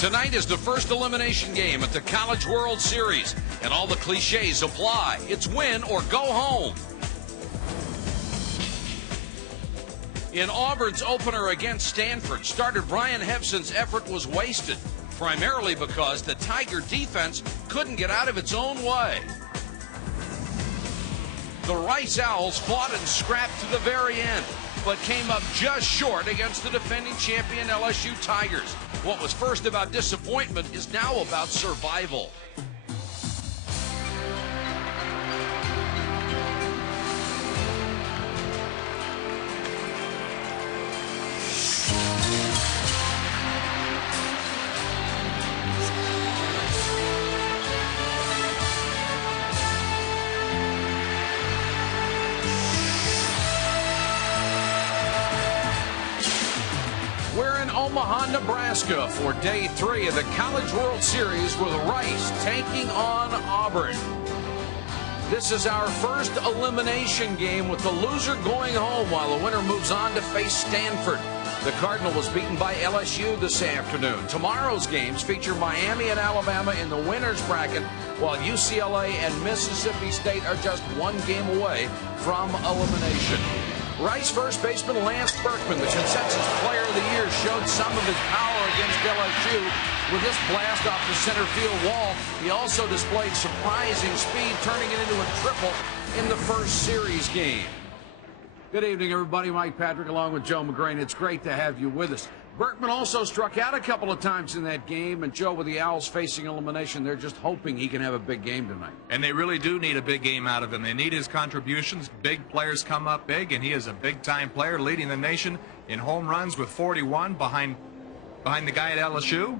Tonight is the first elimination game at the College World Series, and all the cliches apply. It's win or go home. In Auburn's opener against Stanford, starter Brian Hevson's effort was wasted, primarily because the Tiger defense couldn't get out of its own way. The Rice Owls fought and scrapped to the very end, but came up just short against the defending champion LSU Tigers. What was first about disappointment is now about survival. We're in Omaha, Nebraska for day 3 of the College World Series with Rice taking on Auburn. This is our first elimination game with the loser going home while the winner moves on to face Stanford. The Cardinal was beaten by LSU this afternoon. Tomorrow's games feature Miami and Alabama in the winner's bracket, while UCLA and Mississippi State are just one game away from elimination. Rice first baseman Lance Berkman, the consensus player of the year, showed some of his power against LSU with this blast off the center field wall. He also displayed surprising speed, turning it into a triple in the first series game. Good evening, everybody. Mike Patrick along with Joe McGrain. It's great to have you with us. Berkman also struck out a couple of times in that game, and Joe, with the Owls facing elimination, they're just hoping he can have a big game tonight. And they really do need a big game out of him. They need his contributions. Big players come up big, and he is a big-time player, leading the nation in home runs with 41 behind the guy at LSU.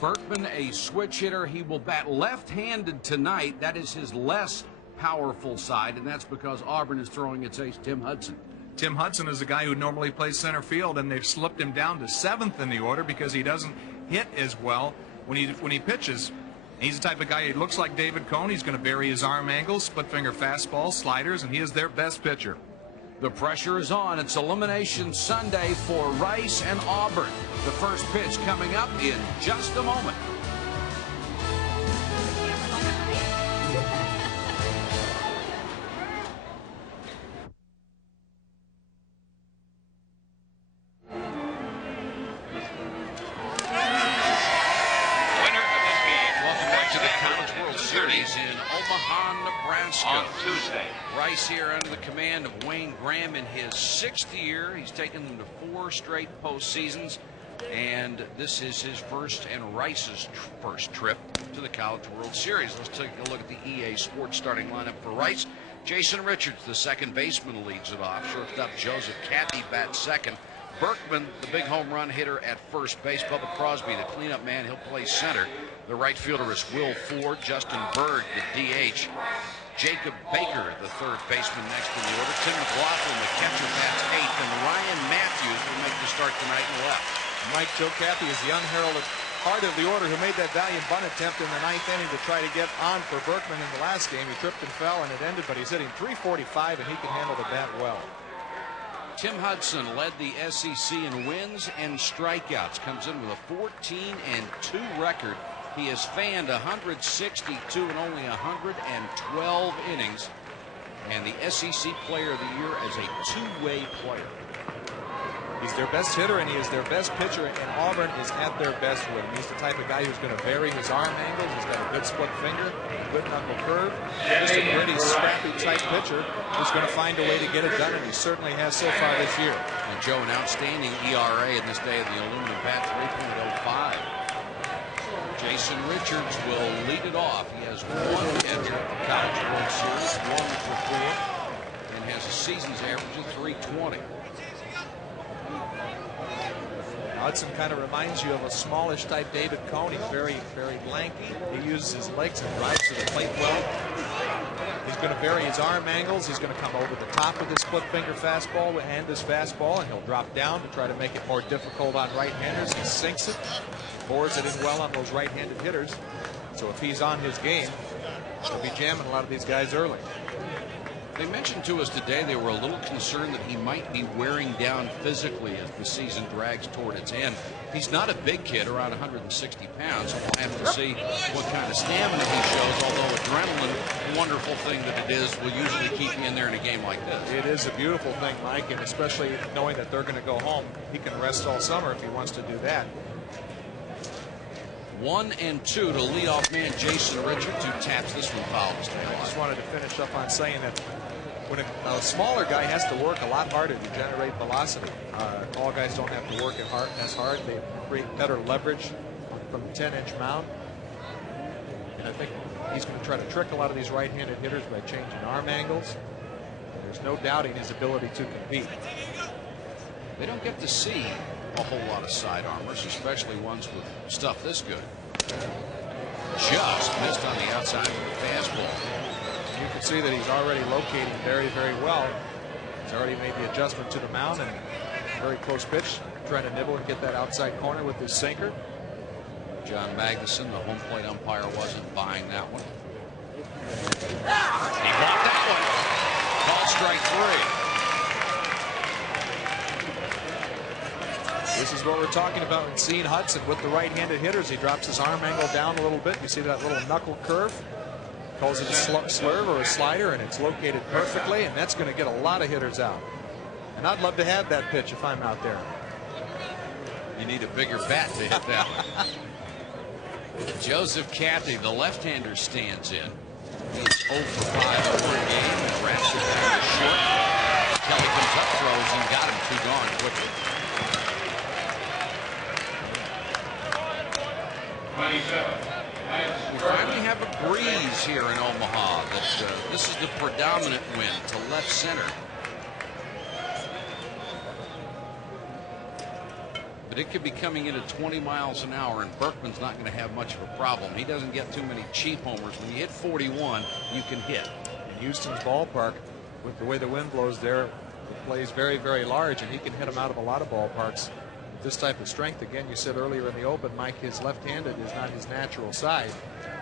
Berkman, a switch hitter. He will bat left-handed tonight. That is his less powerful side, and that's because Auburn is throwing its ace, Tim Hudson. Tim Hudson is a guy who normally plays center field, and they've slipped him down to 7th in the order because he doesn't hit as well when he pitches. He's the type of guy, he looks like David Cone. He's going to vary his arm angles, split-finger fastballs, sliders, and he is their best pitcher. The pressure is on. It's Elimination Sunday for Rice and Auburn. The first pitch coming up in just a moment. On Tuesday. Rice here under the command of Wayne Graham in his 6th year. He's taken them to 4 straight postseasons, and this is his first and Rice's first trip to the College World Series. Let's take a look at the EA Sports starting lineup for Rice. Jason Richards, the second baseman, leads it off. Shortstop Joseph Cathy bats second. Berkman, the big home run hitter, at first base. Bubba Crosby, the cleanup man, he'll play center. The right fielder is Will Ford. Justin Berg, the DH. Jacob Baker, the third baseman, next in the order. Tim McLaughlin, the catcher, bats 8th. And Ryan Matthews will make the start tonight in the left. Mike, Joe Cathy is the unheralded part of the order who made that valiant bunt attempt in the 9th inning to try to get on for Berkman in the last game. He tripped and fell, and it ended, but he's hitting .345, and he can handle the bat well. Tim Hudson led the SEC in wins and strikeouts. Comes in with a 14-2 record. He has fanned 162 in only 112 innings. And the SEC Player of the Year as a two-way player. He's their best hitter, and he is their best pitcher, and Auburn is at their best with him. He's the type of guy who's going to vary his arm angles. He's got a good split finger, a good knuckle curve. Just a gritty, scrappy type pitcher who's going to find a way to get it done, and he certainly has so far this year. And Joe, an outstanding ERA in this day of the aluminum bat, 3.05. Jason Richards will lead it off. He has one hit at the College World Series, 1 for 4, and has a season's average of .320. Hudson kind of reminds you of a smallish type David Cone. He's very, very lanky. He uses his legs and drives to the plate well. He's going to vary his arm angles. He's going to come over the top with his split finger fastball and his fastball, and he'll drop down to try to make it more difficult on right-handers. He sinks it, bores it in well on those right-handed hitters. So if he's on his game, he'll be jamming a lot of these guys early. They mentioned to us today they were a little concerned that he might be wearing down physically as the season drags toward its end. He's not a big kid, around 160 pounds. We'll have to see what kind of stamina he shows, although adrenaline, wonderful thing that it is, will usually keep you in there in a game like this. It is a beautiful thing, Mike, and especially knowing that they're going to go home. He can rest all summer if he wants to do that. 1-2 to leadoff man Jason Richards, who taps this one foul. I just wanted to finish up on saying that when a smaller guy has to work a lot harder to generate velocity, tall guys don't have to work as hard. They create better leverage from the 10-inch mound. And I think he's going to try to trick a lot of these right-handed hitters by changing arm angles. There's no doubting his ability to compete. They don't get to see a whole lot of sidearmers, especially ones with stuff this good. Just missed on the outside of the fastball. You can see that he's already locating very, very well. He's already made the adjustment to the mound, and very close pitch, trying to nibble and get that outside corner with his sinker. John Magnuson, the home plate umpire, wasn't buying that one. He bought that one. Called strike 3. This is what we're talking about in seeing Hudson with the right-handed hitters. He drops his arm angle down a little bit. You see that little knuckle curve? Calls it a slurve or a slider, and it's located perfectly, and that's going to get a lot of hitters out. And I'd love to have that pitch if I'm out there. You need a bigger bat to hit that one. Joseph Cathy, the left-hander, stands in. He's 0 for 5 over a game and wraps it down to short. Kelly comes up, throws, and got him 2 gone quickly. 27. We finally have a breeze here in Omaha. This is the predominant wind to left center. But it could be coming in at 20 miles an hour, and Berkman's not going to have much of a problem. He doesn't get too many cheap homers. When you hit 41, you can hit. In Houston's ballpark, with the way the wind blows there, it plays very, very large, and he can hit them out of a lot of ballparks. This type of strength, again, you said earlier in the open, Mike, his left-handed is not his natural side.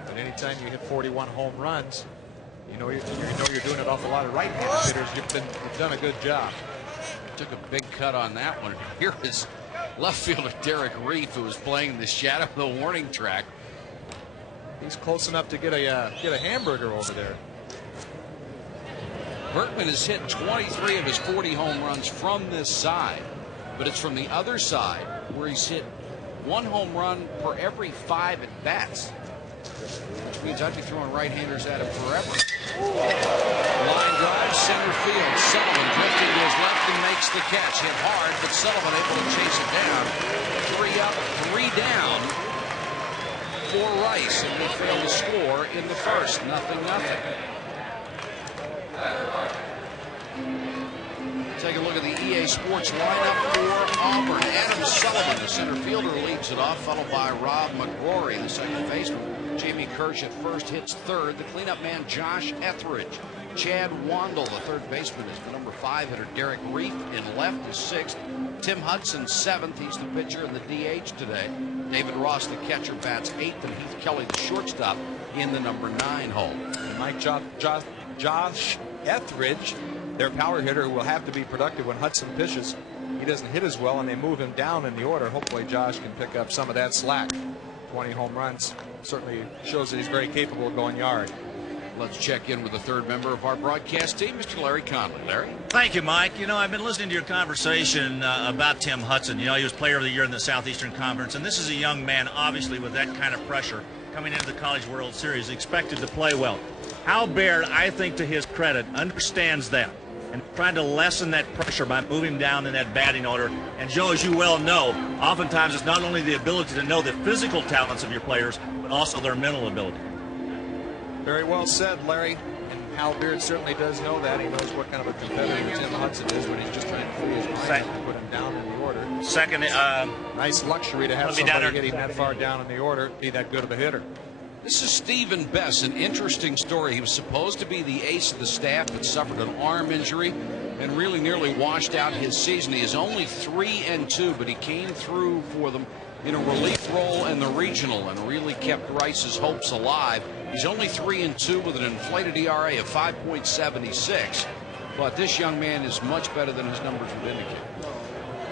But anytime you hit 41 home runs, you know you're doing it off a lot of right-handed hitters. You've done a good job. Took a big cut on that one. Here is left fielder Derek Reef, who was playing the shadow of the warning track. He's close enough to get a hamburger over there. Berkman has hit 23 of his 40 home runs from this side. But it's from the other side where he's hit 1 home run per every 5 at bats, which means I'd be throwing right-handers at him forever. Line drive, center field. Sullivan drifting to his left and makes the catch. Hit hard, but Sullivan able to chase it down. 3 up, 3 down for Rice, and we fail to score in the first. 0-0. Take a look at the EA Sports lineup for Auburn. Adam Sullivan, the center fielder, leads it off, followed by Rob McGrory, the second baseman. Jamie Kirsch at first, hits third. The cleanup man, Josh Etheridge. Chad Wandel, the third baseman, is the number 5 hitter. Derek Reef in left is 6th. Tim Hudson, 7th. He's the pitcher and the DH today. David Ross, the catcher, bats 8th, and Heath Kelly, the shortstop, in the number 9 hole. And Mike, Josh Etheridge, their power hitter, who will have to be productive when Hudson pitches. He doesn't hit as well, and they move him down in the order. Hopefully Josh can pick up some of that slack. 20 home runs certainly shows that he's very capable of going yard. Let's check in with the third member of our broadcast team, Mr. Larry Conley. Larry? Thank you, Mike. You know, I've been listening to your conversation about Tim Hudson. You know, he was Player of the Year in the Southeastern Conference, and this is a young man, obviously, with that kind of pressure coming into the College World Series, expected to play well. Hal Baird, I think, to his credit, understands that and trying to lessen that pressure by moving down in that batting order. And, Joe, as you well know, oftentimes it's not only the ability to know the physical talents of your players, but also their mental ability. Very well said, Larry. And Hal Baird certainly does know that. He knows what kind of a competitor Tim Hudson is when he's just trying to free his mind and put him down in the order. Second, nice luxury to have somebody getting that far down in the order, be that good of a hitter. This is Stephen Bess, an interesting story. He was supposed to be the ace of the staff, but suffered an arm injury and really nearly washed out his season. He is only 3-2, but he came through for them in a relief role in the regional and really kept Rice's hopes alive. He's only 3-2 with an inflated ERA of 5.76. But this young man is much better than his numbers would indicate.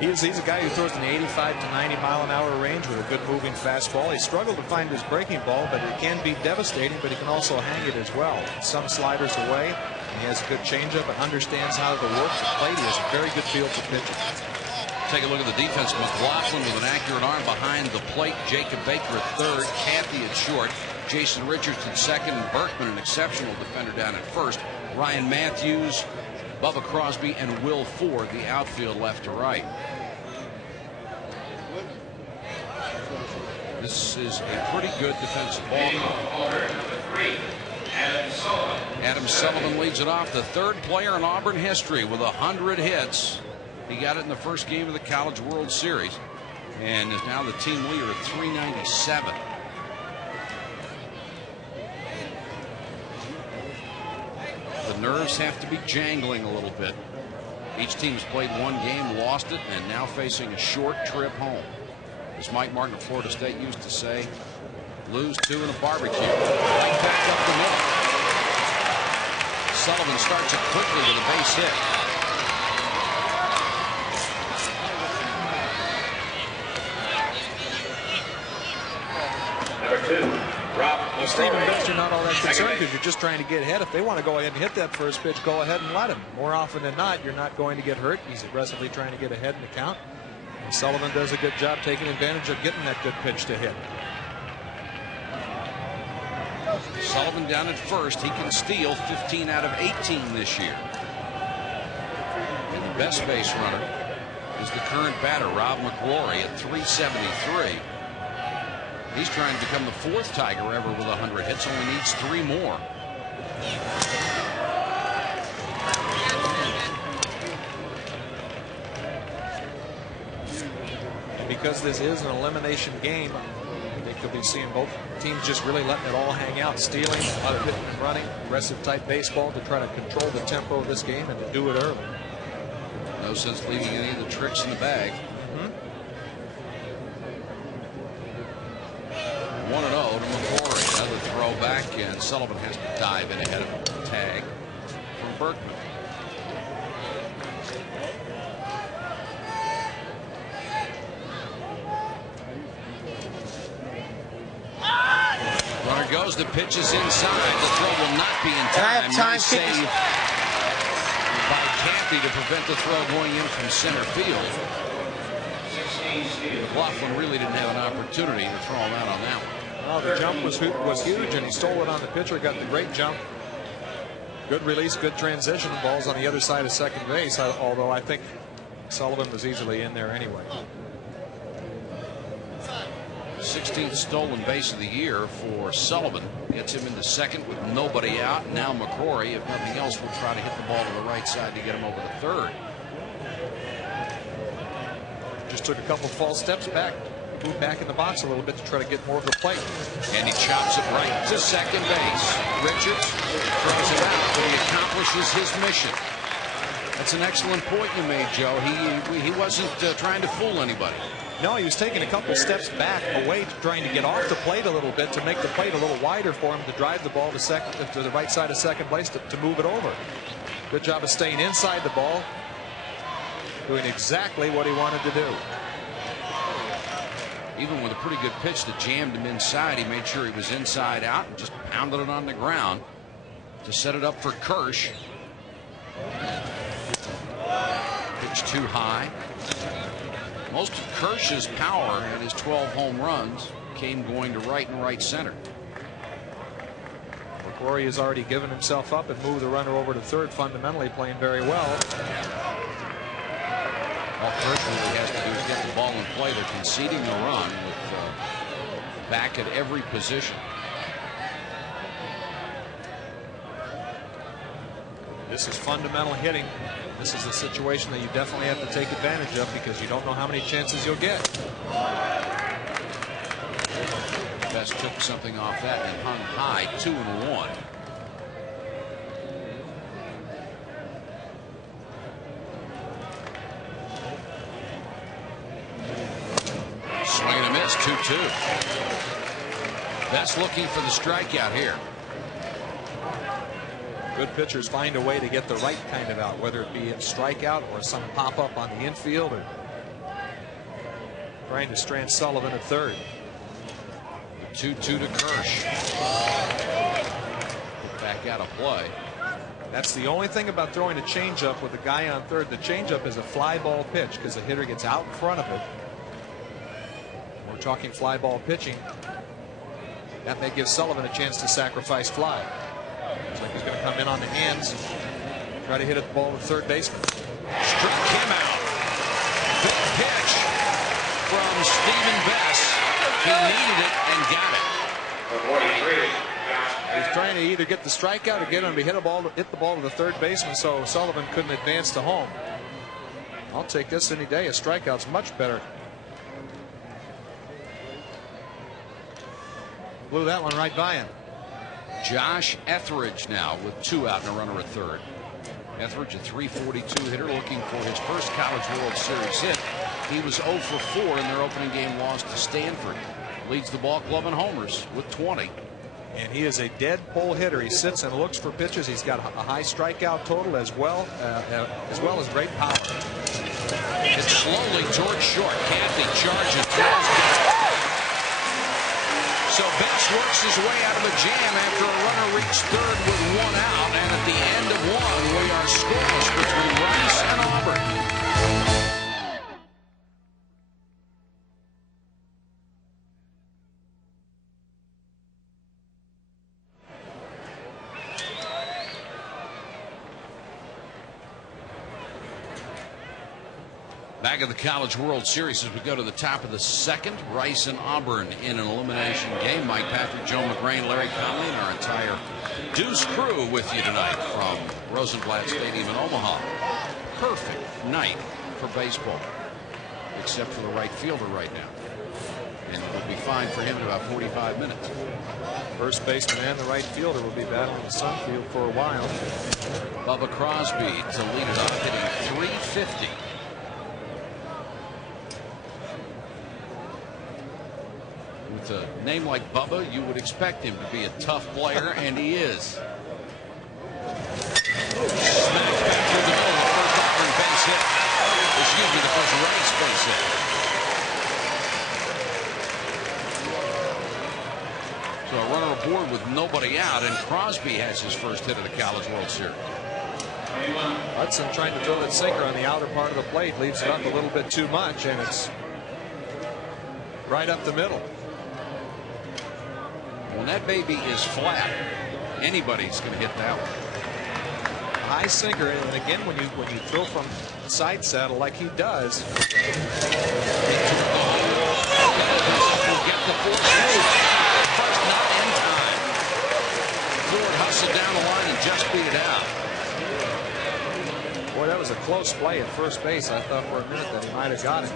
He's a guy who throws in the 85 to 90 mile an hour range with a good moving fastball. He struggled to find his breaking ball, but it can be devastating, but he can also hang it as well. Some sliders away. He has a good changeup and understands how to work the plate. He has a very good feel for pitching. Take a look at the defense. McLaughlin with an accurate arm behind the plate. Jacob Baker at third. Cathy at short. Jason Richards at second. And Berkman, an exceptional defender, down at first. Ryan Matthews, Bubba Crosby, and Will Ford, the outfield left to right. This is a pretty good defensive ball. Adam Sullivan leads it off, the third player in Auburn history with 100 hits. He got it in the first game of the College World Series and is now the team leader at 397. The nerves have to be jangling a little bit. Each team has played one game, lost it, and now facing a short trip home. As Mike Martin of Florida State used to say, lose two in a barbecue. Right back up the middle. Sullivan starts it quickly with a base hit. Number 2, Rob. Well, Stephen Betts, you're not all that concerned because you're just trying to get ahead. If they want to go ahead and hit that first pitch, go ahead and let him. More often than not, you're not going to get hurt. He's aggressively trying to get ahead in the count. And Sullivan does a good job taking advantage of getting that good pitch to hit. Sullivan down at first. He can steal 15 out of 18 this year. And the best base runner is the current batter, Rob McCrory, at 373. He's trying to become the fourth Tiger ever with 100 hits. Only needs 3 more. And because this is an elimination game, they could be seeing both teams just really letting it all hang out, stealing, a lot of hitting and running, aggressive type baseball to try to control the tempo of this game and to do it early. No sense leaving any of the tricks in the bag. 1-0 to McCrory. Another throw back, and Sullivan has to dive in ahead of the tag from Berkman. Runner goes, the pitch is inside. The throw will not be in time. Nice save by Cathy to prevent the throw going in from center field. McLaughlin really didn't have an opportunity to throw him out on that one. Well, the jump was huge, and he stole it on the pitcher. Got the great jump. Good release, good transition. Ball's on the other side of second base, although I think Sullivan was easily in there anyway. 16th stolen base of the year for Sullivan. Gets him into second with nobody out. Now McCrory, if nothing else, will try to hit the ball to the right side to get him over to third. Just took a couple false steps back, moved back in the box a little bit to try to get more of the plate. And he chops it right to second base. Richards throws it out, but he accomplishes his mission. That's an excellent point you made, Joe. He wasn't trying to fool anybody. No, he was taking a couple steps back away, trying to get off the plate a little bit to make the plate a little wider for him to drive the ball to the right side of second place to move it over. Good job of staying inside the ball, doing exactly what he wanted to do. Even with a pretty good pitch that jammed him inside, he made sure he was inside out and just pounded it on the ground to set it up for Kirsch. Pitch too high. Most of Kirsch's power in his 12 home runs came going to right and right center. McCrory has already given himself up and moved the runner over to third, fundamentally playing very well. All Kirsch really has to do is get the ball in play. They're conceding the run with back at every position. This is fundamental hitting. This is a situation that you definitely have to take advantage of because you don't know how many chances you'll get. Best took something off that and hung high, 2-1. Swing and a miss, 2-2. Best looking for the strikeout here. Good pitchers find a way to get the right kind of out, whether it be in strikeout or some pop up on the infield, or trying to strand Sullivan at third. 2-2 to Kirsch. Back out of play. That's the only thing about throwing a changeup with a guy on third. The changeup is a fly ball pitch because the hitter gets out in front of it. We're talking fly ball pitching. That may give Sullivan a chance to sacrifice fly. Looks like he's going to come in on the hands and try to hit at the ball with third baseman. Struck him out. Big pitch from Stephen Bess. He needed it and got it. He's trying to either get the strikeout or get him to hit the ball to the third baseman, so Sullivan couldn't advance to home. I'll take this any day. A strikeout's much better. Blew that one right by him. Josh Etheridge now with 2 out and a runner at third. Etheridge, a .342 hitter, looking for his first College World Series hit. He was 0 for 4 in their opening game loss to Stanford. Leads the ball club in homers with 20. And he is a dead pull hitter. He sits and looks for pitches. He's got a high strikeout total as well as great power. It's slowly towards short. Cathy charges. So Bess works his way out of a jam after a runner reached third with 1 out. And at the end of 1, we are scoreless between Rice and Auburn. Back of the College World Series as we go to the top of the second. Rice and Auburn in an elimination game. Mike Patrick, Joe McGrain, Larry Conley, and our entire Deuce crew with you tonight from Rosenblatt Stadium in Omaha. Perfect night for baseball, except for the right fielder right now. And it will be fine for him in about 45 minutes. First baseman and the right fielder will be battling the sun field for a while. Bubba Crosby to lead it off, hitting .350. With a name like Bubba, you would expect him to be a tough player, and he is. Smacked back through the middle of the first Auburn base hit. Excuse me, the first Rice base hit. So a runner aboard with nobody out, and Crosby has his first hit of the College World Series. Hudson trying to throw that sinker on the outer part of the plate, leaves it up a little bit too much, and it's right up the middle. When that baby is flat, anybody's going to hit that one. High sinker, and again, when you throw from side saddle like he does, will get the force. First, not in time. Ford hustled down the line and just beat it out. Boy, that was a close play at first base. I thought for a minute that he might have got it.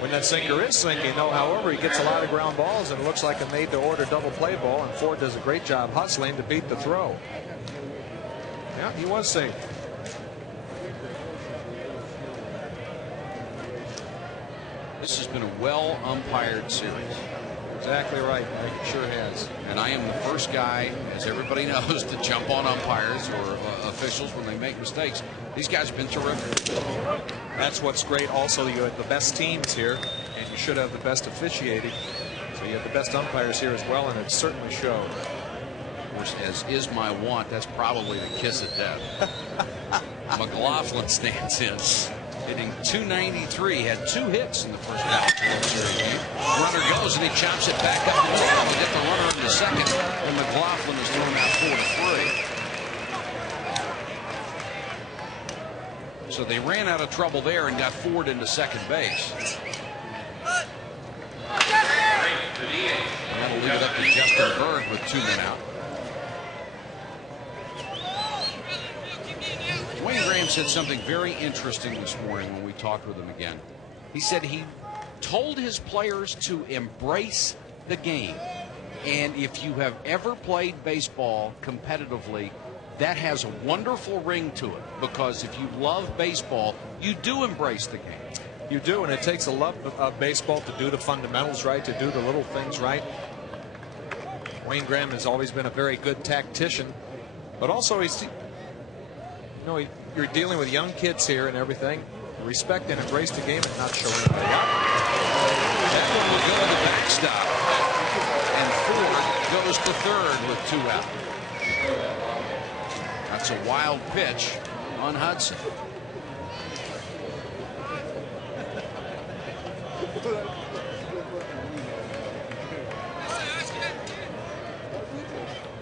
When that sinker is sinking, though, however, he gets a lot of ground balls, and it looks like a made-to-order double play ball, and Ford does a great job hustling to beat the throw. Yeah, he was safe. This has been a well-umpired series. Exactly right. It sure has. And I am the first guy, as everybody knows, to jump on umpires or officials when they make mistakes. These guys have been terrific. That's what's great. Also, you have the best teams here, and you should have the best officiating. So you have the best umpires here as well, and it certainly showed. Of course, as is my want, that's probably the kiss of death. McLaughlin stands in, hitting .293, had 2 hits in the first half. Runner goes and he chops it back up the middle to get the runner into second, and McLaughlin is thrown out 4-3. So they ran out of trouble there and got Ford into second base. And that'll leave it up to Justin Berg with 2 men out. Dwayne Graham said something very interesting this morning when we talked with him again. He said he told his players to embrace the game. And if you have ever played baseball competitively, that has a wonderful ring to it, because if you love baseball, you do embrace the game. You do, and it takes a love of baseball to do the fundamentals right, to do the little things right. Wayne Graham has always been a very good tactician, but also you're dealing with young kids here and everything. Respect and embrace the game and not showing it. That one will go to the backstop, and Ford goes to third with 2 out. That's a wild pitch on Hudson.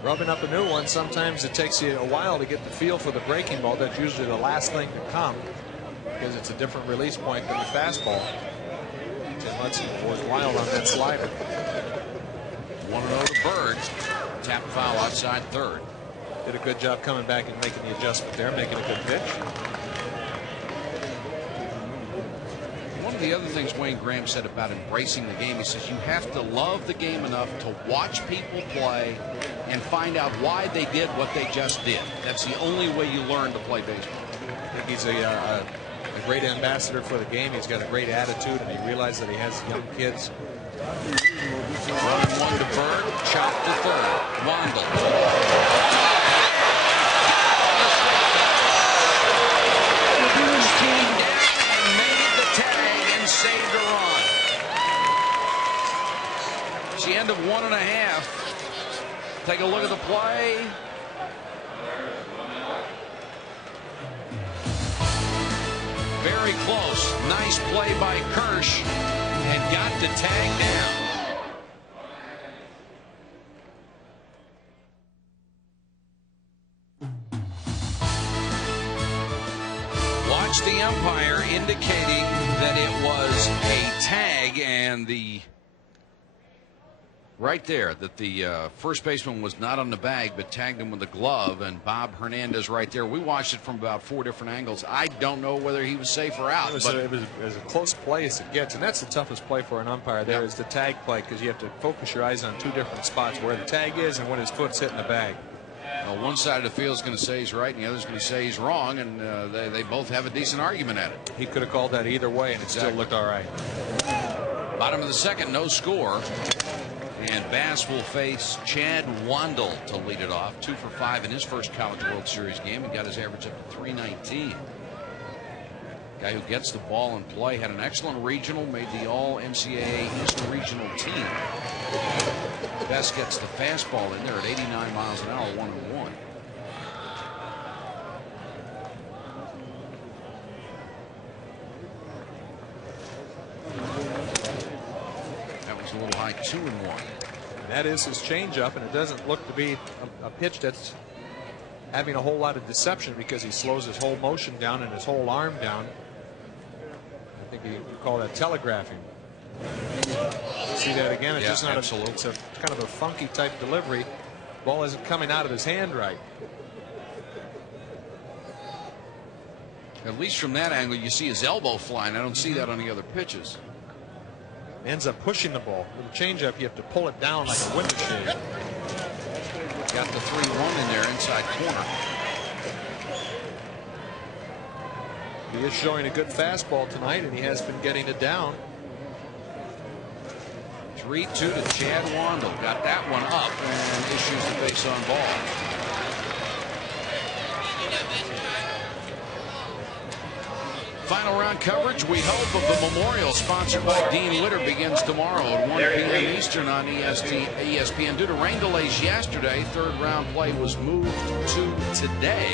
Rubbing up a new one, sometimes it takes you a while to get the feel for the breaking ball. That's usually the last thing to come because it's a different release point than the fastball. Tim Hudson was wild on that slider. 1-0 to Bird. Tap foul outside third. Did a good job coming back and making the adjustment there, making a good pitch. One of the other things Wayne Graham said about embracing the game, he says you have to love the game enough to watch people play and find out why they did what they just did. That's the only way you learn to play baseball. I think he's a great ambassador for the game. He's got a great attitude, and he realizes that he has young kids. Running 1 to Bird, chopped to third. Wandel. Came down and made the tag and saved a run. It's the end of 1.5. Take a look at the play. Very close. Nice play by Kirsch and got the tag down. Watch the umpire indicating that it was a tag, and the right there that the first baseman was not on the bag but tagged him with a glove, and Bob Hernandez right there. We watched it from about 4 different angles. I don't know whether he was safe or out. It was as close play as it gets, and that's the toughest play for an umpire there. Is the tag play, because you have to focus your eyes on 2 different spots, where the tag is and when his foot's hitting the bag. Well, one side of the field is going to say he's right and the other is going to say he's wrong, and they both have a decent argument at it. He could have called that either way and it still looked all right. Bottom of the second, no score. And Bass will face Chad Wandel to lead it off. 2 for 5 in his first College World Series game and got his average up to 319. Guy who gets the ball in play, had an excellent regional, made the All-NCAA Eastern Regional team. Bass gets the fastball in there at 89 miles an hour, 1-1. A little high, 2-1. That is his changeup, and it doesn't look to be a pitch that's having a whole lot of deception because he slows his whole motion down and his whole arm down. I think you call that telegraphing. See that again? It's just not absolutely. It's a kind of a funky type delivery. Ball isn't coming out of his hand right. At least from that angle, you see his elbow flying. I don't see that on the other pitches. Ends up pushing the ball. With a changeup, you have to pull it down like a window shade. Got the 3-1 in there, inside corner. He is showing a good fastball tonight, and he has been getting it down. 3-2 to Chad Wandel. Got that one up and issues the base on ball. Final round coverage, we hope, of the Memorial, sponsored by Dean Witter, begins tomorrow at 1 p.m. Eastern on ESPN. Due to rain delays yesterday, third round play was moved to today,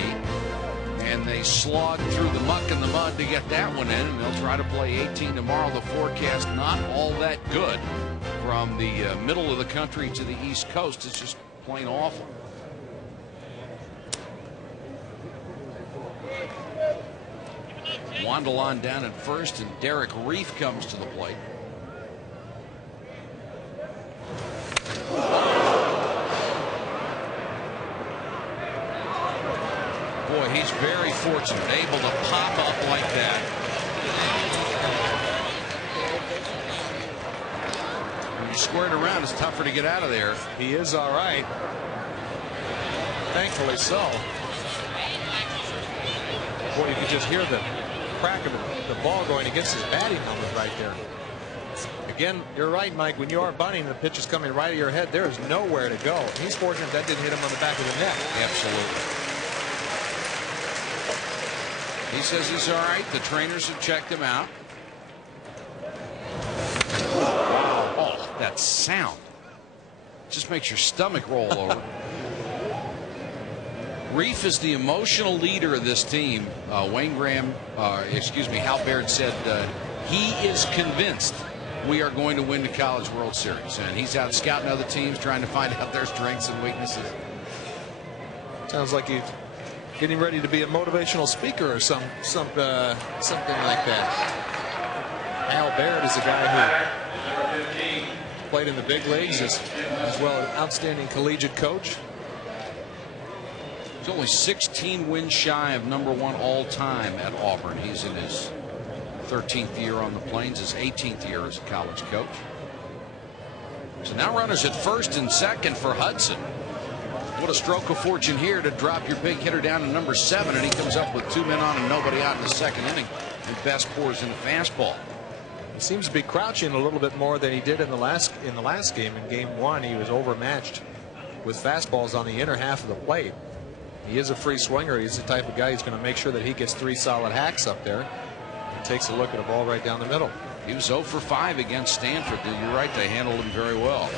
and they slogged through the muck and the mud to get that one in, and they'll try to play 18 tomorrow. The forecast not all that good from the middle of the country to the East Coast. It's just plain awful. Wandel on down at first, and Derek Reef comes to the plate. Boy, he's very fortunate, able to pop up like that. When you square it around, it's tougher to get out of there. He is all right. Thankfully so. Boy, you can just hear the crack of the ball going against his batting numbers right there. Again, you're right, Mike. When you are bunting, the pitch is coming right at your head. There is nowhere to go. He's fortunate that didn't hit him on the back of the neck. Absolutely. He says he's all right. The trainers have checked him out. Oh, that sound just makes your stomach roll over. Reef is the emotional leader of this team. Wayne Graham, Hal Baird said he is convinced we are going to win the College World Series, and he's out scouting other teams, trying to find out their strengths and weaknesses. Sounds like he's getting ready to be a motivational speaker or something like that. Hal Baird is a guy who played in the big leagues, as well as an outstanding collegiate coach. He's only 16 wins shy of #1 all time at Auburn. He's in his 13th year on the Plains, his 18th year as a college coach. So now runners at first and second for Hudson. What a stroke of fortune here to drop your big hitter down to #7, and he comes up with 2 men on and nobody out in the second inning. And Best pours in the fastball. He seems to be crouching a little bit more than he did in the last game. In game 1, he was overmatched with fastballs on the inner half of the plate. He is a free swinger. He's the type of guy who's going to make sure that he gets 3 solid hacks up there. He takes a look at a ball right down the middle. He was 0 for 5 against Stanford. You're right, they handled him very well.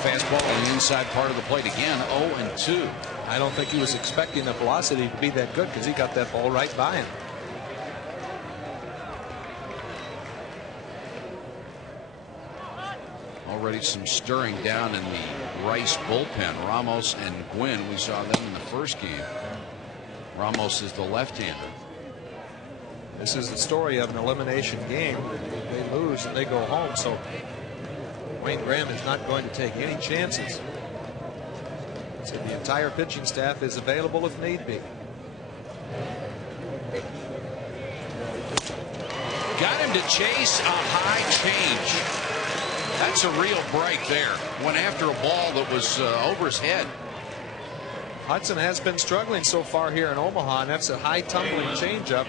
Fastball on the inside part of the plate again, 0-2. I don't think he was expecting the velocity to be that good because he got that ball right by him. Already some stirring down in the Rice bullpen. Ramos and Gwynn, we saw them in the first game. Ramos is the left-hander. This is the story of an elimination game. They lose and they go home, so Wayne Graham is not going to take any chances. So the entire pitching staff is available if need be. Got him to chase a high change. That's a real break there. Went after a ball that was over his head. Hudson has been struggling so far here in Omaha, and that's a high tumbling changeup.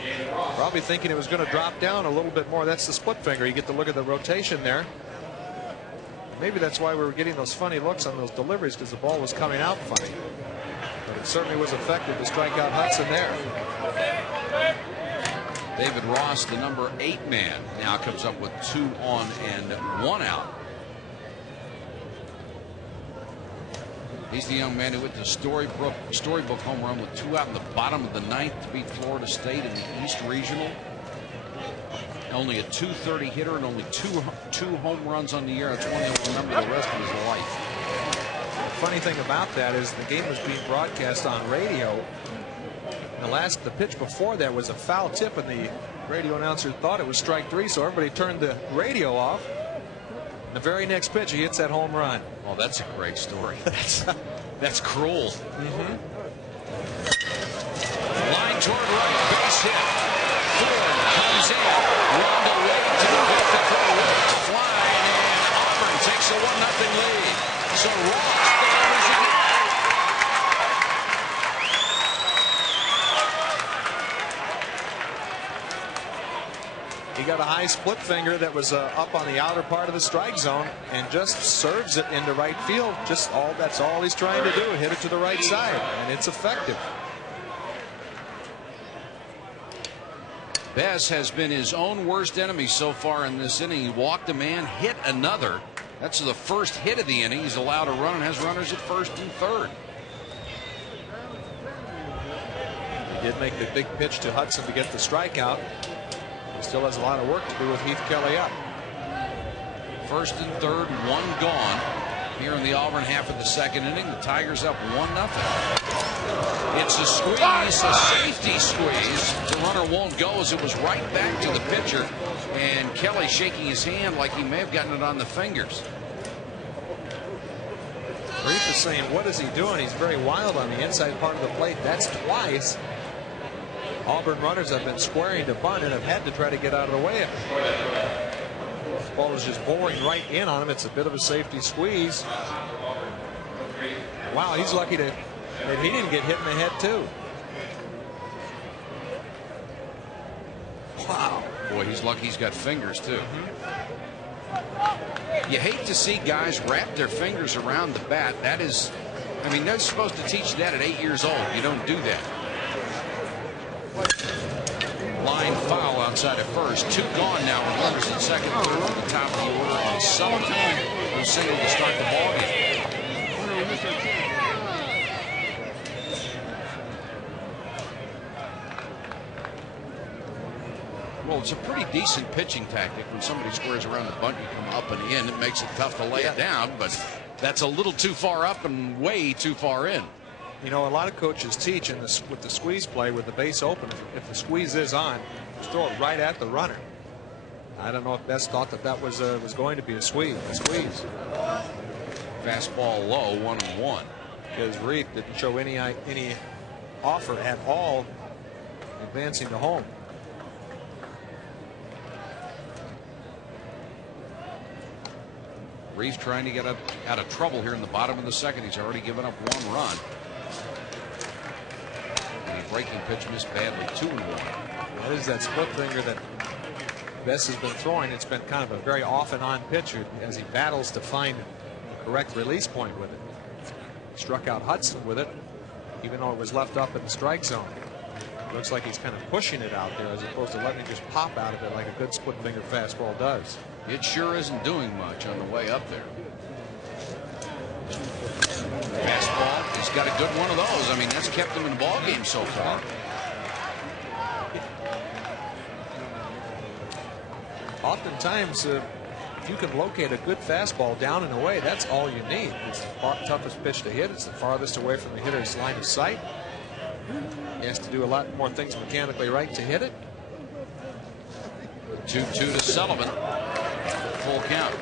Probably thinking it was going to drop down a little bit more. That's the split finger. You get to look at the rotation there. Maybe that's why we were getting those funny looks on those deliveries, because the ball was coming out funny. But it certainly was effective to strike out Hudson there. David Ross, the #8 man, now comes up with 2 on and 1 out. He's the young man who hit the storybook home run with 2 out in the bottom of the 9th to beat Florida State in the East Regional. Only a .230 hitter and only two home runs on the year. That's one he'll remember the rest of his life. The funny thing about that is the game was being broadcast on radio. The pitch before that was a foul tip, and the radio announcer thought it was strike 3, so everybody turned the radio off. The very next pitch, he hits that home run. Oh, that's a great story. That's cruel. Line toward right, base hit. Ford comes in. Rondo late to hit the throw with the fly, and Auburn takes a 1-0 lead. So Ross delivers again. He got a high split finger that was up on the outer part of the strike zone and just serves it into right field. That's all he's trying to do, hit it to the right side, and it's effective. Bess has been his own worst enemy so far in this inning. He walked a man, hit another. That's the first hit of the inning. He's allowed a run and has runners at first and third. He did make the big pitch to Hudson to get the strikeout. He still has a lot of work to do with Heath Kelly up. First and third, 1 gone here in the Auburn half of the second inning. The Tigers up 1-0. It's a squeeze, a safety squeeze. The runner won't go as it was right back to the pitcher, and Kelly shaking his hand like he may have gotten it on the fingers. Reef is saying, what is he doing? He's very wild on the inside part of the plate. That's twice Auburn runners have been squaring to bunt and have had to try to get out of the way of it. The ball is just boring right in on him. It's a bit of a safety squeeze. Wow, he's lucky that he didn't get hit in the head too. Boy, he's lucky he's got fingers, too. You hate to see guys wrap their fingers around the bat. That is, I mean, they're supposed to teach you that at 8 years old. You don't do that. Line foul outside of first. 2 gone now with runners in second, third on the top of the order on Sullivan, who singled to start the ball game. Well, it's a pretty decent pitching tactic when somebody squares around the bunt. You come up and in. It makes it tough to lay it down, but that's a little too far up and way too far in. You know, a lot of coaches teach with the squeeze play with the base open. If the squeeze is on, just throw it right at the runner. I don't know if Bess thought that was going to be a squeeze. Fastball low, 1-1. Because Reed didn't show any offer at all advancing to home. Reeves trying to get out of trouble here in the bottom of the second. He's already given up 1 run. And the breaking pitch missed badly, 2-1. What is that split finger that Bess has been throwing? It's been kind of a very off and on pitch as he battles to find the correct release point with it. Struck out Hudson with it, even though it was left up in the strike zone. Looks like he's kind of pushing it out there as opposed to letting it just pop out of it like a good split finger fastball does. It sure isn't doing much on the way up there. Fastball, he's got a good one of those. I mean, that's kept him in the ball game so far. Oftentimes, if you can locate a good fastball down and away, that's all you need. It's the toughest pitch to hit. It's the farthest away from the hitter's line of sight. He has to do a lot more things mechanically right to hit it. 2-2 to Sullivan. Full count.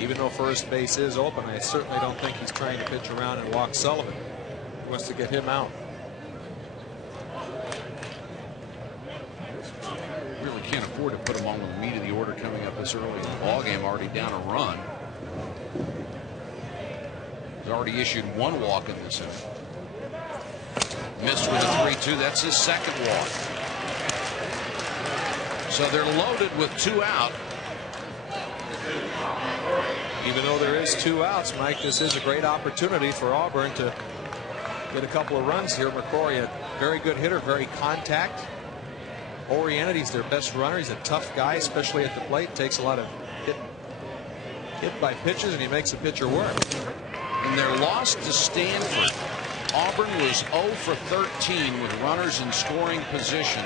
Even though first base is open, I certainly don't think he's trying to pitch around and walk Sullivan. He wants to get him out. Really can't afford to put him on with the meat of the order coming up this early in the ball game. Already down a run. He's already issued 1 walk in this inning. Missed with a 3-2. That's his second walk. So they're loaded with 2 out. Even though there is 2 outs, Mike, this is a great opportunity for Auburn to get a couple of runs here. McCrory, a very good hitter, very contact oriented. He's their best runner. He's a tough guy, especially at the plate. Takes a lot of hit by pitches, and he makes the pitcher work. In their loss to Stanford, Auburn was 0 for 13 with runners in scoring position.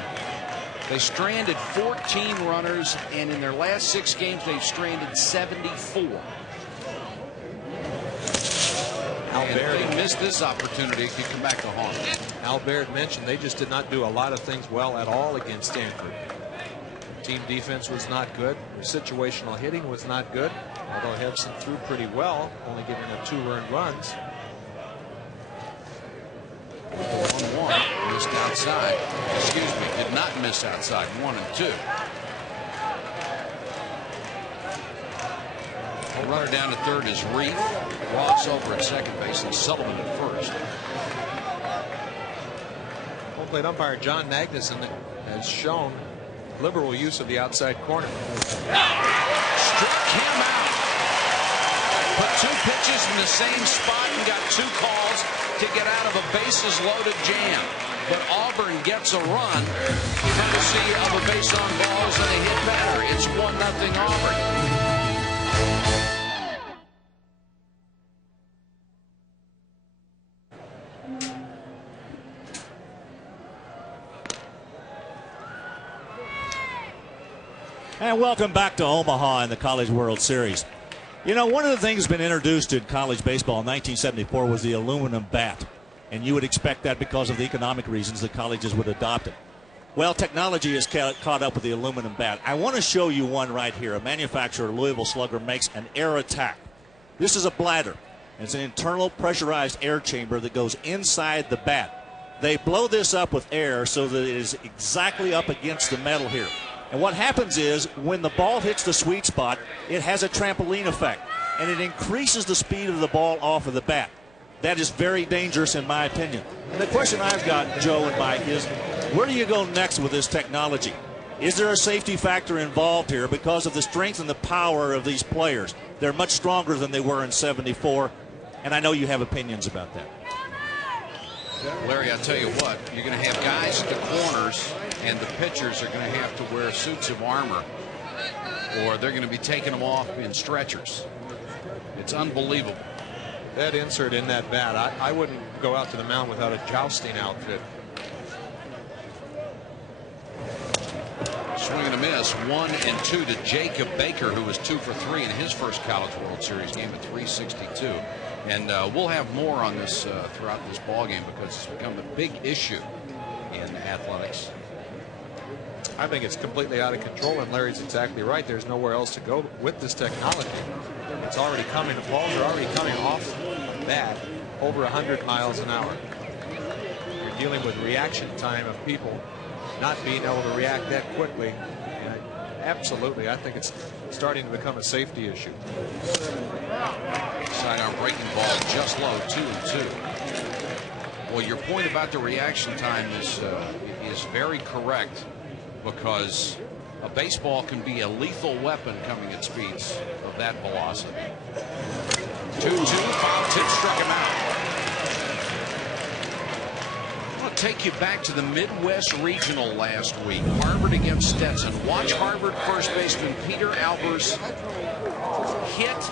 They stranded 14 runners, and in their last 6 games, they've stranded 74. And if they missed this opportunity, it could come back to haunt them. Al Baird mentioned they just did not do a lot of things well at all against Stanford. Team defense was not good. Their situational hitting was not good. Although Hebson threw pretty well, only giving up 2 earned runs. 1-1, missed outside. Excuse me, did not miss outside. 1-2. The runner down to third is Reef. Ross over at second base and Sullivan at first. Home plate umpire John Magnuson has shown liberal use of the outside corner. Struck him out. Put 2 pitches in the same spot and got 2 calls to get out of a bases loaded jam. But Auburn gets a run courtesy of a base on balls and a hit batter. It's 1-0 Auburn. And welcome back to Omaha in the College World Series. You know, one of the things that's been introduced in college baseball in 1974 was the aluminum bat. And you would expect that because of the economic reasons the colleges would adopt it. Well, technology has caught up with the aluminum bat. I want to show you one right here. A manufacturer, Louisville Slugger, makes an air attack. This is a bladder. It's an internal pressurized air chamber that goes inside the bat. They blow this up with air so that it is exactly up against the metal here. And what happens is when the ball hits the sweet spot, it has a trampoline effect. and it increases the speed of the ball off of the bat. That is very dangerous in my opinion. And the question I've got, Joe and Mike, is where do you go next with this technology? Is there a safety factor involved here because of the strength and the power of these players? They're much stronger than they were in '74, and I know you have opinions about that. Larry, I'll tell you what, you're going to have guys at the corners, and the pitchers are going to have to wear suits of armor, or they're going to be taking them off in stretchers. It's unbelievable. That insert in that bat, I wouldn't go out to the mound without a jousting outfit. Swing and a miss, 1-2 to Jacob Baker, who was 2 for 3 in his first College World Series game at .362. And we'll have more on this throughout this ball game because it's become a big issue in athletics. I think it's completely out of control, and Larry's exactly right. There's nowhere else to go with this technology. It's already coming. The balls are already coming off the bat over 100 miles an hour. You're dealing with reaction time of people not being able to react that quickly. And absolutely, I think it's starting to become a safety issue. Sidearm breaking ball just low, 2-2. Well, your point about the reaction time is very correct, because a baseball can be a lethal weapon coming at speeds of that velocity. 2-2, foul tip struck him out. I'll take you back to the Midwest Regional last week. Harvard against Stetson. Watch Harvard first baseman Peter Albers hit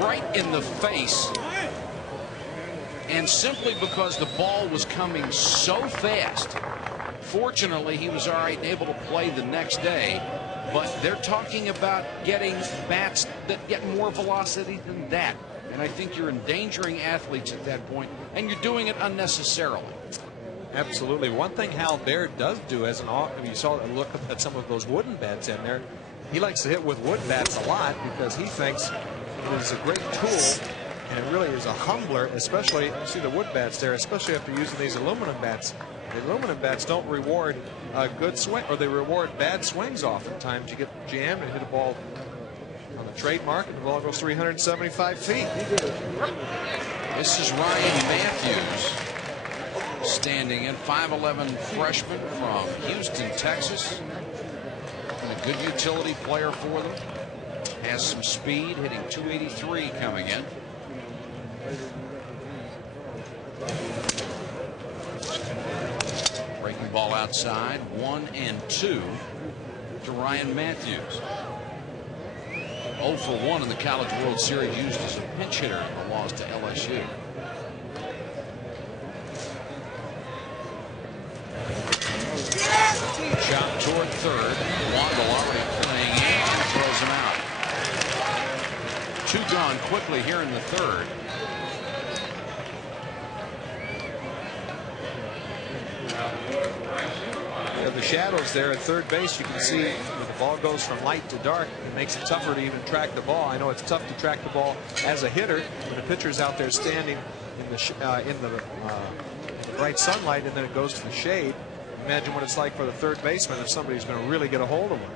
right in the face, and simply because the ball was coming so fast. Fortunately, he was all right and able to play the next day, but they're talking about getting bats that get more velocity than that, and I think you're endangering athletes at that point, and you're doing it unnecessarily. Absolutely. One thing Hal Baird does do, as an you saw a look at some of those wooden bats in there, he likes to hit with wood bats a lot because he thinks it is a great tool, and it really is a humbler, especially, you see the wood bats there, especially after using these aluminum bats. The aluminum bats don't reward a good swing, or they reward bad swings oftentimes. You get jammed and hit a ball on the trademark, and the ball goes 375 feet. This is Ryan Matthews, standing in, 5'11" freshman from Houston, Texas. And a good utility player for them. Has some speed, hitting .283 coming in. Breaking ball outside, 1-2 to Ryan Matthews. 0 for 1 in the College World Series, used as a pinch hitter in the loss to LSU. Shot toward third. Wandle already playing in and throws him out. 2 gone quickly here in the third. The shadows there at third base, you can see when the ball goes from light to dark, it makes it tougher to even track the ball. I know it's tough to track the ball as a hitter when the pitcher's out there standing in the bright sunlight, and then it goes to the shade. Imagine what it's like for the third baseman if somebody's going to really get a hold of him.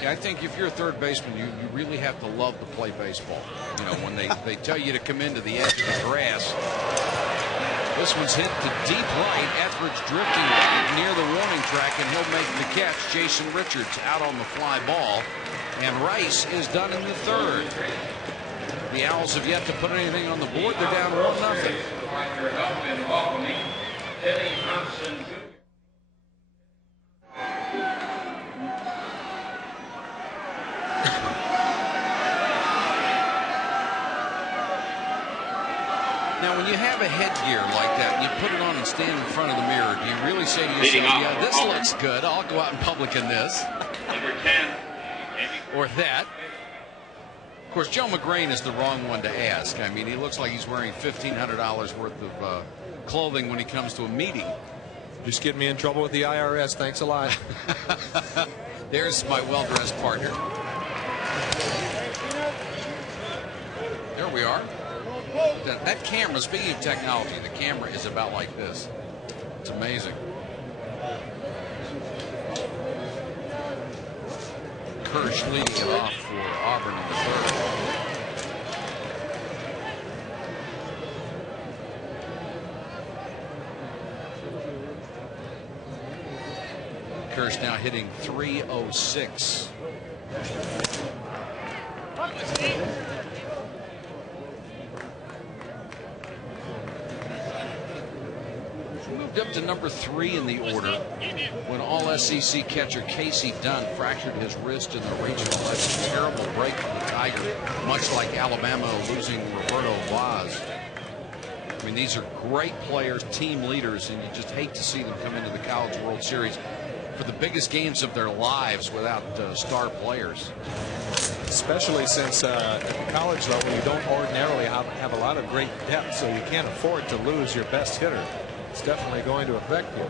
Yeah, I think if you're a third baseman, you really have to love to play baseball. You know, when they tell you to come into the edge of the grass. This one's hit to deep right. Etheridge drifting near the warning track, and he'll make the catch. Jason Richards out on the fly ball, and Rice is done in the third. The Owls have yet to put anything on the board. They're down 1-0. Now, when you have a headgear like that, and you put it on and stand in front of the mirror, do you really say to yourself, yeah, this looks good, I'll go out in public in this? Number 10. Or that. Of course, Joe McGrain is the wrong one to ask. I mean, he looks like he's wearing $1,500 worth of clothing when he comes to a meeting. Just getting me in trouble with the IRS. Thanks a lot. There's my well-dressed partner. There we are. That camera, speaking of technology, the camera is about like this. It's amazing. Kirsch leading it off for Auburn in the third. Kirsch now hitting .306. Moved up to number 3 in the order when All-SEC catcher Casey Dunn fractured his wrist in the regional. That's a terrible break for the Tiger, much like Alabama losing Roberto Vaz. I mean, these are great players, team leaders, and you just hate to see them come into the College World Series for the biggest games of their lives without star players. Especially since at the college level, you don't ordinarily have a lot of great depth, so you can't afford to lose your best hitter. It's definitely going to affect you.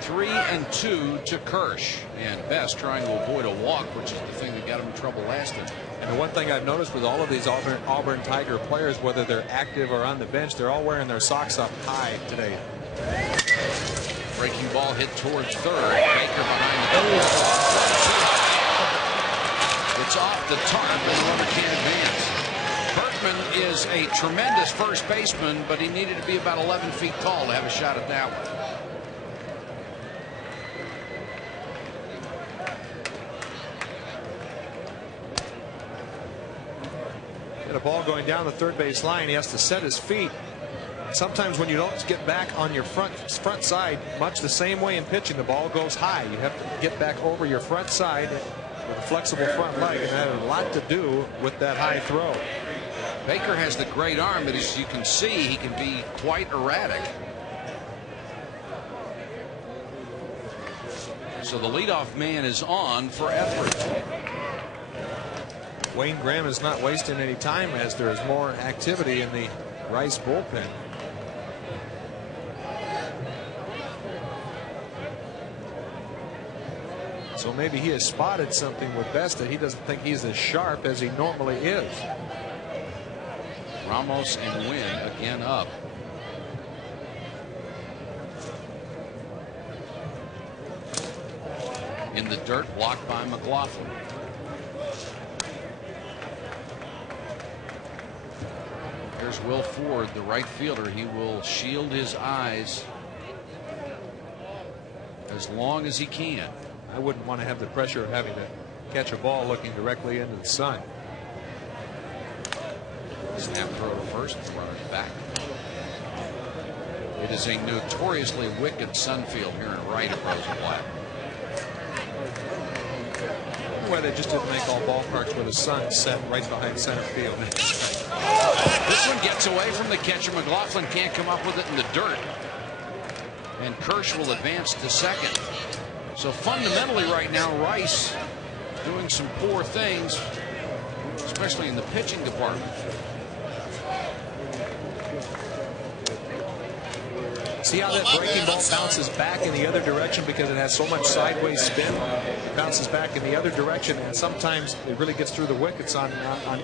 3-2 to Kirsch, and Best trying to avoid a walk, which is the thing that got him in trouble last time. And the one thing I've noticed with all of these Auburn Tiger players, whether they're active or on the bench, they're all wearing their socks up high today. Breaking ball hit towards third. Baker behind the goal. It's off the tarp, and the runner can't advance. Berkman is a tremendous first baseman, but he needed to be about 11 feet tall to have a shot at that one. Get a ball going down the third base line. He has to set his feet. Sometimes when you don't get back on your front side, much the same way in pitching, the ball goes high. You have to get back over your front side with a flexible front leg, and that has a lot to do with that high throw. Baker has the great arm, but as you can see, he can be quite erratic. So the leadoff man is on for Etheridge. Wayne Graham is not wasting any time as there is more activity in the Rice bullpen. So maybe he has spotted something with Best that he doesn't think he's as sharp as he normally is. Ramos and Wynn again up. In the dirt, blocked by McLaughlin. Here's Will Ford, the right fielder. He will shield his eyes as long as he can. I wouldn't want to have the pressure of having to catch a ball looking directly into the sun. Snap throw to first, the runner's back. It is a notoriously wicked sun field here in right at Rosenblatt. Why they just didn't make all ballparks where the sun set right behind center field. This one gets away from the catcher. McLaughlin can't come up with it in the dirt. And Kirsch will advance to second. So fundamentally right now, Rice doing some poor things, especially in the pitching department. See how that breaking ball bounces back in the other direction because it has so much sideways spin. It bounces back in the other direction, and sometimes it really gets through the wickets on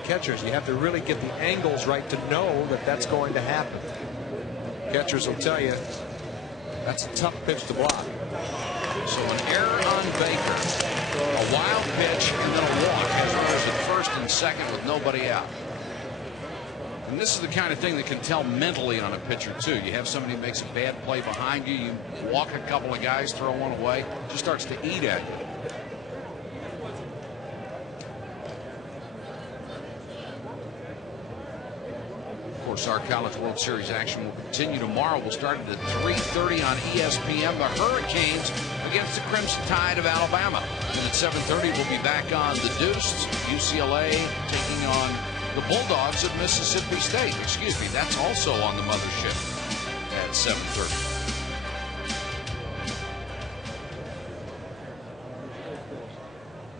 catchers. You have to really get the angles right to know that that's going to happen. Catchers will tell you that's a tough pitch to block. So an error on Baker, a wild pitch, and then a walk as runners at first and second with nobody out. And this is the kind of thing that can tell mentally on a pitcher too. You have somebody who makes a bad play behind you, you walk a couple of guys, throw one away, just starts to eat at you. Of course, our College World Series action will continue tomorrow. We'll start at 3:30 on ESPN. The Hurricanes against the Crimson Tide of Alabama. And at 7:30, we'll be back on the Deuce. UCLA taking on the Bulldogs of Mississippi State. Excuse me, that's also on the mothership at 7:30.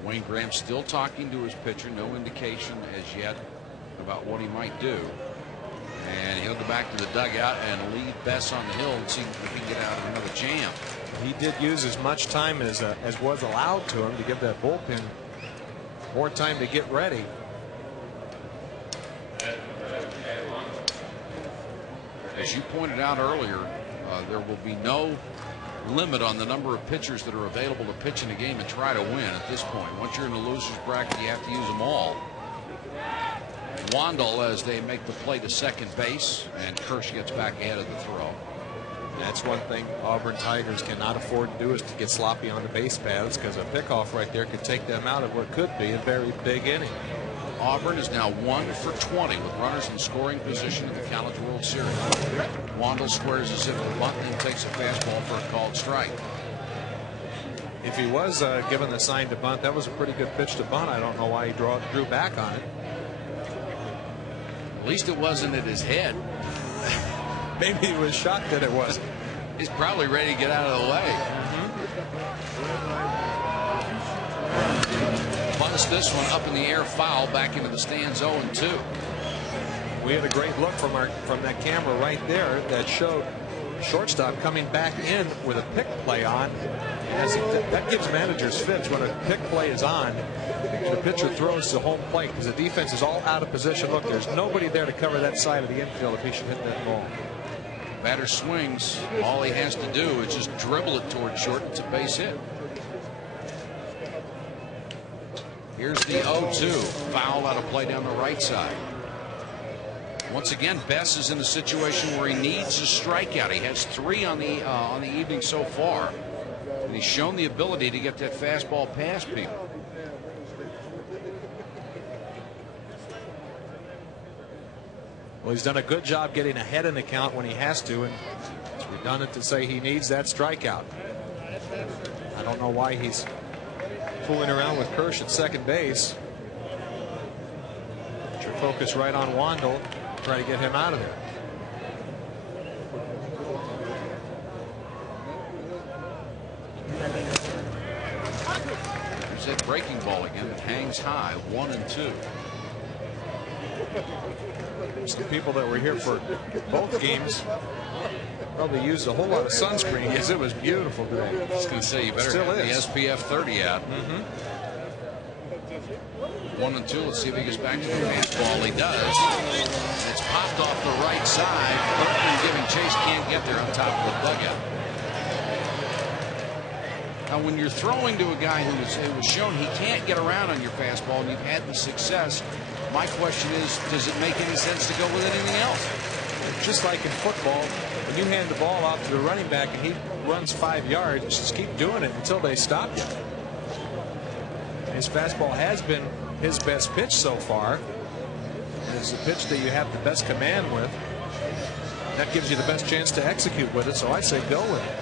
Wayne Graham still talking to his pitcher. No indication as yet about what he might do. And he'll go back to the dugout and leave Bess on the hill and see if he can get out of another jam. He did use as much time as was allowed to him to give that bullpen more time to get ready. As you pointed out earlier, there will be no limit on the number of pitchers that are available to pitch in a game and try to win at this point. Once you're in the loser's bracket, you have to use them all. Wandel as they make the play to second base, and Kirsch gets back ahead of the throw. That's one thing Auburn Tigers cannot afford to do, is to get sloppy on the base paths, because a pickoff right there could take them out of what could be a very big inning. Auburn is now 1 for 20 with runners in scoring position in the College World Series. Wandel squares as if a bunt and takes a fastball for a called strike. If he was given the sign to bunt, that was a pretty good pitch to bunt. I don't know why he drew back on it. At least it wasn't at his head. Maybe he was shocked that it wasn't. He's probably ready to get out of the way. Bunts this one up in the air, foul, back into the stands, 0-2. We had a great look from that camera right there that showed shortstop coming back in with a pick play on. That gives managers fits when a pick play is on. The pitcher throws to home plate because the defense is all out of position. Look, there's nobody there to cover that side of the infield if he should hit that ball. Batter swings. All he has to do is just dribble it towards short. It's a base hit. Here's the 0-2. Foul out of play down the right side. Once again, Bess is in a situation where he needs a strikeout. He has 3 on the evening so far, and he's shown the ability to get that fastball past people. Well, he's done a good job getting ahead in the count when he has to, and it's redundant to say he needs that strikeout. I don't know why he's fooling around with Kirsch at second base. Put your focus right on Wandel. Try to get him out of there. There's that breaking ball again. It hangs high. 1-2. Some people that were here for both games probably used a whole lot of sunscreen because it was beautiful today. I was going to say, you better have the SPF 30 out. 1-2. Let's see if he gets back to the fastball. He does. It's popped off the right side. Berkman giving chase, can't get there on top of the dugout. Now, when you're throwing to a guy who was shown he can't get around on your fastball and you've had the success, my question is, does it make any sense to go with anything else? Just like in football, when you hand the ball off to the running back and he runs 5 yards, just keep doing it until they stop you. His fastball has been his best pitch so far. It's a pitch that you have the best command with. That gives you the best chance to execute with it, so I say go with it.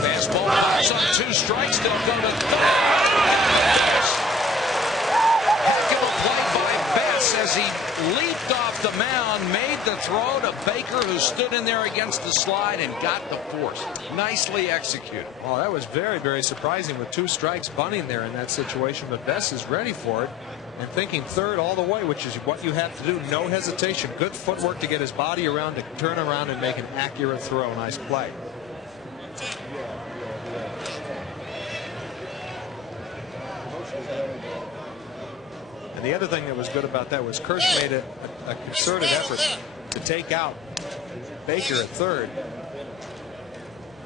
Fastball pops on 2 strikes, still going to third. Heck of a play by Bess as he leaped off the mound, made the throw to Baker, who stood in there against the slide and got the force. Nicely executed. Oh, that was very, very surprising with 2 strikes bunting there in that situation, but Bess is ready for it and thinking third all the way, which is what you have to do. No hesitation. Good footwork to get his body around, to turn around and make an accurate throw. Nice play. And the other thing that was good about that was Kirsch made a concerted effort to take out Baker at third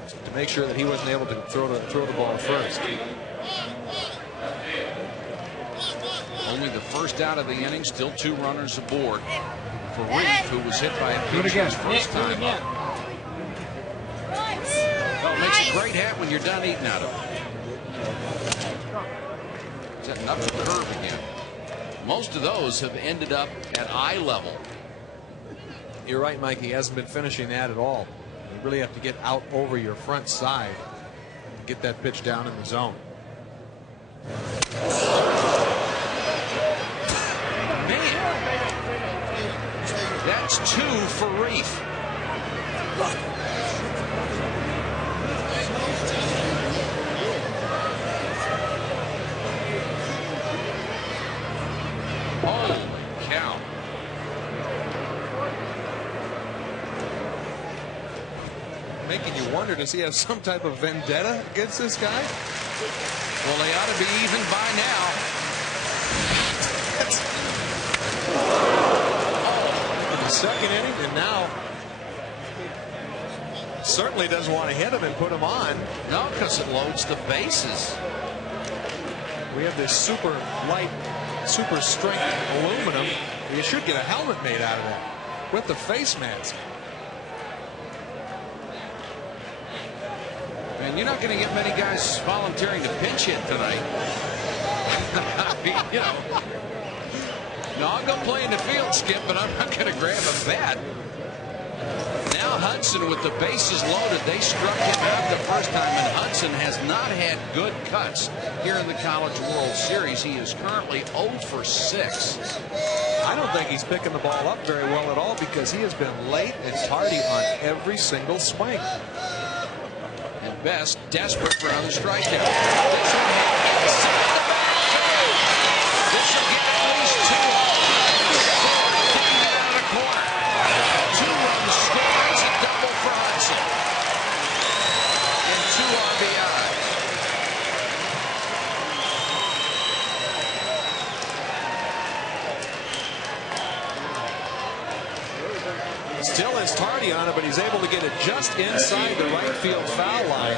to make sure that he wasn't able to throw the ball first. Only the first out of the inning, still 2 runners aboard for Reif, who was hit by a pitch his first time up. Well, it makes a great hat when you're done eating out of it. Setting up the curve again. Most of those have ended up at eye level. You're right, Mike. He hasn't been finishing that at all. You really have to get out over your front side and get that pitch down in the zone. Man, that's 2 for Reif. Holy cow. Making you wonder, does he have some type of vendetta against this guy? Well, they ought to be even by now. In the second inning, and now certainly doesn't want to hit him and put him on. No, because it loads the bases. We have this super light, super strength aluminum. You should get a helmet made out of that with the face mask. And you're not going to get many guys volunteering to pinch hit tonight. I mean, you know. No, I'll go play in the field, Skip, but I'm not going to grab a bat. Now Hudson with the bases loaded. They struck him out the first time, and Hudson has not had good cuts here in the College World Series. He is currently 0 for 6. I don't think he's picking the ball up very well at all because he has been late and tardy on every single swing. And Best desperate for another strikeout. This will hit inside the back. This will get at least 2 runs. Getting it out of the corner. 2-run score. It's a double for Hudson. And 2 RBIs. Still is tardy on it, but he's able to get it just inside the right field foul line.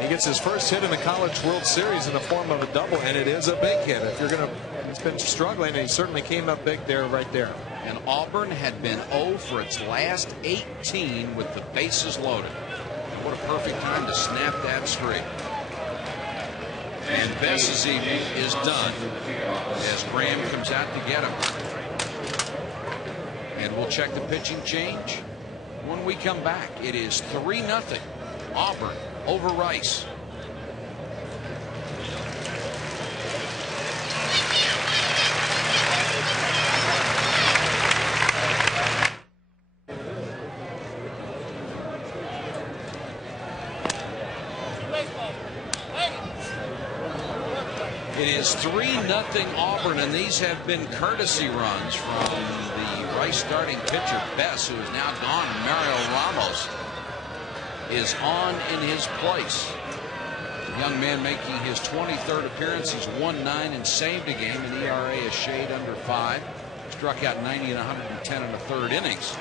He gets his first hit in the College World Series in the form of a double, and it is a big hit. If you're going to, he's been struggling, and he certainly came up big there, right there. And Auburn had been 0 for its last 18 with the bases loaded. What a perfect time to snap that streak. And Best's evening is done as Graham comes out to get him. And we'll check the pitching change when we come back. It is 3-0 Auburn over Rice. It is 3-0 Auburn, and these have been courtesy runs from the Rice starting pitcher Bess, who is now gone. Mario Ramos is on in his place. The young man making his 23rd appearance. He's won 9 and saved a game. An ERA a shade under 5. Struck out 90 and 110 in the 3rd innings.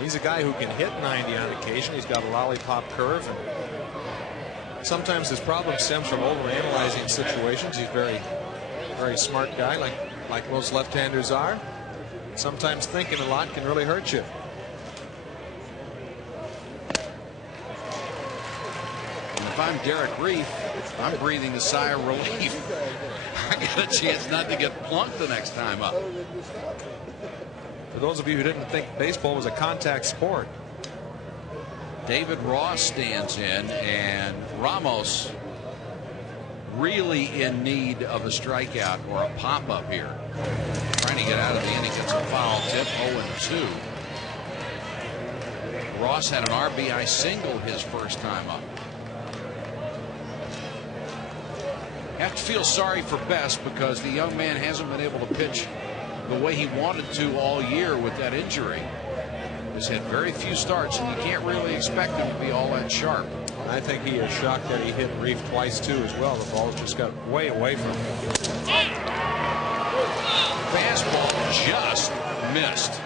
He's a guy who can hit 90 on occasion. He's got a lollipop curve, and sometimes his problem stems from overanalyzing situations. He's very smart guy, like most left-handers are. Sometimes thinking a lot can really hurt you. And if I'm Derek Reef, I'm breathing a sigh of relief. I got a chance not to get plunked the next time up. For those of you who didn't think baseball was a contact sport, David Ross stands in, and Ramos really in need of a strikeout or a pop-up here. Trying to get out of the inning, gets a foul tip, 0-2. Ross had an RBI single his first time up. Have to feel sorry for Best because the young man hasn't been able to pitch the way he wanted to all year with that injury. Has had very few starts, and you can't really expect him to be all that sharp. I think he is shocked that he hit Reef twice too as well. The ball's just got way away from him. Fastball just missed.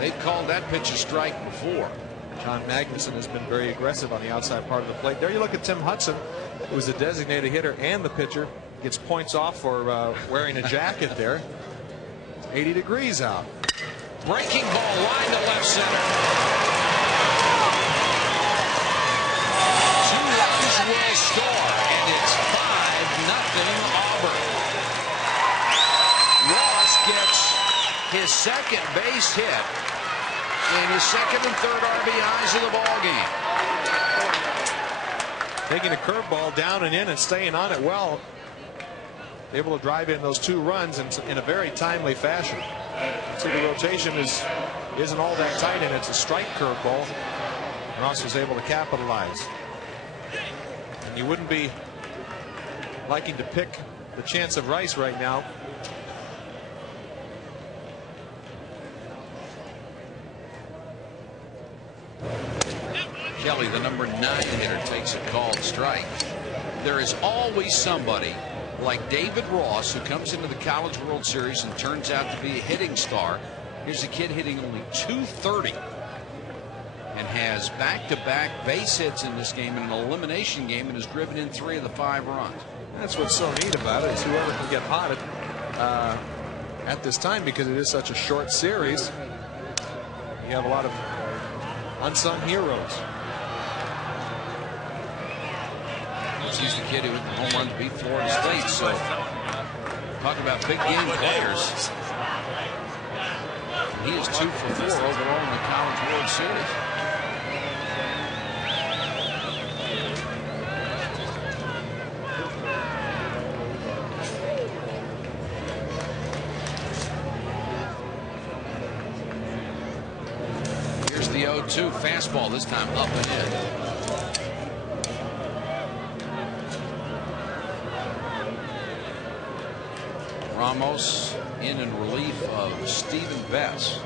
They've called that pitch a strike before. John Magnuson has been very aggressive on the outside part of the plate. There you look at Tim Hudson, who was a designated hitter and the pitcher. Gets points off for wearing a jacket there. It's 80 degrees out. Breaking ball, line to left center. 2 runs will score, and it's 5-0 Auburn. Ross gets his second base hit and his second and third RBIs of the ball game. Taking a curveball down and in and staying on it well. Able to drive in those 2 runs in a very timely fashion. So the rotation isn't all that tight, and it's a strike curveball. Ross was able to capitalize. And you wouldn't be liking to pick the chance of Rice right now. Kelly, the number 9 hitter, takes a called strike. There is always somebody like David Ross, who comes into the College World Series and turns out to be a hitting star, Here's a kid hitting only .230 and has back-to-back base hits in this game in an elimination game and has driven in 3 of the 5 runs. That's what's so neat about it is whoever can get hot at this time, because it is such a short series. You have a lot of unsung heroes. He's the kid who hit the home run to beat Florida State. So talk about big game players. He is 2 for 4 overall in the College World Series. Here's the 0-2 fastball, this time up and in. Ramos in relief of Stephen Bess.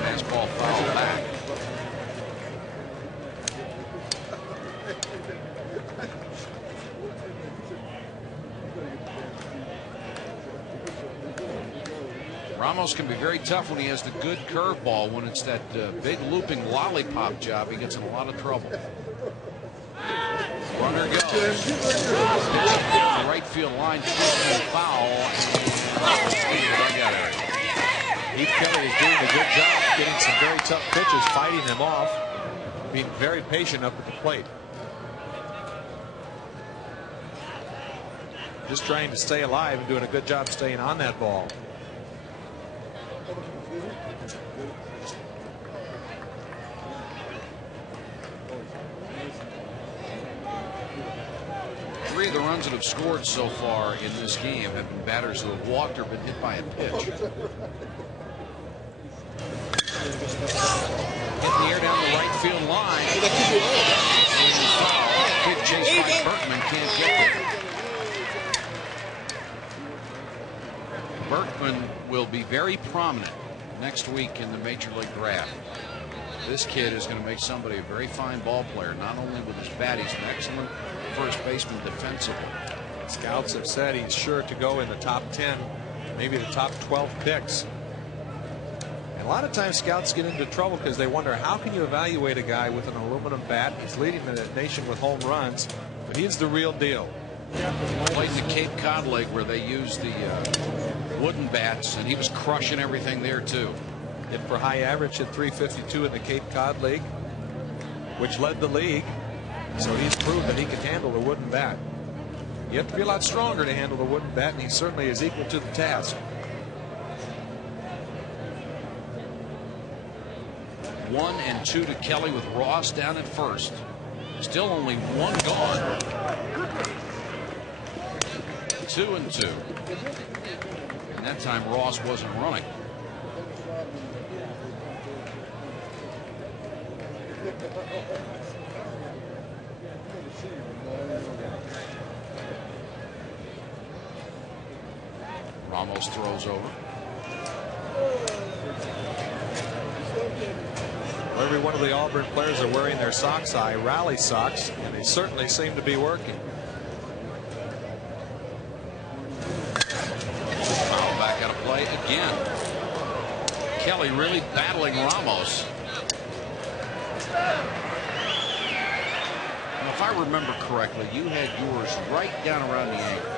Fastball foul back. Ramos can be very tough when he has the good curveball. When it's that big looping lollipop job, he gets in a lot of trouble. Runner goes. The right field line, foul. Heath Kelly is doing a good job getting some very tough pitches, fighting them off, being very patient up at the plate. Just trying to stay alive and doing a good job staying on that ball. Three of the runs that have scored so far in this game have been batters who have walked or been hit by a pitch. Hit in the air down the right field line. Big chase by Berkman, can't get there. Berkman will be very prominent next week in the Major League Draft. This kid is going to make somebody a very fine ball player, not only with his bat, he's an excellent first baseman defensively. Scouts have said he's sure to go in the top 10, maybe the top 12 picks. And a lot of times scouts get into trouble because they wonder, how can you evaluate a guy with an aluminum bat? He's leading the nation with home runs, but he's the real deal. Played in the Cape Cod League where they used the wooden bats, and he was crushing everything there too. Hit for high average at .352 in the Cape Cod League, which led the league. So he's proved that he can handle the wooden bat. You have to be a lot stronger to handle the wooden bat, and he certainly is equal to the task. 1-2 to Kelly with Ross down at first. Still only one gone. 2-2. And that time Ross wasn't running. Ramos throws over. Well, every one of the Auburn players are wearing their sock rally socks, and they certainly seem to be working. Foul back out of play again. Kelly really battling Ramos. Now, if I remember correctly, you had yours right down around the ankle.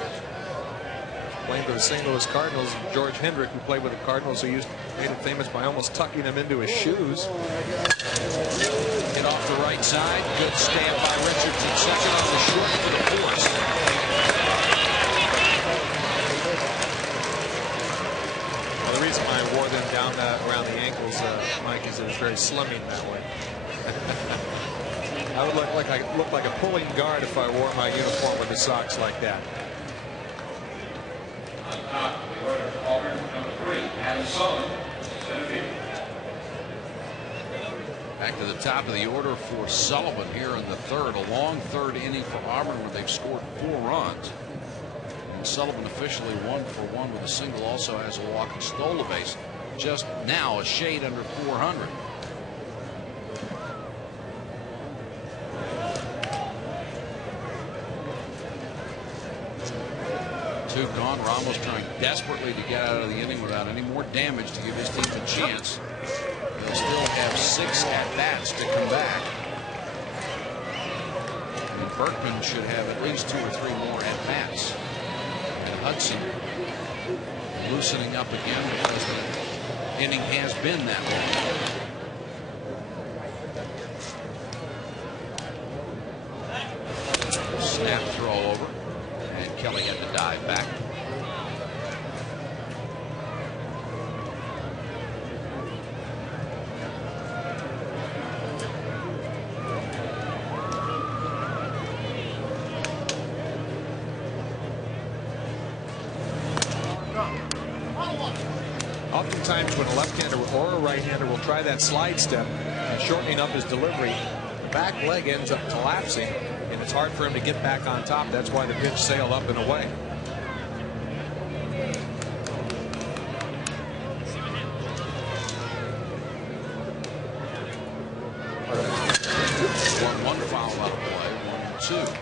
Playing for the St. Louis Cardinals, George Hendrick, who played with the Cardinals, who made it famous by almost tucking them into his shoes. Hit off the right side. Good stand by Richardson. Second on the short for the force. Well, the reason why I wore them down around the ankles, Mike, is it was very slimming that way. I would look like a pulling guard if I wore my uniform with the socks like that. Back to the top of the order for Sullivan here in the third. A long third inning for Auburn where they've scored 4 runs. And Sullivan officially 1 for 1 with a single, also has a walk and stole a base. Just now a shade under 400. 2 gone. Ramos trying desperately to get out of the inning without any more damage to give his team a chance. They'll still have 6 at-bats to come back. And Berkman should have at least 2 or 3 more at-bats. And Hudson loosening up again because the inning has been that long. Snap throw over, and Kelly had to dive back. Oftentimes when a left-hander or a right-hander will try that slide step and shortening up his delivery, the back leg ends up collapsing, and it's hard for him to get back on top. That's why the pitch sailed up and away. One foul out of play, 1-2.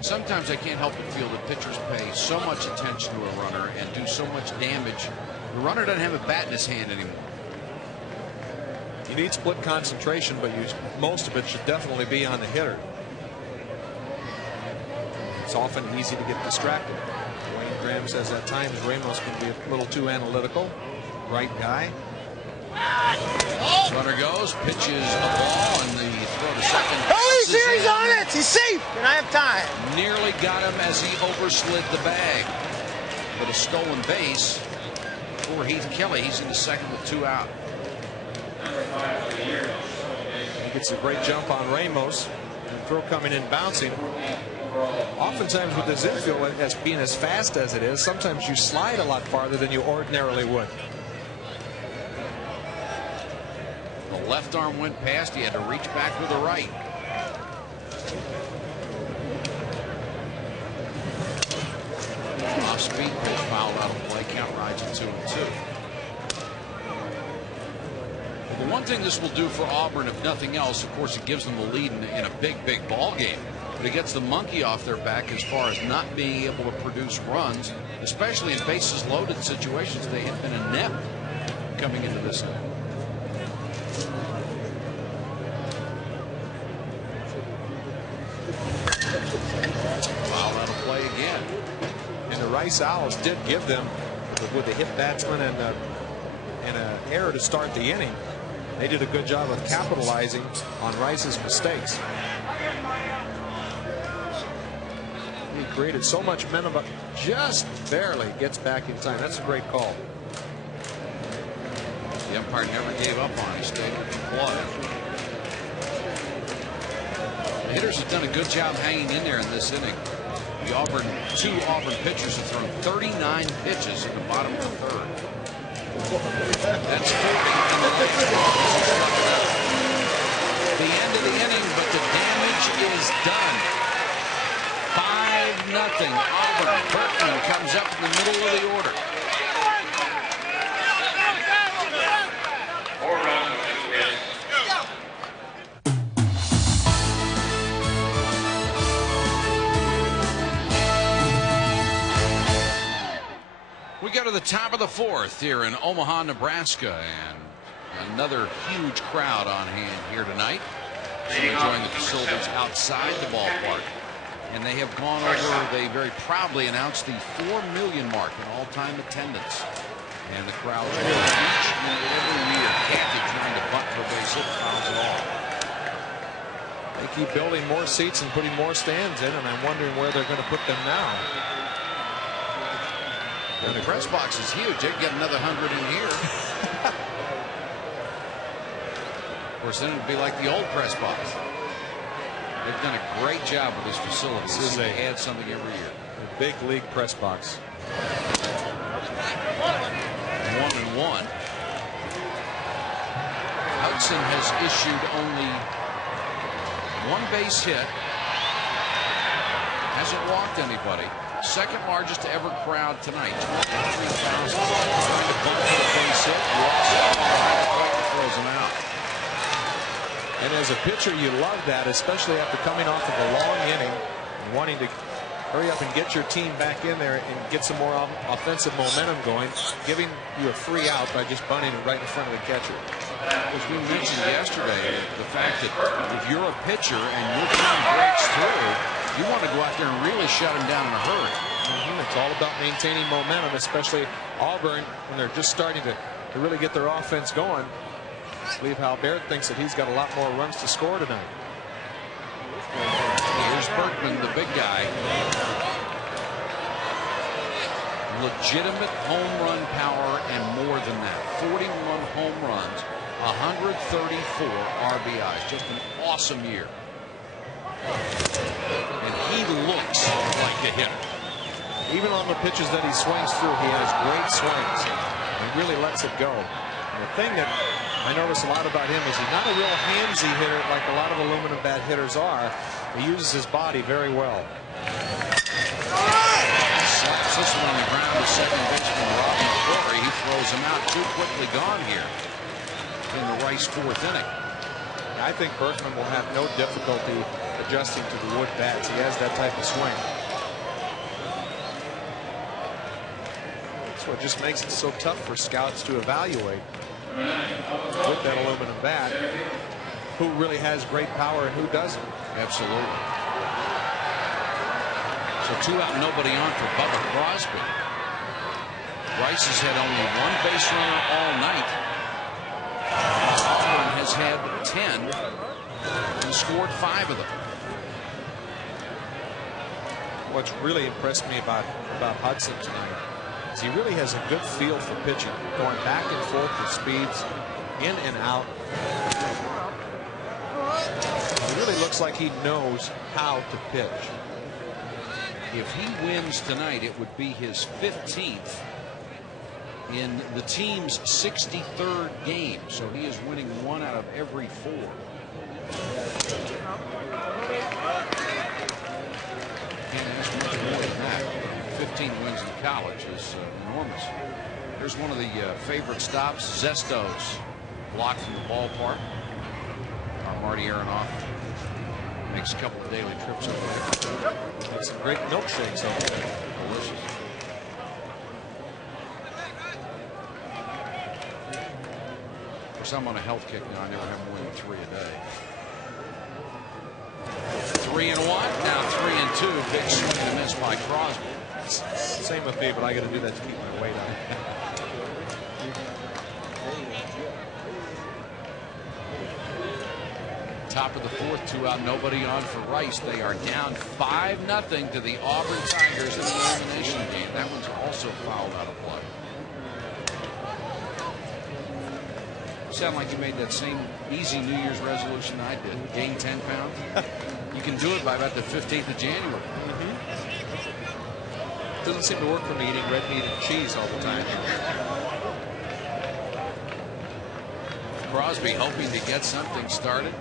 Sometimes I can't help but feel that pitchers pay so much attention to a runner and do so much damage. The runner doesn't have a bat in his hand anymore. You need split concentration, but most of it should definitely be on the hitter. It's often easy to get distracted. Wayne Graham says at times Ramos can be a little too analytical. Right guy. Runner goes, pitches a ball, and the throw to second. Oh, he's on it. He's safe. And I have time. Nearly got him as he overslid the bag. But a stolen base for Heath Kelly. He's in the second with 2 out. He gets a great jump on Ramos. And throw coming in bouncing. Oftentimes with this infield, as being as fast as it is, sometimes you slide a lot farther than you ordinarily would. The left arm went past. He had to reach back with the right. Off speed pitch fouled out of play. Count rides at 2-2. The one thing this will do for Auburn, if nothing else, of course, it gives them the lead in a big ball game. But it gets the monkey off their back as far as not being able to produce runs, especially in bases loaded situations. They have been inept coming into this game. Foul out of play again. And the Rice Owls did give them, with the hit batsman and an error to start the inning, they did a good job of capitalizing on Rice's mistakes. He created so much momentum, but just barely gets back in time. That's a great call. The umpire never gave up on him. He stayed employed. The hitters have done a good job hanging in there in this inning. The two Auburn pitchers have thrown 39 pitches in the bottom of the third. That's 40 in the the end of the inning, but the damage is done. 5-0 Auburn. Berkman comes up in the middle of the order. We go to the top of the 4th here in Omaha, Nebraska, and another huge crowd on hand here tonight. So enjoying the facilities outside the ballpark. And they have gone over, they very proudly announced the 4 million mark in all-time attendance. And the crowd each and every year. Kathy trying to bunt for a base hit, fouls it all. They keep building more seats and putting more stands in, and I'm wondering where they're going to put them now. And the press box is huge. They can get another 100 in here. Of course, then it'd be like the old press box. They've done a great job with this facility. They add something every year. A big league press box. 1-1. Hudson has issued only 1 base hit. Hasn't walked anybody. Second largest ever crowd tonight. 23,000. Trying to bunt for the base hit. Walks it. Throws him out. And as a pitcher, you love that, especially after coming off of a long inning and wanting to hurry up and get your team back in there and get some more offensive momentum going, giving you a free out by just bunting it right in front of the catcher. As we mentioned yesterday, the fact that if you're a pitcher and your team breaks through, you want to go out there and really shut them down in a hurry. It's all about maintaining momentum, especially Auburn when they're just starting to really get their offense going. I believe Hal Baird thinks that he's got a lot more runs to score tonight. Here's Berkman, the big guy. Legitimate home run power and more than that. 41 home runs, 134 RBIs. Just an awesome year. And he looks like a hitter. Even on the pitches that he swings through, he has great swings. He really lets it go. And the thing that I notice a lot about him is he's not a real handsy hitter like a lot of aluminum bat hitters are. He uses his body very well. Slaps this one on the ground to second baseman Robin McCrory. He throws him out. Too quickly gone here in the Rice fourth inning. I think Berkman will have no difficulty adjusting to the wood bats. He has that type of swing. That's what just makes it so tough for scouts to evaluate with that aluminum bat who really has great power and who doesn't. Absolutely. So 2 out, nobody on for Bubba Crosby. Rice has had only 1 base runner all night. Auburn has had 10 and scored 5 of them. What's really impressed me about Hudson tonight is he really has a good feel for pitching, going back and forth with speeds, in and out. It really looks like he knows how to pitch. If he wins tonight, it would be his 15th in the team's 63rd game. So he is winning 1 out of every 4. Can't ask much more than that. 15 wins in college is enormous. Here's one of the favorite stops. Zesto's blocked from the ballpark. Marty Aronoff makes a couple of daily trips over there. Makes some great milkshakes over there. Delicious. Of course, I'm on a health kick now. I never have more than 3 a day. 3 and 1. Now 3 and 2. Big swing and a miss by Crosby. Same with me, but I got to do that to keep my weight on. Top of the 4th, 2 out, nobody on for Rice. They are down 5-0 to the Auburn Tigers in the elimination game. That one's also fouled out of play. Sound like you made that same easy New Year's resolution I did. Gain 10 pounds. You can do it by about the 15th of January. Doesn't seem to work for me eating red meat and cheese all the time. Crosby hoping to get something started.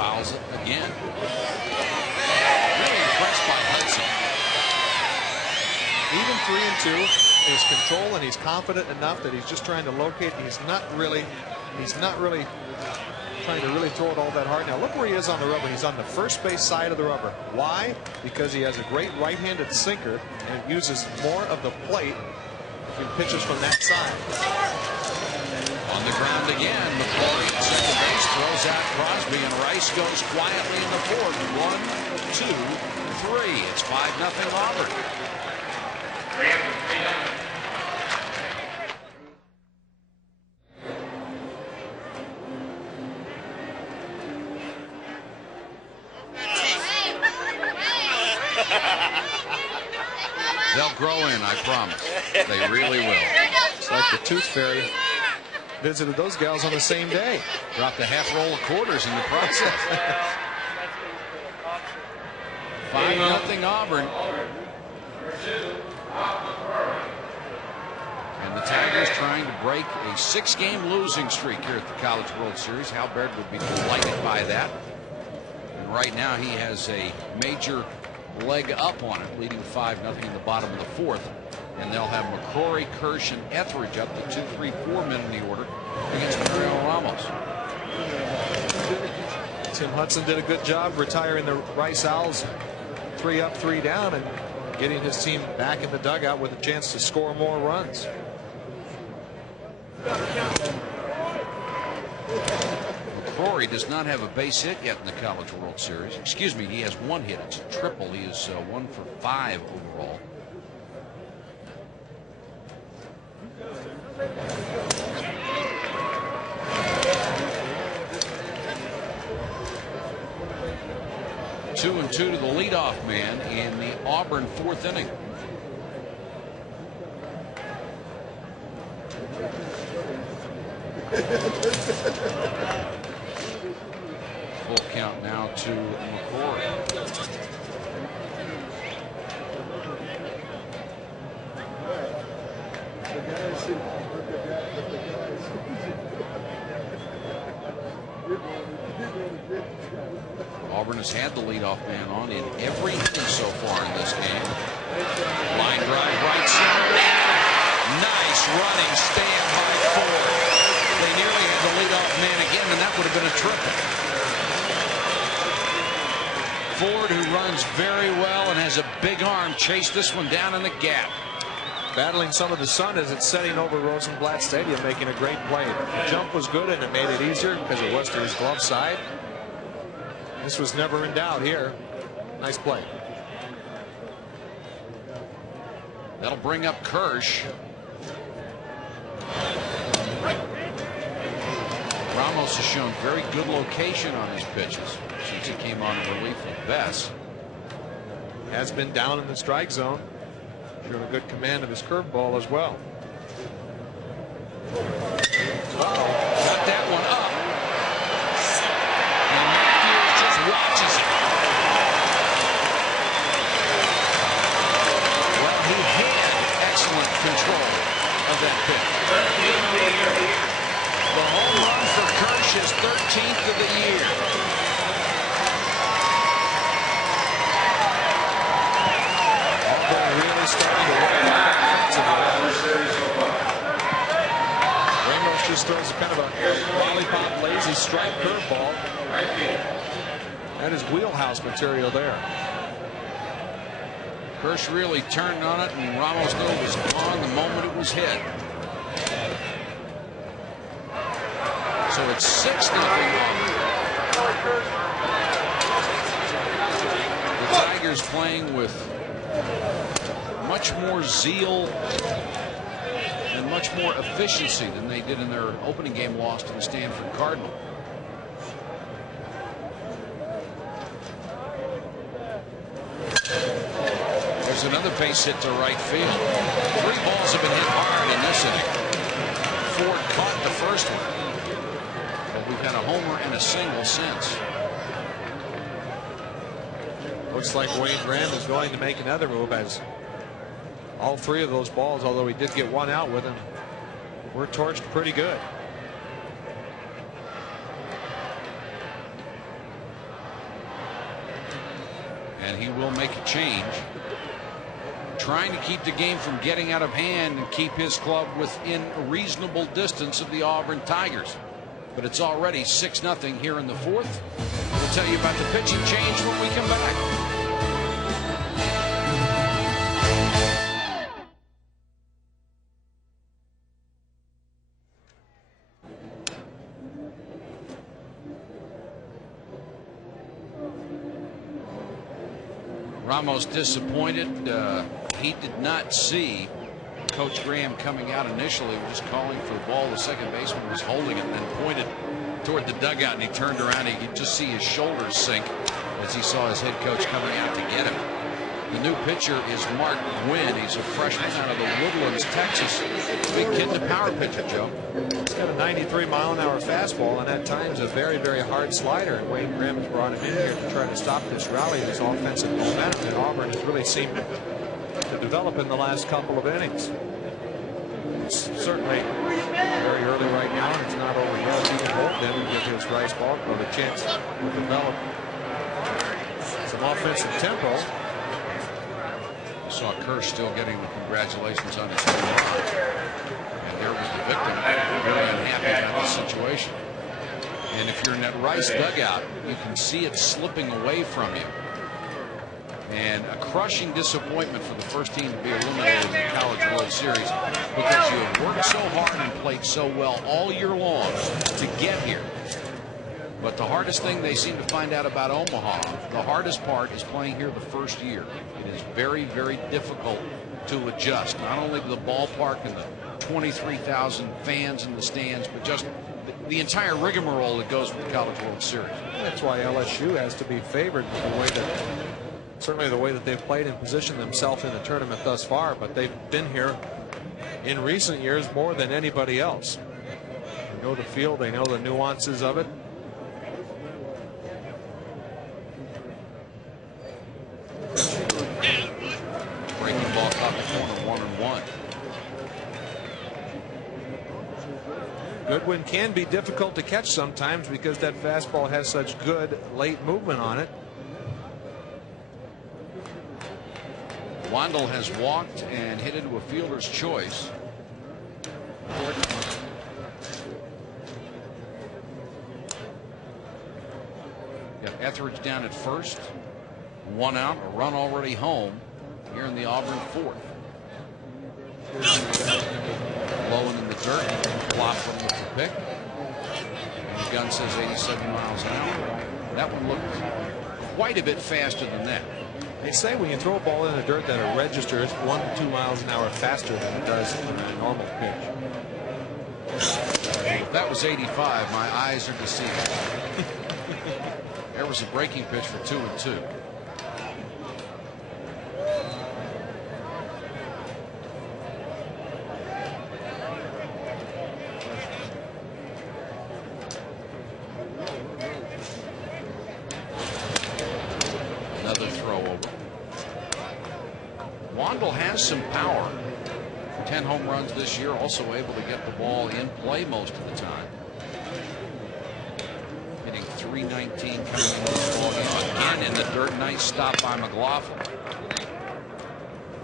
Fouls it again. Really impressed by Hudson. Even 3 and 2 is control, and he's confident enough that he's just trying to locate. He's not really trying to throw it all that hard. Now look where he is on the rubber. He's on the first base side of the rubber. Why? Because he has a great right-handed sinker and uses more of the plate if he pitches from that side. On the ground again, McCrory at second base throws out Crosby, and Rice goes quietly in the 4th. 1, 2, 3. It's 5-0 Auburn. They'll grow in, I promise. They really will. It's like the Tooth Fairy visited those gals on the same day. Dropped a half roll of quarters in the process. 5-0 Auburn. And the Tigers trying to break a 6-game losing streak here at the College World Series. Hal Baird would be delighted by that. And right now he has a major leg up on it, leading 5-0 in the bottom of the 4th. And they'll have McCrory, Kirsch, and Etheridge up to 2, 3, 4 men in the order against Mario Ramos. Tim Hudson did a good job retiring the Rice Owls 3 up, 3 down, and getting his team back in the dugout with a chance to score more runs. McCrory does not have a base hit yet in the College World Series. Excuse me, he has 1 hit. It's a triple. He is 1 for 5 overall. Two and 2 to the leadoff man in the Auburn 4th inning. Full count now to McCrory. Auburn has had the leadoff man on in every inning so far in this game. Line drive right center. Nice running stand by Ford. They nearly had the leadoff man again, and that would have been a triple. Ford, who runs very well and has a big arm, chased this one down in the gap. Battling some of the sun as it's setting over Rosenblatt Stadium, making a great play. The jump was good, and it made it easier because it was to his glove side. This was never in doubt here. Nice play. That'll bring up Kirsch. Ramos has shown very good location on his pitches since he came on in relief with Bess. Has been down in the strike zone. Showing a good command of his curveball as well. Got that one up. And Matthews just watches it. Well, he had excellent control of that pitch. The home run for Kirsch is 13th of the year. Auburn really starting to work Ramos just throws kind of a lollipop, lazy strike curveball. That is wheelhouse material there. Kirsch really turned on it, and Ramos knew it was on the moment it was hit. So it's 6-0. The Tigers playing with much more zeal and much more efficiency than they did in their opening game loss to the Stanford Cardinal. There's another base hit to right field. 3 balls have been hit hard in this inning. Ford caught the first one, but we've had a homer and a single since. Looks like Wayne Graham is going to make another move, as all 3 of those balls, although he did get 1 out with him, were torched pretty good. And he will make a change, trying to keep the game from getting out of hand and keep his club within a reasonable distance of the Auburn Tigers. But it's already 6-0 here in the 4th. We'll tell you about the pitching change when we come back. Ramos disappointed. He did not see Coach Graham coming out initially, just calling for the ball. The second baseman was holding it and then pointed toward the dugout, and he turned around. He could just see his shoulders sink as he saw his head coach coming out to get him. The new pitcher is Mark Gwynn. He's a freshman out of the Woodlands, Texas. Big kid to power pitcher, Joe. He's got a 93-mile-an-hour fastball, and at times a very, very hard slider. And Wayne Graham has brought him in here to try to stop this rally, this offensive momentum that Auburn has really seemed to develop in the last couple of innings. It's certainly very early right now, and it's not over yet. He can hold them and give his Rice ball club a chance to develop some offensive tempo. Saw Kirsch still getting the congratulations on his home run. And there was the victim, very unhappy about the situation. And if you're in that Rice dugout, you can see it slipping away from you. And a crushing disappointment for the first team to be eliminated in the College World Series because you have worked so hard and played so well all year long to get here. But the hardest thing they seem to find out about Omaha, the hardest part is playing here the first year. It is very, very difficult to adjust, not only to the ballpark and the 23,000 fans in the stands, but just the entire rigmarole that goes with the College World Series. That's why LSU has to be favored the way that, certainly the way that they've played and positioned themselves in the tournament thus far, but they've been here in recent years more than anybody else. They know the field, they know the nuances of it. Breaking ball caught the corner, 1-1. Goodwin can be difficult to catch sometimes because that fastball has such good late movement on it. Wandel has walked and hit into a fielder's choice. Got Etheridge down at first. 1 out, a run already home here in the Auburn fourth. Blowing in the dirt, flop from the pick. And the gun says 87 miles an hour. That one looked quite a bit faster than that. They say when you throw a ball in the dirt that it registers 1 to 2 miles an hour faster than it does in a normal pitch. If that was 85, my eyes are deceiving. There was a breaking pitch for 2-2. Wandel has some power. 10 home runs this year, also able to get the ball in play most of the time. Hitting .319 coming into this ball game. Again in the dirt. Nice stop by McLaughlin.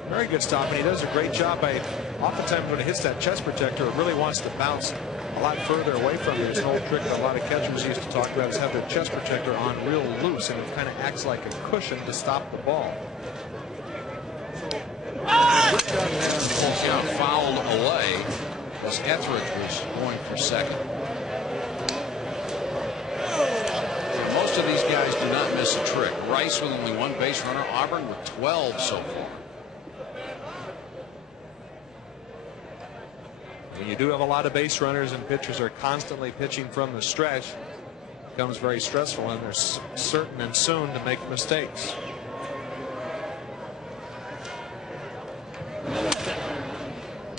Very good stop, and he does a great job by oftentimes when it hits that chest protector, it really wants to bounce a lot further away from you. It's an old trick that a lot of catchers used to talk about, is have their chest protector on real loose, and it kind of acts like a cushion to stop the ball. Fouled away as Etheridge was going for second. Most of these guys do not miss a trick. Rice with only 1 base runner. Auburn with 12 so far. When you do have a lot of base runners and pitchers are constantly pitching from the stretch, it becomes very stressful, and they're certain and soon to make mistakes.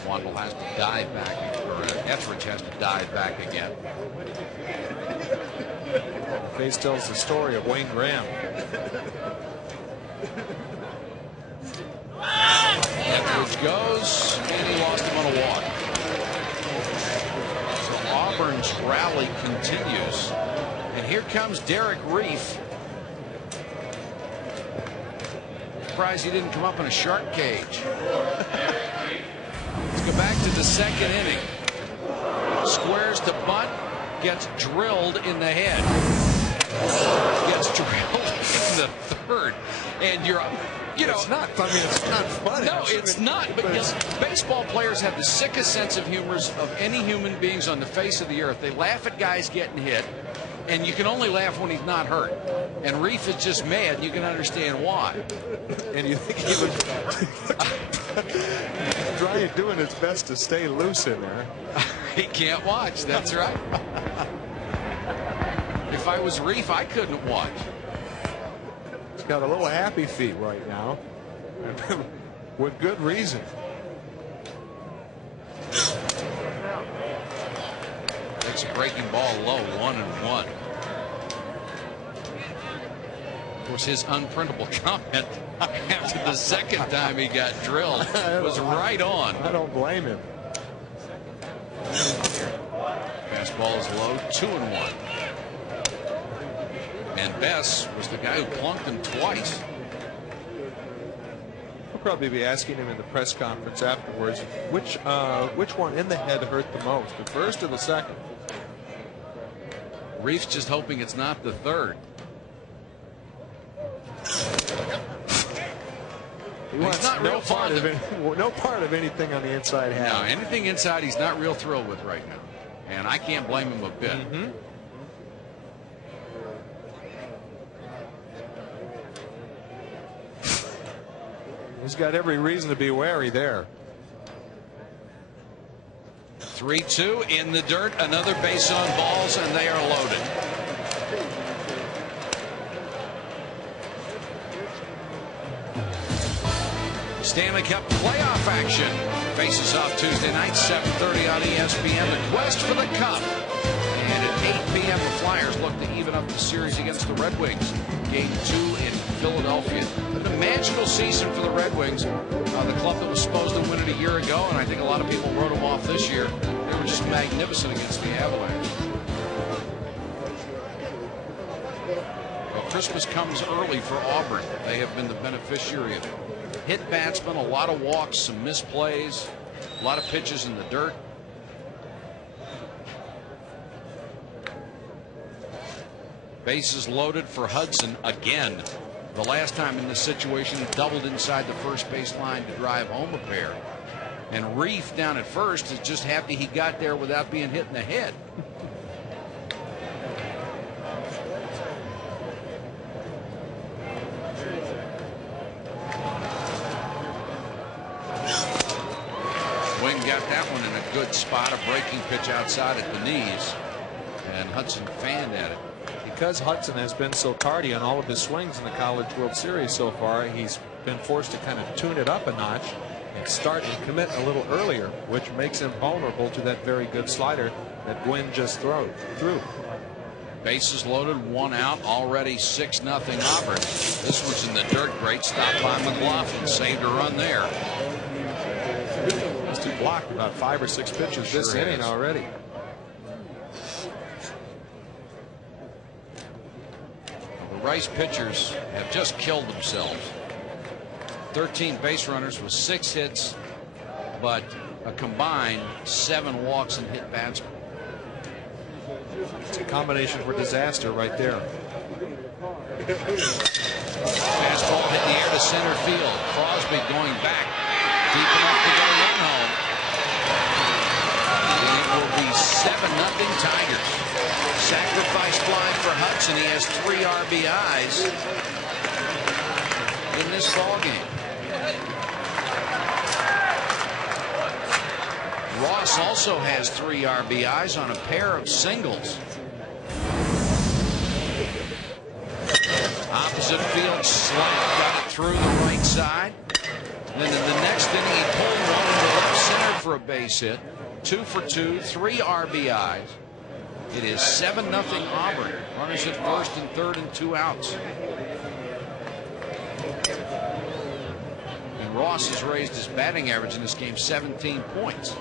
Wandel has to dive back, or Etheridge has to dive back again. The face tells the story of Wayne Graham. Etheridge goes, and he lost him on a walk. So Auburn's rally continues, and here comes Derek Reef. Surprised he didn't come up in a shark cage. Let's go back to the second inning. Squares to bunt, gets drilled in the head. Gets drilled in the third, and it's not. I mean, it's not funny. No, it's not. But baseball players have the sickest sense of humor of any human beings on the face of the earth. They laugh at guys getting hit, and you can only laugh when he's not hurt. And Reef is just mad. You can understand why. And you think he was doing his best to stay loose in there. He can't watch. That's right. If I was Reef, I couldn't watch. He's got a little happy feet right now, with good reason. Takes a breaking ball low, 1-1. Of course, his unprintable comment after the second time he got drilled was right on. I don't blame him. Fastball is low, 2-1. And Bess was the guy who plunked him twice. We'll probably be asking him in the press conference afterwards which one in the head hurt the most, the first or the second. Reef's just hoping it's not the third. He wants not real part of it, no part of anything on the inside half. No, anything inside he's not real thrilled with right now. And I can't blame him a bit. He's got every reason to be wary there. 3-2 in the dirt. Another base on balls, and they are loaded. Stanley Cup playoff action faces off Tuesday night, 7:30 on ESPN. The quest for the Cup. And at 8 p.m., the Flyers look to even up the series against the Red Wings. Game 2 in Philadelphia. It's been a magical season for the Red Wings. The club that was supposed to win it a year ago, and I think a lot of people wrote them off this year. They were just magnificent against the Avalanche. Well, Christmas comes early for Auburn. They have been the beneficiary of it. Hit batsmen, a lot of walks, some misplays, a lot of pitches in the dirt. Bases loaded for Hudson again. The last time in this situation, doubled inside the first base line to drive home a pair. And Reef down at first is just happy he got there without being hit in the head. Wing got that one in a good spot, a breaking pitch outside at the knees, and Hudson fanned at it. Because Hudson has been so tardy on all of his swings in the College World Series so far, he's been forced to kind of tune it up a notch and start and commit a little earlier, which makes him vulnerable to that very good slider that Gwynn just threw. Bases loaded, one out, already 6-0 Auburn. This one's in the dirt. Great stop by McLaughlin, saved a run there. Must have blocked about 5 or 6 pitches this inning already. The Rice pitchers have just killed themselves. 13 base runners with 6 hits, but a combined 7 walks and hit batsmen. It's a combination for disaster right there. Fastball hit the air to center field. Crosby going back deep enough to get a run home. And it will be 7-0 Tigers. Sacrifice fly for Hudson. He has 3 RBIs in this ball game. Ross also has 3 RBIs on a pair of singles. Opposite field slide, got it through the right side. Then in the next inning, he pulled one into left center for a base hit. 2 for 2, 3 RBIs. It is 7-0 Auburn. Runners at first and third and 2 outs. And Ross has raised his batting average in this game 17 points.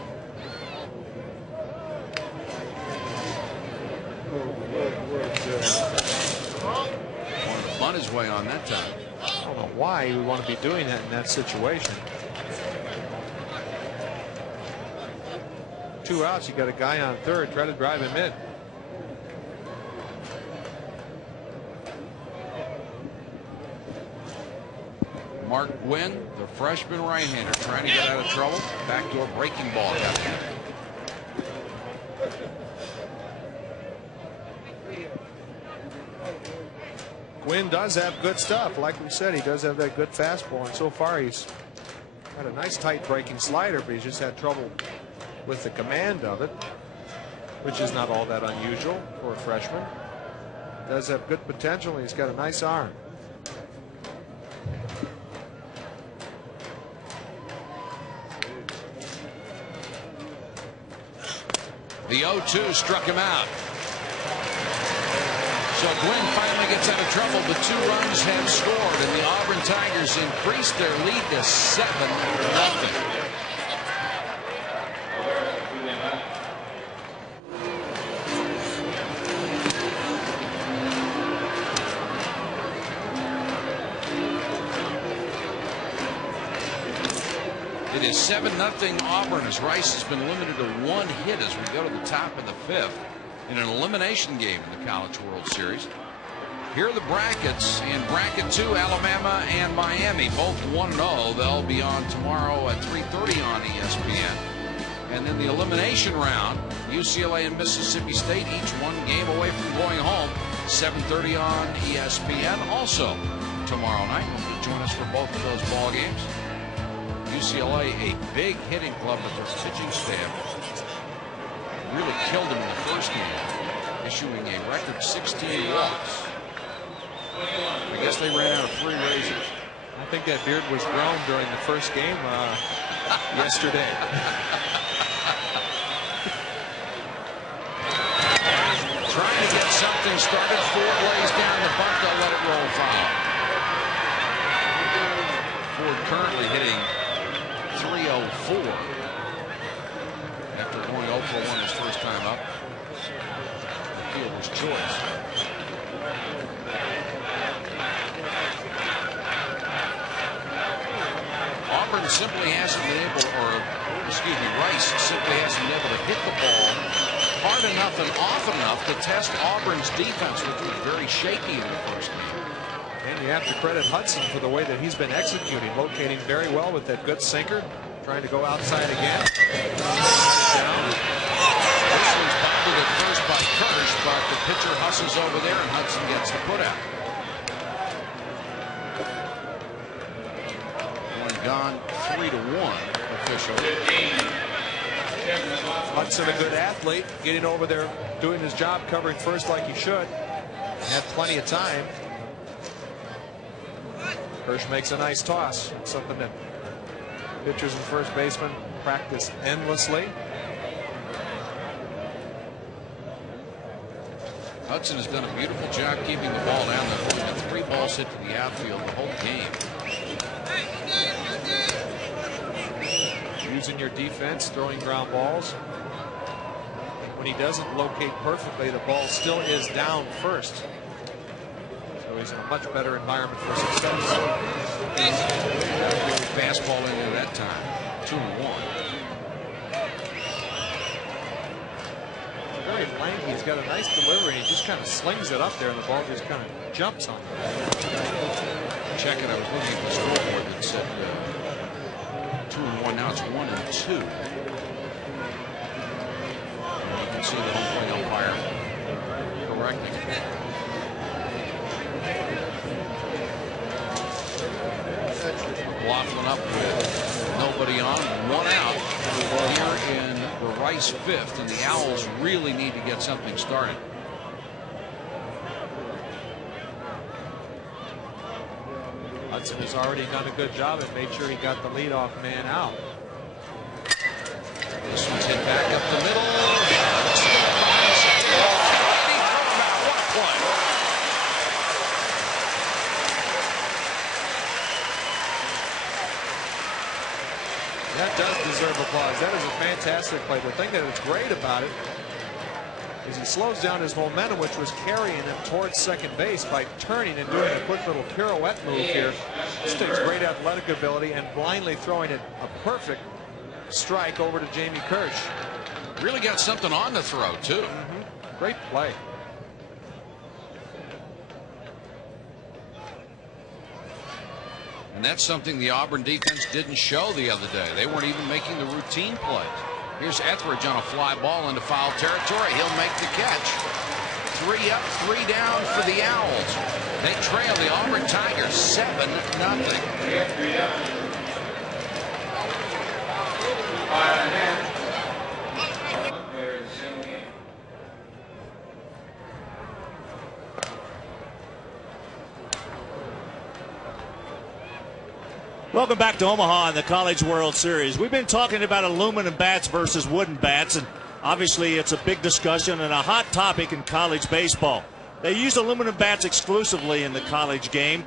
Wanted to bunt his way on that time. I don't know why he would want to be doing that in that situation. 2 outs, you got a guy on third, try to drive him in. Mark Gwynn, the freshman right-hander, trying to get out of trouble. Back to a breaking ball. Gwynn does have good stuff. Like we said, he does have that good fastball, and so far he's got a nice tight breaking slider, but he's just had trouble with the command of it, which is not all that unusual for a freshman. Does have good potential, and he's got a nice arm. The 0-2 struck him out. So Gwynn finally gets out of trouble, but 2 runs have scored, and the Auburn Tigers increase their lead to 7-0. It is 7-0 Auburn as Rice has been limited to 1 hit as we go to the top of the 5th. in an elimination game in the College World Series. Here are the brackets. In bracket 2, Alabama and Miami, both 1-0. They'll be on tomorrow at 3:30 on ESPN. And then the elimination round, UCLA and Mississippi State, each one game away from going home, 7:30 on ESPN. Also tomorrow night, join us for both of those ball games. UCLA, a big hitting club, but their pitching staff really killed them in the first game, issuing a record 16 walks. I guess they ran out of free razors. I think that beard was grown during the first game yesterday. Trying to get something started. Ford lays down the bunt. They'll let it roll foul. Ford currently hitting .304 after going 0 for 1 his first time up. The fielder's choice. Auburn simply hasn't been able, Rice simply hasn't been able to hit the ball hard enough and often enough to test Auburn's defense, which was very shaky in the first game. And you have to credit Hudson for the way that he's been executing, locating very well with that good sinker, trying to go outside again. Down. This one's bobbled at first by Kirsch, but the pitcher hustles over there and Hudson gets the put out. One gone, 3-1 official. Hudson, a good athlete, getting over there, doing his job, covering first like he should. Had plenty of time. Kirsch makes a nice toss. Something that pitchers and first basemen practice endlessly. Hudson has done a beautiful job keeping the ball down there. And 3 balls hit to the outfield the whole game. Using your defense, throwing ground balls. When he doesn't locate perfectly, the ball still is down first. So he's in a much better environment for success. Fastball in there that time. 2-1. Very lanky. He's got a nice delivery. He just kind of slings it up there, and the ball just kind of jumps on him. Check it. I was looking at the scoreboard that said 2-1. Now it's 1-2. You can see the home plate umpire correcting. McLaughlin up with nobody on, 1 out here in the Rice 5th, and the Owls really need to get something started. Hudson has already done a good job and made sure he got the leadoff man out. This one's hit back up the middle. That does deserve applause. That is a fantastic play. The thing that is great about it is he slows down his momentum, which was carrying him towards second base, by turning and doing a quick little pirouette move here. This takes great athletic ability and blindly throwing it a perfect strike over to Jamie Kirsch. Really got something on the throw, too. Great play. And that's something the Auburn defense didn't show the other day. They weren't even making the routine plays. Here's Etheridge on a fly ball into foul territory. He'll make the catch. 3 up, 3 down for the Owls. They trail the Auburn Tigers 7-0. Welcome back to Omaha in the College World Series. We've been talking about aluminum bats versus wooden bats, and obviously it's a big discussion and a hot topic in college baseball. They use aluminum bats exclusively in the college game,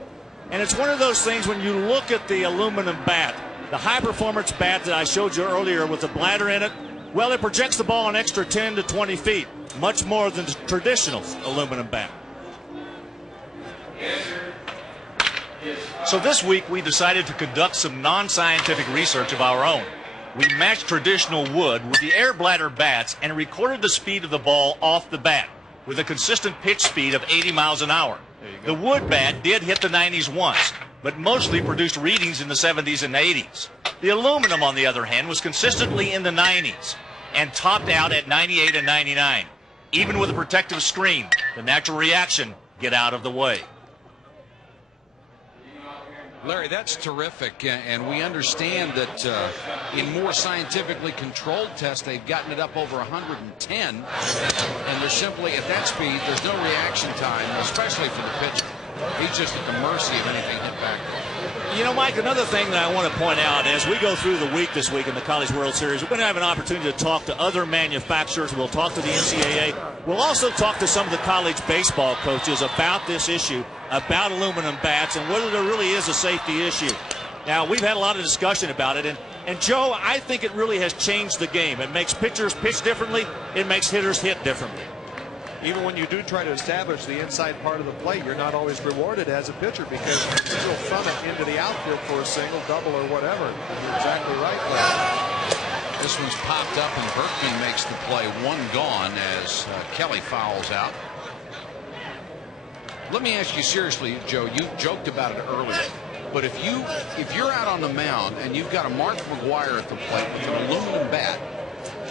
and it's one of those things when you look at the aluminum bat, the high-performance bat that I showed you earlier with the bladder in it, well, it projects the ball an extra 10 to 20 feet, much more than the traditional aluminum bat. So this week we decided to conduct some non-scientific research of our own. We matched traditional wood with the air bladder bats and recorded the speed of the ball off the bat with a consistent pitch speed of 80 miles an hour. The wood bat did hit the 90s once, but mostly produced readings in the 70s and 80s. The aluminum, on the other hand, was consistently in the 90s and topped out at 98 and 99. Even with a protective screen, the natural reaction, get out of the way. Larry, that's terrific, and we understand that in more scientifically controlled tests, they've gotten it up over 110, and they're simply, at that speed, there's no reaction time, especially for the pitcher. He's just at the mercy of anything hit back there. You know, Mike, another thing that I want to point out, as we go through the week this week in the College World Series, we're going to have an opportunity to talk to other manufacturers. We'll talk to the NCAA. We'll also talk to some of the college baseball coaches about this issue, about aluminum bats, and whether there really is a safety issue. Now, we've had a lot of discussion about it, and Joe, I think it really has changed the game. It makes pitchers pitch differently. It makes hitters hit differently. Even when you do try to establish the inside part of the plate, you're not always rewarded as a pitcher because you still thumb it into the outfield for a single, double, or whatever. You're exactly right, Larry. This one's popped up, and Berkman makes the play. One gone as Kelly fouls out. Let me ask you seriously, Joe, you joked about it earlier, but if you're out on the mound and you've got a Mark McGwire at the plate with an aluminum bat,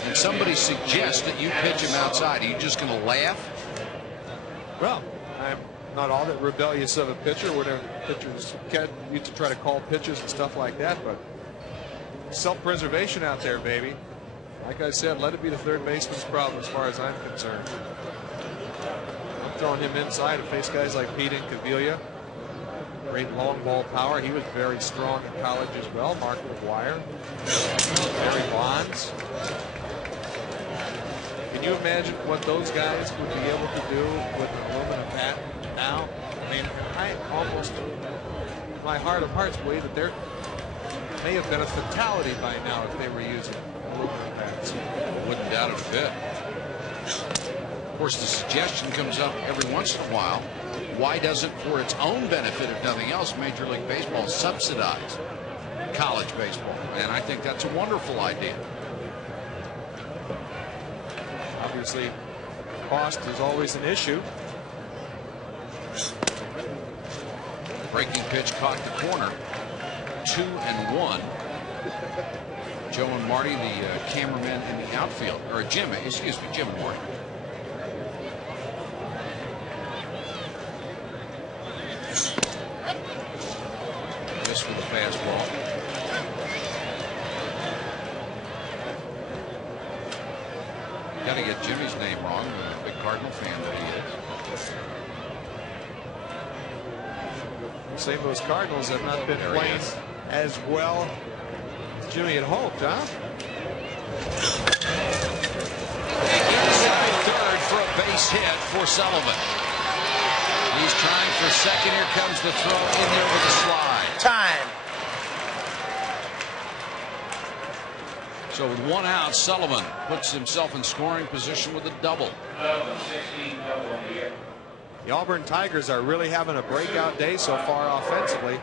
and somebody suggests that you pitch him outside, are you just going to laugh? Well, I'm not all that rebellious of a pitcher. Whatever pitchers used to try to call pitches and stuff like that, but self-preservation out there, baby. Like I said, let it be the third baseman's problem as far as I'm concerned. I'm throwing him inside to face guys like Pete Incaviglia. Great long ball power. He was very strong in college as well. Mark McGwire, Barry Bonds. Can you imagine what those guys would be able to do with an aluminum bat now? I mean, I almost, in my heart of hearts, believe that there may have been a fatality by now if they were using aluminum bats. Wouldn't doubt it a bit. Of course, the suggestion comes up every once in a while. Why doesn't, for its own benefit, if nothing else, Major League Baseball subsidize college baseball? And I think that's a wonderful idea. Obviously, cost is always an issue. Breaking pitch caught the corner. 2-1. Joe and Marty, the cameramen in the outfield, or Jim and Marty. This with a fastball. Got to get Jimmy's name wrong. I'm a big Cardinal fan that he is. St. Louis Cardinals have not been playing as well as Jimmy had hoped, huh? Third for a base hit for Sullivan. He's trying for second. Here comes the throw in there with a slide. Time. So with one out, Sullivan puts himself in scoring position with a double. The Auburn Tigers are really having a breakout day so far offensively.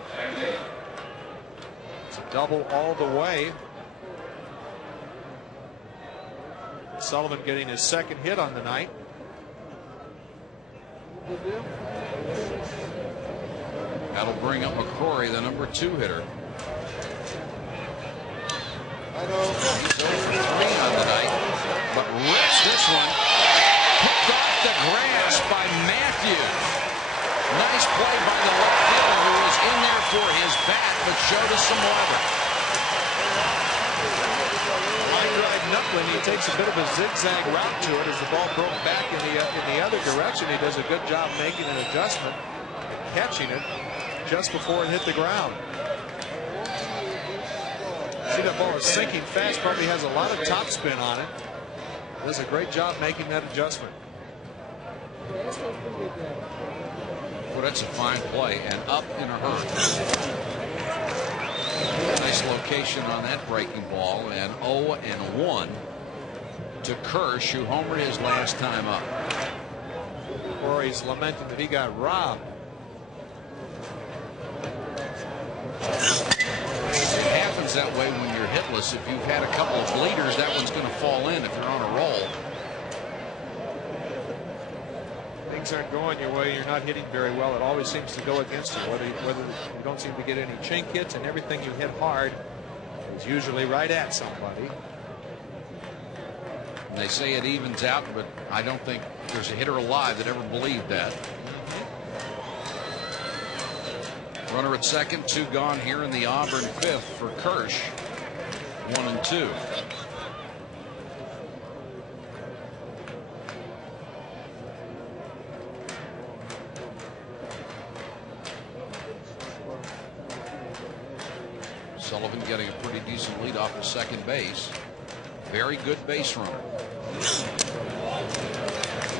It's a double all the way. Sullivan getting his second hit on the night. That'll bring up McCrory, the number 2 hitter. He's 0 for 3 on the night, but rips this one. Picked off the grass by Matthews. Nice play by the left fielder who was in there for his bat, but showed us some weather. Line drive knuckling. He takes a bit of a zigzag route to it as the ball broke back in the other direction. He does a good job making an adjustment, catching it just before it hit the ground. See, that ball is sinking fast, probably has a lot of topspin on it. Does a great job making that adjustment. Well, that's a fine play and up in a hurry. Nice location on that breaking ball, and 0-1 to Kirsch, who homered his last time up. Corey's lamenting that he got robbed. It happens that way when you're hitless. If you've had a couple of bleeders, that one's going to fall in if you're on a roll. Things aren't going your way, you're not hitting very well, it always seems to go against you. Whether you don't seem to get any chink hits, and everything you hit hard is usually right at somebody. And they say it evens out, but I don't think there's a hitter alive that ever believed that. Runner at second, 2 gone here in the Auburn 5th for Kirsch. 1 and 2. Sullivan getting a pretty decent lead off of second base. Very good base runner.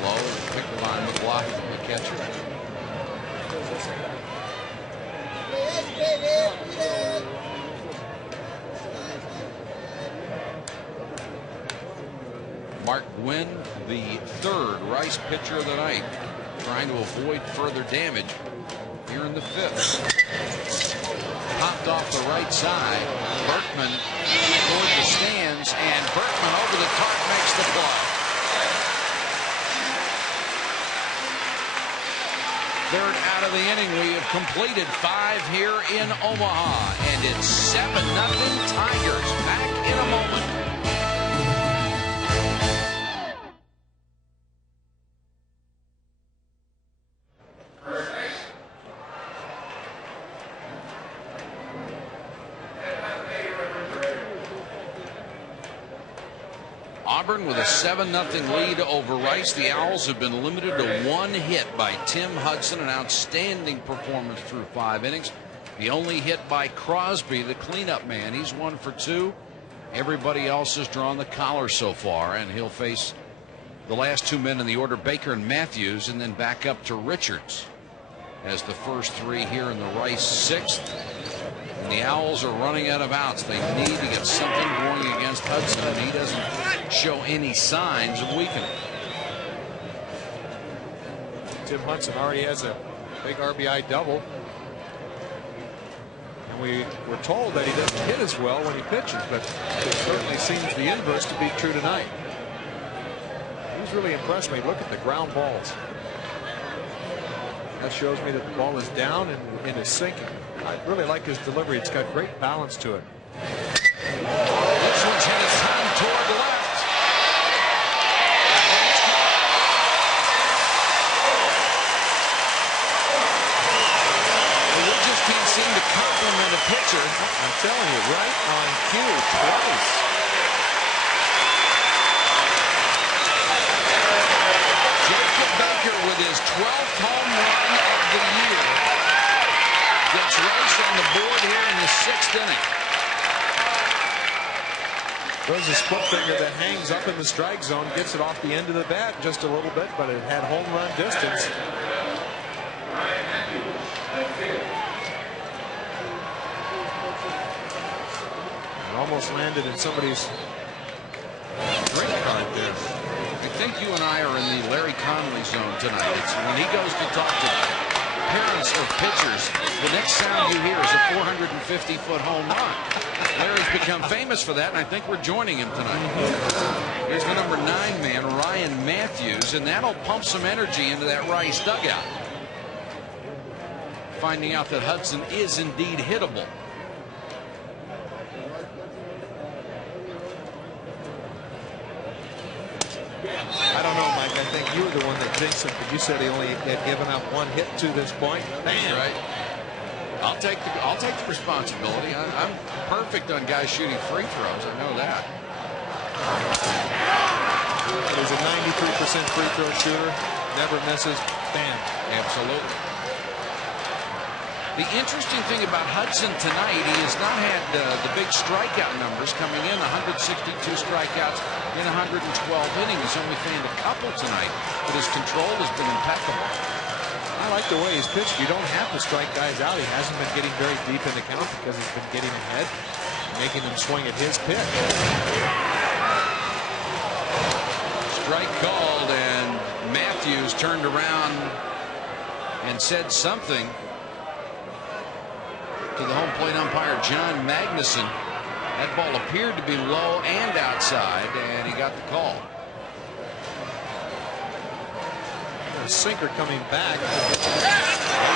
Low, pick the line with block the catcher. Mark Gwynn, the 3rd Rice pitcher of the night, trying to avoid further damage here in the 5th. Popped off the right side. Berkman toward the stands, and Berkman over the tarp makes the play. 3rd out of the inning. We have completed 5 here in Omaha, and it's 7-0 Tigers. Back in a moment. Auburn with a 7-0 lead over Rice. The Owls have been limited to 1 hit by Tim Hudson, an outstanding performance through 5 innings. The only hit by Crosby, the cleanup man. He's 1 for 2. Everybody else has drawn the collar so far, and he'll face the last 2 men in the order, Baker and Matthews, and then back up to Richards as the first 3 here in the Rice 6th. And the Owls are running out of outs. They need to get something going against Hudson, and he doesn't show any signs of weakening. Tim Hudson already has a big RBI double. And we were told that he doesn't hit as well when he pitches, but it certainly seems the inverse to be true tonight. He's really impressed me. Look at the ground balls. That shows me that the ball is down and is sinking. I really like his delivery. It's got great balance to it. This one's hit a ton toward left. We just can't seem to compliment a pitcher. I'm telling you, right on cue twice. Jacob Baker with his 12th home run of the year gets Rice on the board here in the 6th inning. There's a split finger that hangs up in the strike zone, gets it off the end of the bat just a little bit, but it had home run distance. It almost landed in somebody's drink card there. I think you and I are in the Larry Conley zone tonight. It's when he goes to talk to parents of pitchers, the next sound you hear is a 450-foot home run. Larry's become famous for that, and I think we're joining him tonight. Here's the number 9 man, Ryan Matthews, and that'll pump some energy into that Rice dugout. Finding out that Hudson is indeed hittable. I don't know, Mike. I think you were the one that thinks it, but you said he only had given up 1 hit to this point. That's right. I'll take the responsibility. I'm perfect on guys shooting free throws. I know that. He's a 93% free throw shooter. Never misses. Bam. Absolutely. The interesting thing about Hudson tonight, he has not had the big strikeout numbers coming in. 162 strikeouts in 112 innings. He's only fanned a couple tonight, but his control has been impeccable. I like the way he's pitched. You don't have to strike guys out. He hasn't been getting very deep in the count because he's been getting ahead, making them swing at his pitch. Strike called, and Matthews turned around and said something to the home plate umpire, John Magnuson. That ball appeared to be low and outside, and he got the call. A sinker coming back. There's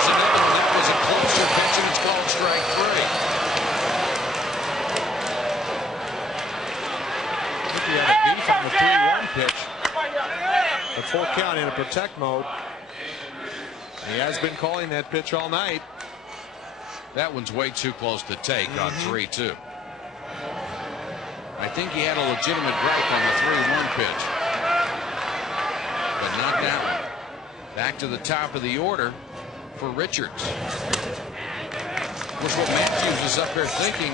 another one. That was a closer pitch, and it's called strike 3. I think he had a beef on the 3-1 pitch. The full count in a protect mode. He has been calling that pitch all night. That one's way too close to take on 3-2. I think he had a legitimate gripe on the 3-1 pitch, but not that one. Back to the top of the order for Richards. Of course, what Matthews is up there thinking,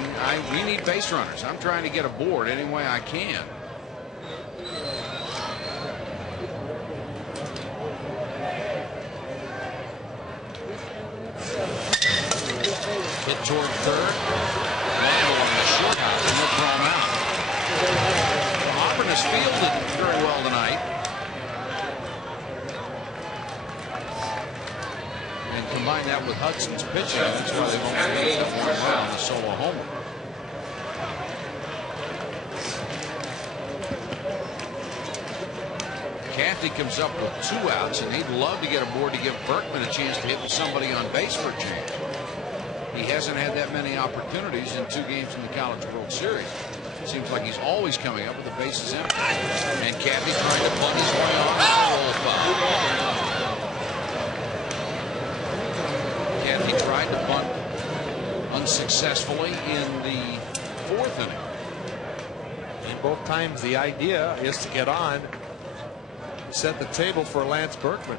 we need base runners. I'm trying to get aboard any way I can. Hit toward third. Landell on the short hop, and they'll throw him out. Auburn has fielded very well tonight. And combine that with Hudson's pitching, that's why they've only made up 1 run on the solo homer. Cathy comes up with 2 outs, and he'd love to get aboard to give Berkman a chance to hit with somebody on base for a change. He hasn't had that many opportunities in 2 games in the College World Series. It seems like he's always coming up with the bases empty. And Cathy trying to bunt his way on. Roll foul. Cathy tried to bunt unsuccessfully in the 4th inning. And both times the idea is to get on, set the table for Lance Berkman.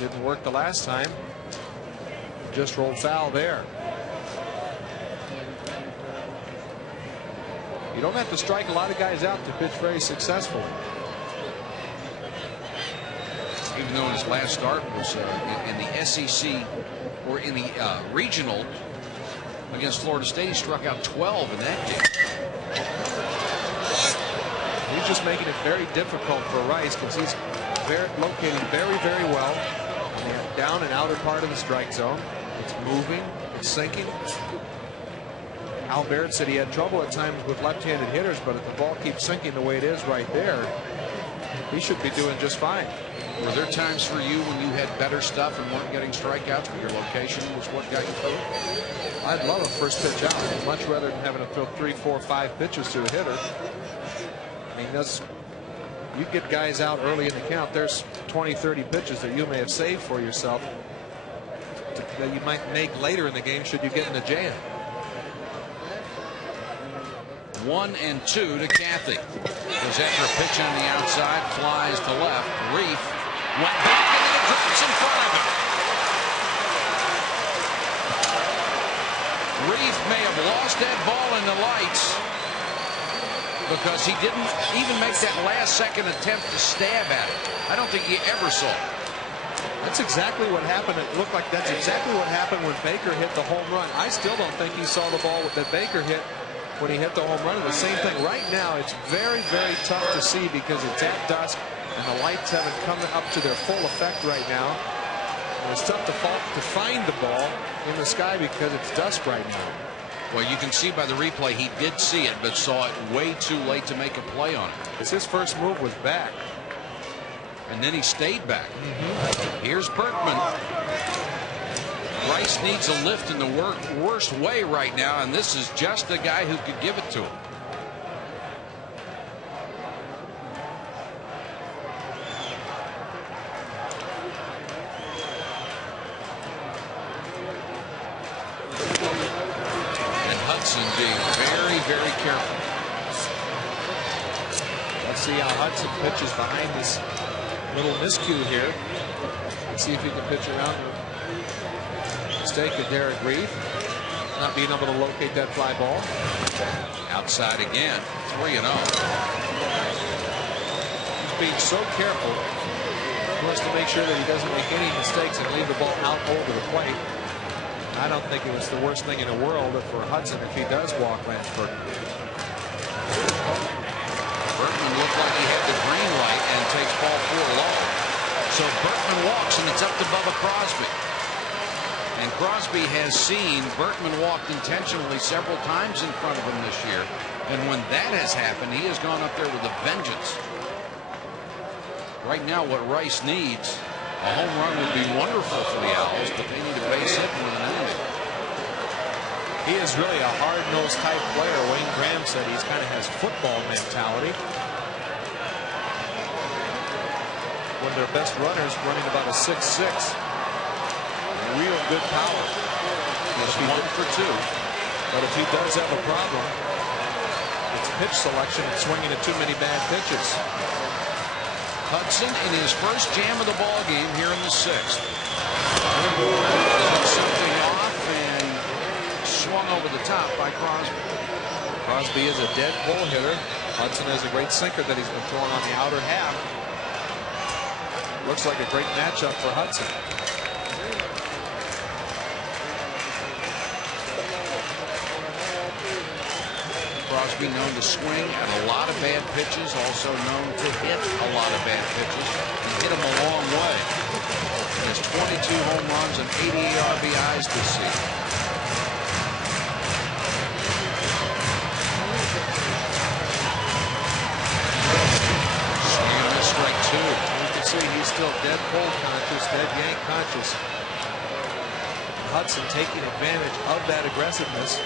Didn't work the last time. Just rolled foul there. You don't have to strike a lot of guys out to pitch very successfully. Even though his last start was in the SEC or in the regional against Florida State, he struck out 12 in that game. He's just making it very difficult for Rice because he's located very, very well in the down and outer part of the strike zone. It's moving, it's sinking. Al Barrett said he had trouble at times with left-handed hitters, but if the ball keeps sinking the way it is right there, he should be doing just fine. Were there times for you when you had better stuff and weren't getting strikeouts, but your location was what got you through? I'd love a first pitch out. I'd much rather than having to throw 3, 4, 5 pitches to a hitter. I mean, you get guys out early in the count, there's 20, 30 pitches that you may have saved for yourself that you might make later in the game should you get in a jam. 1-2 to Cathy. Goes after a pitch on the outside, flies to left. Reef went back and it drops in front of him. Reef may have lost that ball in the lights because he didn't even make that last-second attempt to stab at it. I don't think he ever saw it. That's exactly what happened. It looked like that's exactly what happened when Baker hit the home run. I still don't think he saw the ball that Baker hit when he hit the home run. The same thing right now. It's very, very tough to see because it's at dusk and the lights haven't come up to their full effect right now. And it's tough to find the ball in the sky because it's dusk right now. Well, you can see by the replay he did see it, but saw it way too late to make a play on it. It's his first move was back. And then he stayed back. Here's Berkman. Rice needs a lift in the worst way right now, and this is just the guy who could give it to him. And Hudson being very, very careful. Let's see how Hudson pitches behind this little miscue here. Let's see if he can pitch around the mistake of Derek Reef, not being able to locate that fly ball. Outside again, 3-0. He's being so careful. He wants to make sure that he doesn't make any mistakes and leave the ball out over the plate. I don't think it was the worst thing in the world for Hudson if he does walk Lance Berkman. Berkman looked like he had the green light and takes ball 4 low. So Berkman walks, and it's up to Bubba Crosby. And Crosby has seen Berkman walked intentionally several times in front of him this year. And when that has happened, he has gone up there with a vengeance. Right now, what Rice needs, a home run would be wonderful for the Owls, but they need a base hit more than anything. He is really a hard-nosed type player. Wayne Graham said he kind of has football mentality. One of their best runners running about a 6'6". Real good power. He's 1 for 2. But if he does have a problem, it's pitch selection and swinging at too many bad pitches. Hudson in his first jam of the ball game here in the 6th. Something off and swung over the top by Crosby. Crosby is a dead pull hitter. Hudson has a great sinker that he's been throwing on the outer half. Looks like a great matchup for Hudson. Crosby known to swing at a lot of bad pitches, also known to hit a lot of bad pitches and hit them a long way. He has 22 home runs and 88 RBIs this season. Swing and miss, strike 2. You can see he's still dead pull conscious, dead yank conscious. Hudson taking advantage of that aggressiveness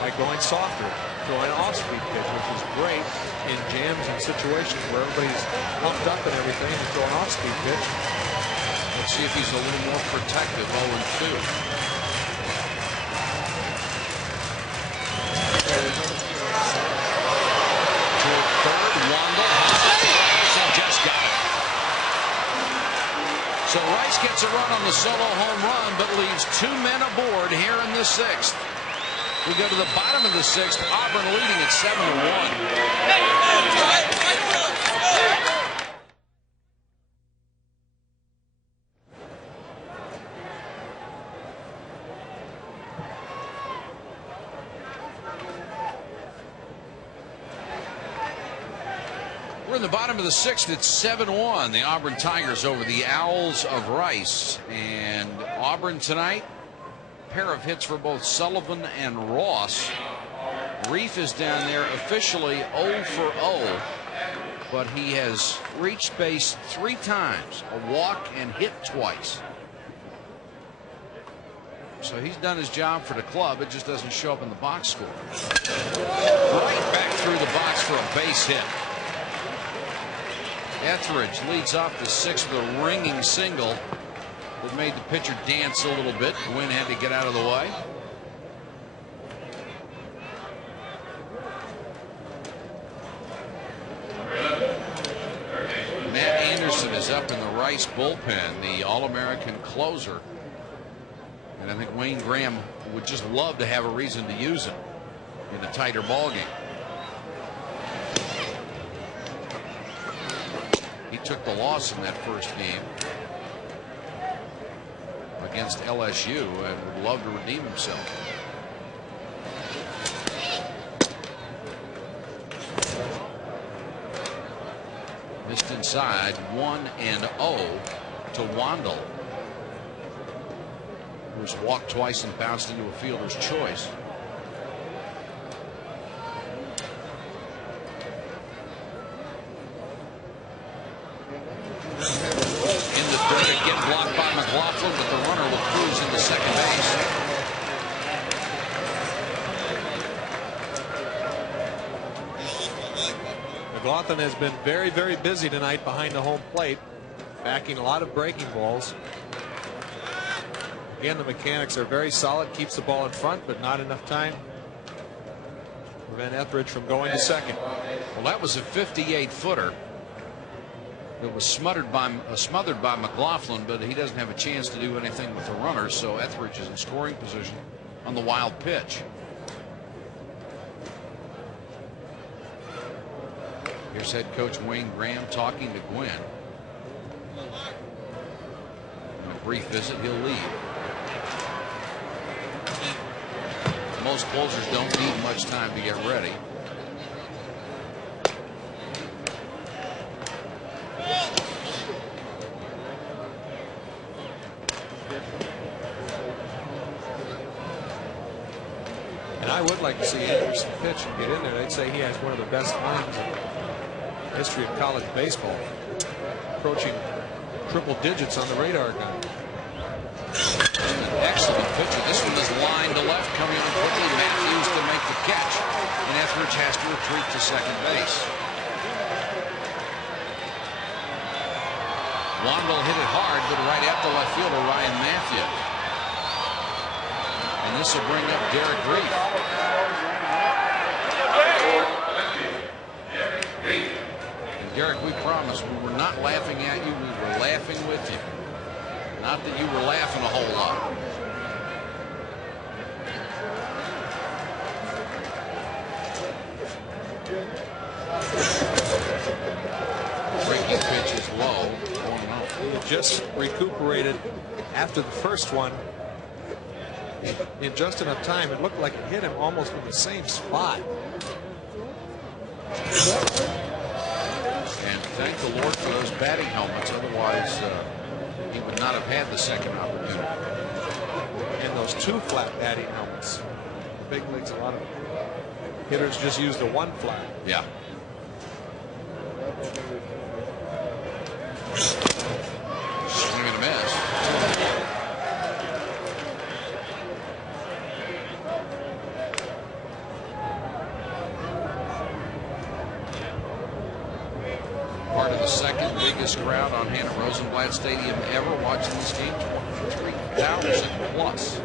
by going softer, throwing off-speed pitch, which is great in jams and situations where everybody's pumped up and everything, and throw an off-speed pitch. Let's see if he's a little more protective. 0-2. To third, Wandle. Just got it. So Rice gets a run on the solo home run, but leaves 2 men aboard here in the 6th. We go to the bottom of the 6th. Auburn leading at 7-1. We're in the bottom of the 6th. It's 7-1. The Auburn Tigers over the Owls of Rice. And Auburn tonight, pair of hits for both Sullivan and Ross. Reef is down there officially 0 for 0, but he has reached base 3 times, a walk and hit twice. So he's done his job for the club. It just doesn't show up in the box score. Right back through the box for a base hit. Etheridge leads off the 6th with a ringing single that made the pitcher dance a little bit. Gwynn had to get out of the way. Matt Anderson is up in the Rice bullpen, the All-American closer. And I think Wayne Graham would just love to have a reason to use him in a tighter ball game. He took the loss in that first game against LSU and would love to redeem himself. Missed inside, 1-0 to Wandle, who's walked twice and bounced into a fielder's choice. In the dirt again, blocked by McLaughlin, but the runner will cruise into second base. McLaughlin has been very, very busy tonight behind the home plate, backing a lot of breaking balls. Again, the mechanics are very solid, keeps the ball in front, but not enough time to prevent Etheridge from going to second. Well, that was a 58-footer. It was smothered by McLaughlin, but he doesn't have a chance to do anything with the runner, so Etheridge is in scoring position on the wild pitch. Here's head coach Wayne Graham talking to Gwynn. In a brief visit, he'll leave. Most closers don't need much time to get ready. would like to see Anderson pitch and get in there. They'd say he has one of the best arms in the history of college baseball, approaching triple digits on the radar gun. An excellent pitcher. This one is line to left, coming on quickly. Matthews to make the catch, and Etheridge has to retreat to second base. Wandle hit it hard, but right after left fielder Ryan Matthew. And this will bring up Derek Reef. And Derek, we promise we were not laughing at you, we were laughing with you. Not that you were laughing a whole lot. Breaking pitch is low. He just recuperated after the first one in just enough time. It looked like it hit him almost in the same spot. And thank the Lord for those batting helmets. Otherwise, he would not have had the second opportunity. And those two flat batting helmets. The big leagues, a lot of hitters just use the one flat. Yeah. Swing and a miss. Part of the second biggest crowd on hand at Rosenblatt Stadium ever watching this game. 23,000 plus.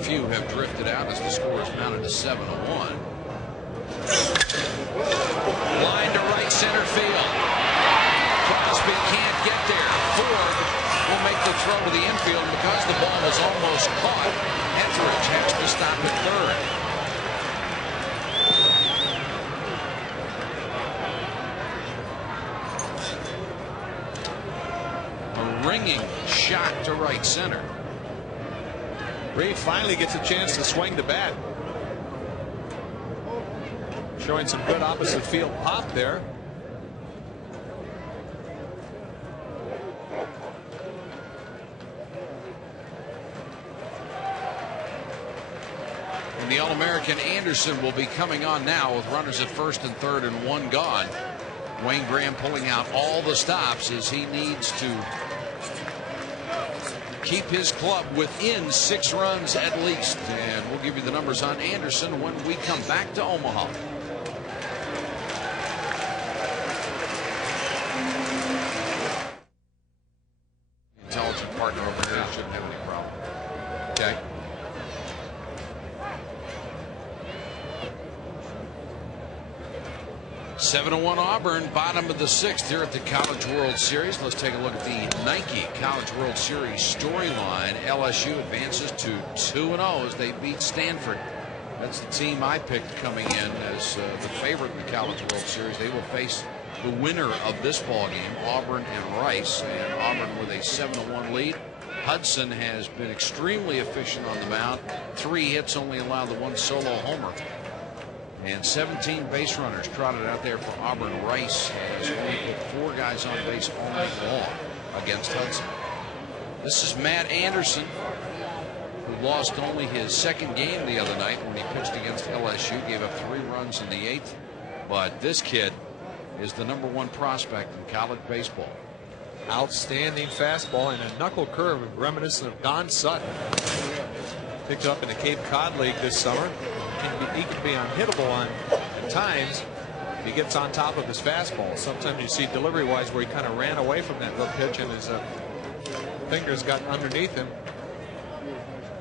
Few have drifted out as the score is mounted to 7-1. Line to right center field. Crosby can't get there. Ford will make the throw to the infield because the ball was almost caught. Etheridge has to stop at third. A ringing shot to right center. Reed finally gets a chance to swing the bat. Showing some good opposite field pop there. And the All-American Anderson will be coming on now with runners at first and third and one gone. Wayne Graham pulling out all the stops as he needs to keep his club within 6 runs at least. And we'll give you the numbers on Anderson when we come back to Omaha. Intelligent partner over there shouldn't have any problem. Okay. Seven to 1 Auburn, bottom of the 6th here at the College World Series. Let's take a look at the Nike College World Series storyline. LSU advances to 2-0 as they beat Stanford. That's the team I picked coming in as the favorite in the College World Series. They will face the winner of this ball game, Auburn and Rice, and Auburn with a 7-1 lead. Hudson has been extremely efficient on the mound. 3 hits, only allowed the 1 solo homer. And 17 base runners trotted out there for Auburn. Rice has only put 4 guys on base all night long against Hudson. This is Matt Anderson, who lost only his 2nd game the other night when he pitched against LSU. Gave up 3 runs in the 8th. But this kid is the #1 prospect in college baseball. Outstanding fastball and a knuckle curve reminiscent of Don Sutton. Picked up in the Cape Cod League this summer. He can be unhittable at times. He gets on top of his fastball. Sometimes you see delivery-wise where he kind of ran away from that hook pitch and his fingers got underneath him.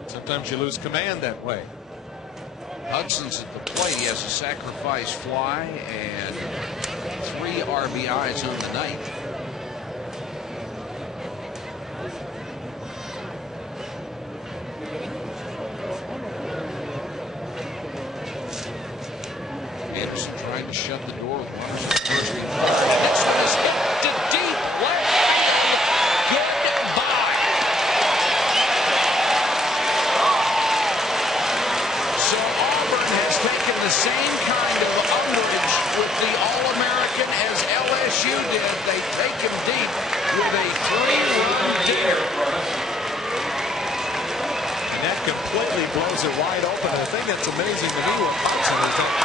Sometimes you lose command that way. Hudson's at the plate. He has a sacrifice fly and 3 RBIs on the night. Anderson trying to shut the door with runners at first and third. This one is hit to deep left field. Goodbye. So Auburn has taken the same kind of umbrage with the All-American as LSU LSU did. They take him deep with a 3-run dinger. And that completely blows it wide open. And the thing that's amazing to me with Hudson is that he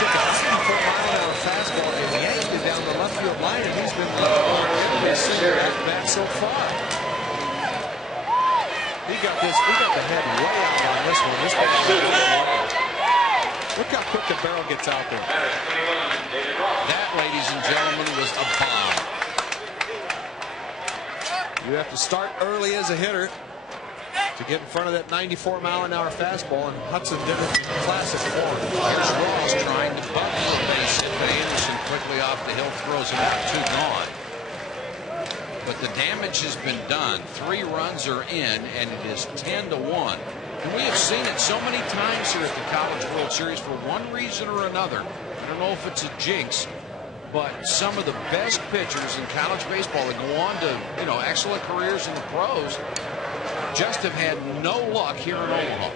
took a 94-mile-an-hour fastball and yanked it down the left field line, and he's been every single at-bat so far. He got the head way out on this one. This one. Look how quick the barrel gets out there. That, ladies and gentlemen, was a bomb. You have to start early as a hitter to get in front of that 94-mile-an-hour fastball, and Hudson did it in classic form. Here's Ross trying to bunt for a base hit, but Anderson quickly off the hill throws him out, 2 gone. But the damage has been done. 3 runs are in, and it is 10-1. And we have seen it so many times here at the College World Series for one reason or another. I don't know if it's a jinx, but some of the best pitchers in college baseball that go on to, excellent careers in the pros just have had no luck here in Omaha.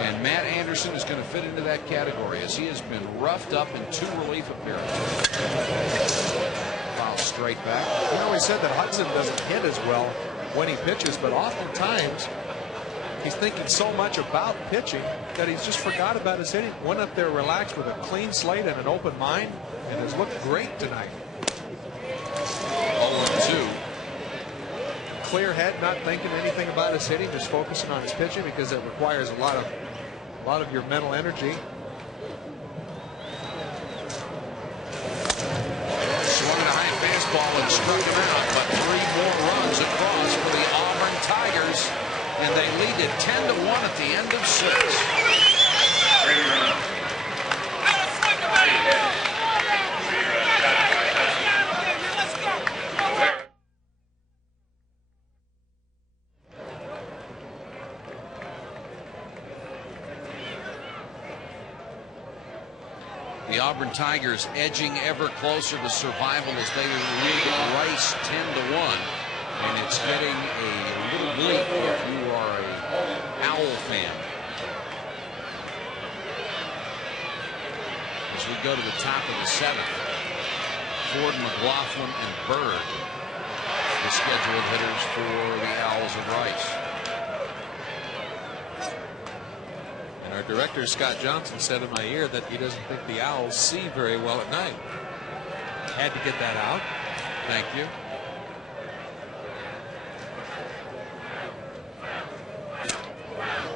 And Matt Anderson is going to fit into that category as he has been roughed up in 2 relief appearances. Foul straight back. We said that Hudson doesn't hit as well when he pitches, but oftentimes he's thinking so much about pitching that he's just forgot about his hitting. Went up there relaxed with a clean slate and an open mind, and has looked great tonight. 0-2. Clear head, not thinking anything about his hitting, just focusing on his pitching because it requires a lot of your mental energy. Swung at a high fastball and struck him out, but 3 more runs across for the Auburn Tigers, and they lead it 10-1 at the end of 6. The Auburn Tigers edging ever closer to survival as they lead Rice 10-1, and it's getting a little bleak if you are a Owl fan. As we go to the top of the 7th, Ford, McLaughlin, and Bird, the scheduled hitters for the Owls of Rice. Our director, Scott Johnson, said in my ear that he doesn't think the Owls see very well at night. Had to get that out. Thank you.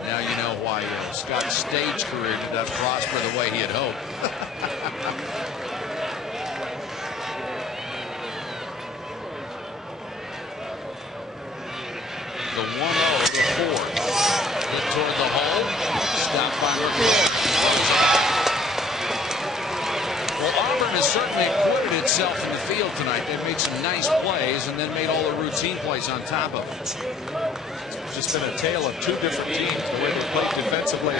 Now you know why Scott's stage career did not prosper the way he had hoped. The 1-0 to Ford. Hit toward the hole. Stopped by McCoy. Well, Auburn has certainly acquitted itself in the field tonight. They made some nice plays and then made all the routine plays on top of it. It's just been a tale of 2 different teams, the way they played defensively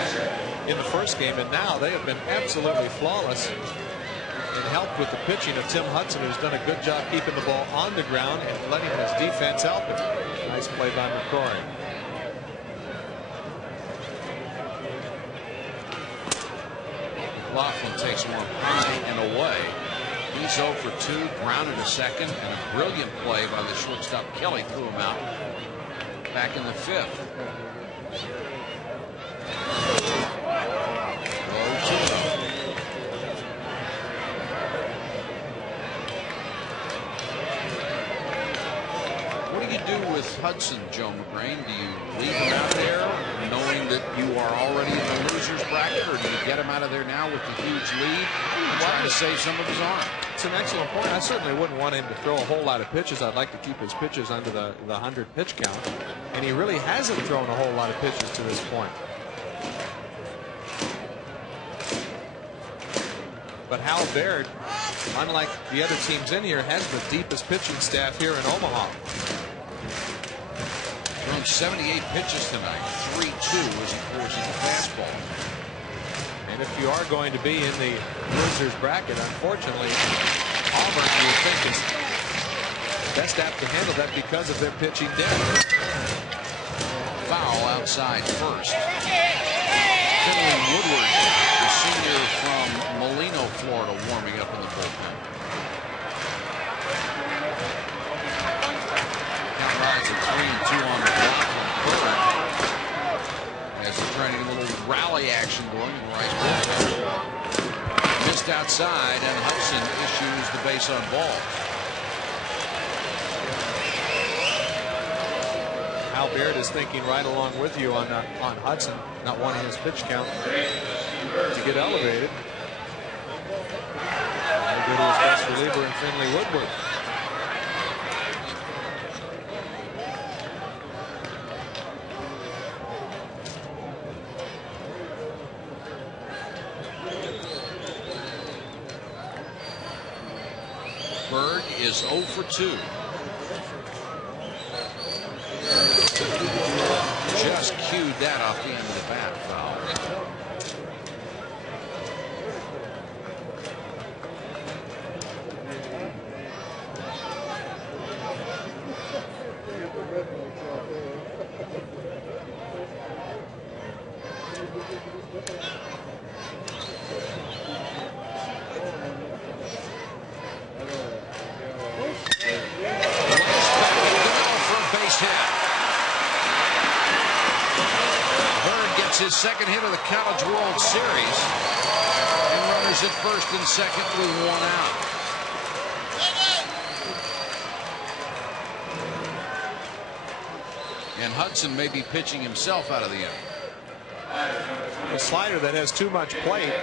in the first game, and now they have been absolutely flawless, and helped with the pitching of Tim Hudson, who's done a good job keeping the ball on the ground and letting his defense help him. Nice play by McCoy. McLaughlin takes one high and away. He's 0 for 2, grounded to second, and a brilliant play by the shortstop. Kelly threw him out back in the 5th. 0-2. What do you do with Hudson, Joe McGrain? Do you leave him out there knowing that you are already in the loser's bracket, or do you get him out of there now with the huge lead and try to save some of his arm? It's an excellent point. I certainly wouldn't want him to throw a whole lot of pitches. I'd like to keep his pitches under the 100 pitch count, and he really hasn't thrown a whole lot of pitches to this point. But Hal Baird, unlike the other teams in here, has the deepest pitching staff here in Omaha. Thrown 78 pitches tonight. 3-2 as he forces the fastball. And if you are going to be in the losers bracket, unfortunately, Auburn, you would think, is best apt to handle that because of their pitching depth. Foul outside first. Finley Woodward, the senior from Molino Florida warming up in the bullpen. Count rides at 3-2 on the clock from Bird as they're trying to get a little rally action going in the right bullpen. Missed outside, and Hudson issues the base on balls. Hal Baird is thinking right along with you on Hudson, not wanting his pitch count to get elevated. He'll go to his best reliever in Finley Woodward. Berg is 0 for 2. Just cued that off the end of the bat. Foul. His second hit of the College World Series, and runners at first and second with 1 out. And Hudson may be pitching himself out of the inning. A slider that has too much plate.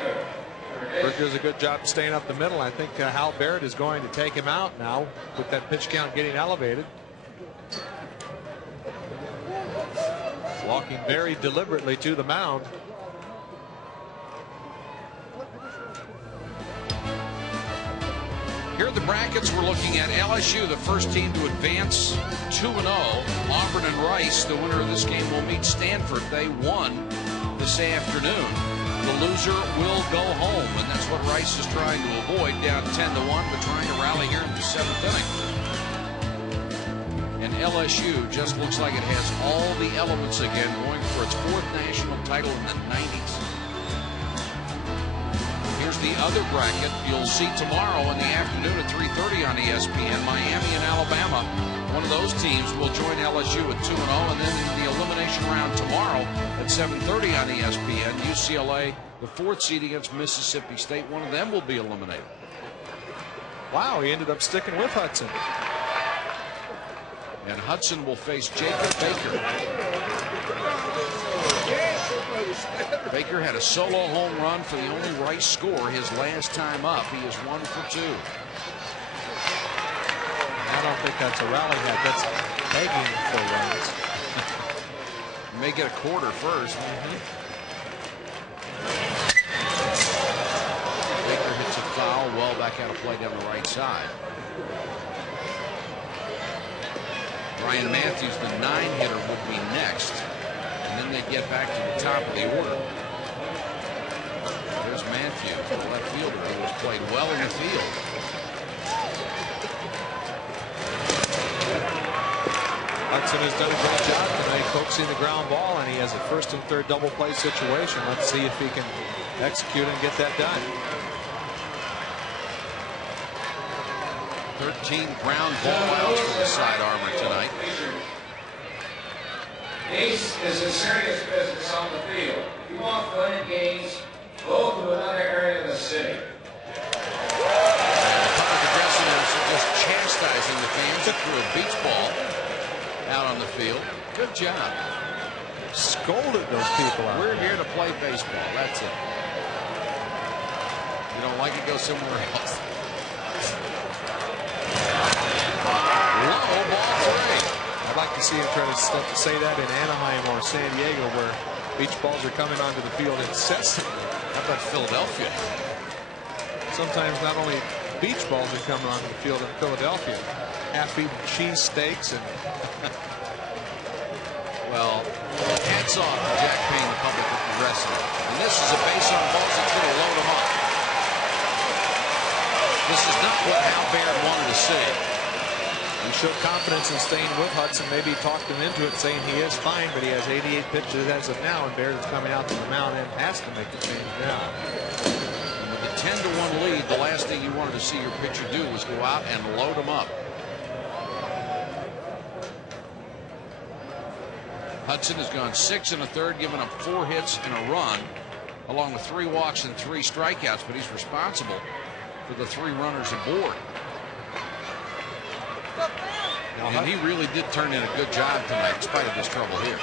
Burke does a good job staying up the middle. I think Hal Baird is going to take him out now with that pitch count getting elevated. Walking very deliberately to the mound. Here are the brackets. We're looking at LSU, the first team to advance 2-0. Auburn and Rice, the winner of this game, will meet Stanford. They won this afternoon. The loser will go home, and that's what Rice is trying to avoid, down 10-1, but trying to rally here in the 7th inning. And LSU just looks like it has all the elements again, going for its 4th national title in the 90s. Here's the other bracket you'll see tomorrow in the afternoon at 3:30 on ESPN. Miami and Alabama. One of those teams will join LSU at 2-0, and then in the elimination round tomorrow at 7:30 on ESPN, UCLA, the 4th seed against Mississippi State. One of them will be eliminated. Wow, he ended up sticking with Hudson. And Hudson will face Jacob Baker. Baker had a solo home run for the only Rice score his last time up. He is 1 for 2. I don't think that's a rally hat. That's begging for runs. You may get a quarter first. Baker hits a foul well back out of play down the right side. Brian Matthews, the 9-hitter, would be next. And then they get back to the top of the order. There's Matthews, the left fielder, who has played well in the field. Hudson has done a great job tonight coaxing the ground ball, and he has a 1st and 3rd double play situation. Let's see if he can execute and get that done. 13 ground ball outs for the side armor tonight. Ace is a serious business on the field. If you want fun and games, go to another area of the city. Public addressing himself, just chastising the fans through a beach ball out on the field. Good job. Scolded those people out. We're here to play baseball. That's it. You don't like it, go somewhere else. Low, ball 3. I'd like to see him try to say that in Anaheim or San Diego, where beach balls are coming onto the field incessantly. How about Philadelphia? Sometimes not only beach balls are coming onto the field in Philadelphia, half-eaten cheese steaks and. Well, hats off to Jack Payne, the public with the wrestling. And this is a base on balls that's going to load him up. This is not what Hal Baird wanted to see. He showed confidence in staying with Hudson. Maybe talked him into it, saying he is fine, but he has 88 pitches as of now, and Baird is coming out to the mound and has to make the change now. And with the 10-1 lead, the last thing you wanted to see your pitcher do was go out and load them up. Hudson has gone 6 1/3, given up 4 hits and a run, along with 3 walks and 3 strikeouts, but he's responsible for the 3 runners aboard. And he really did turn in a good job tonight, in spite of his trouble here.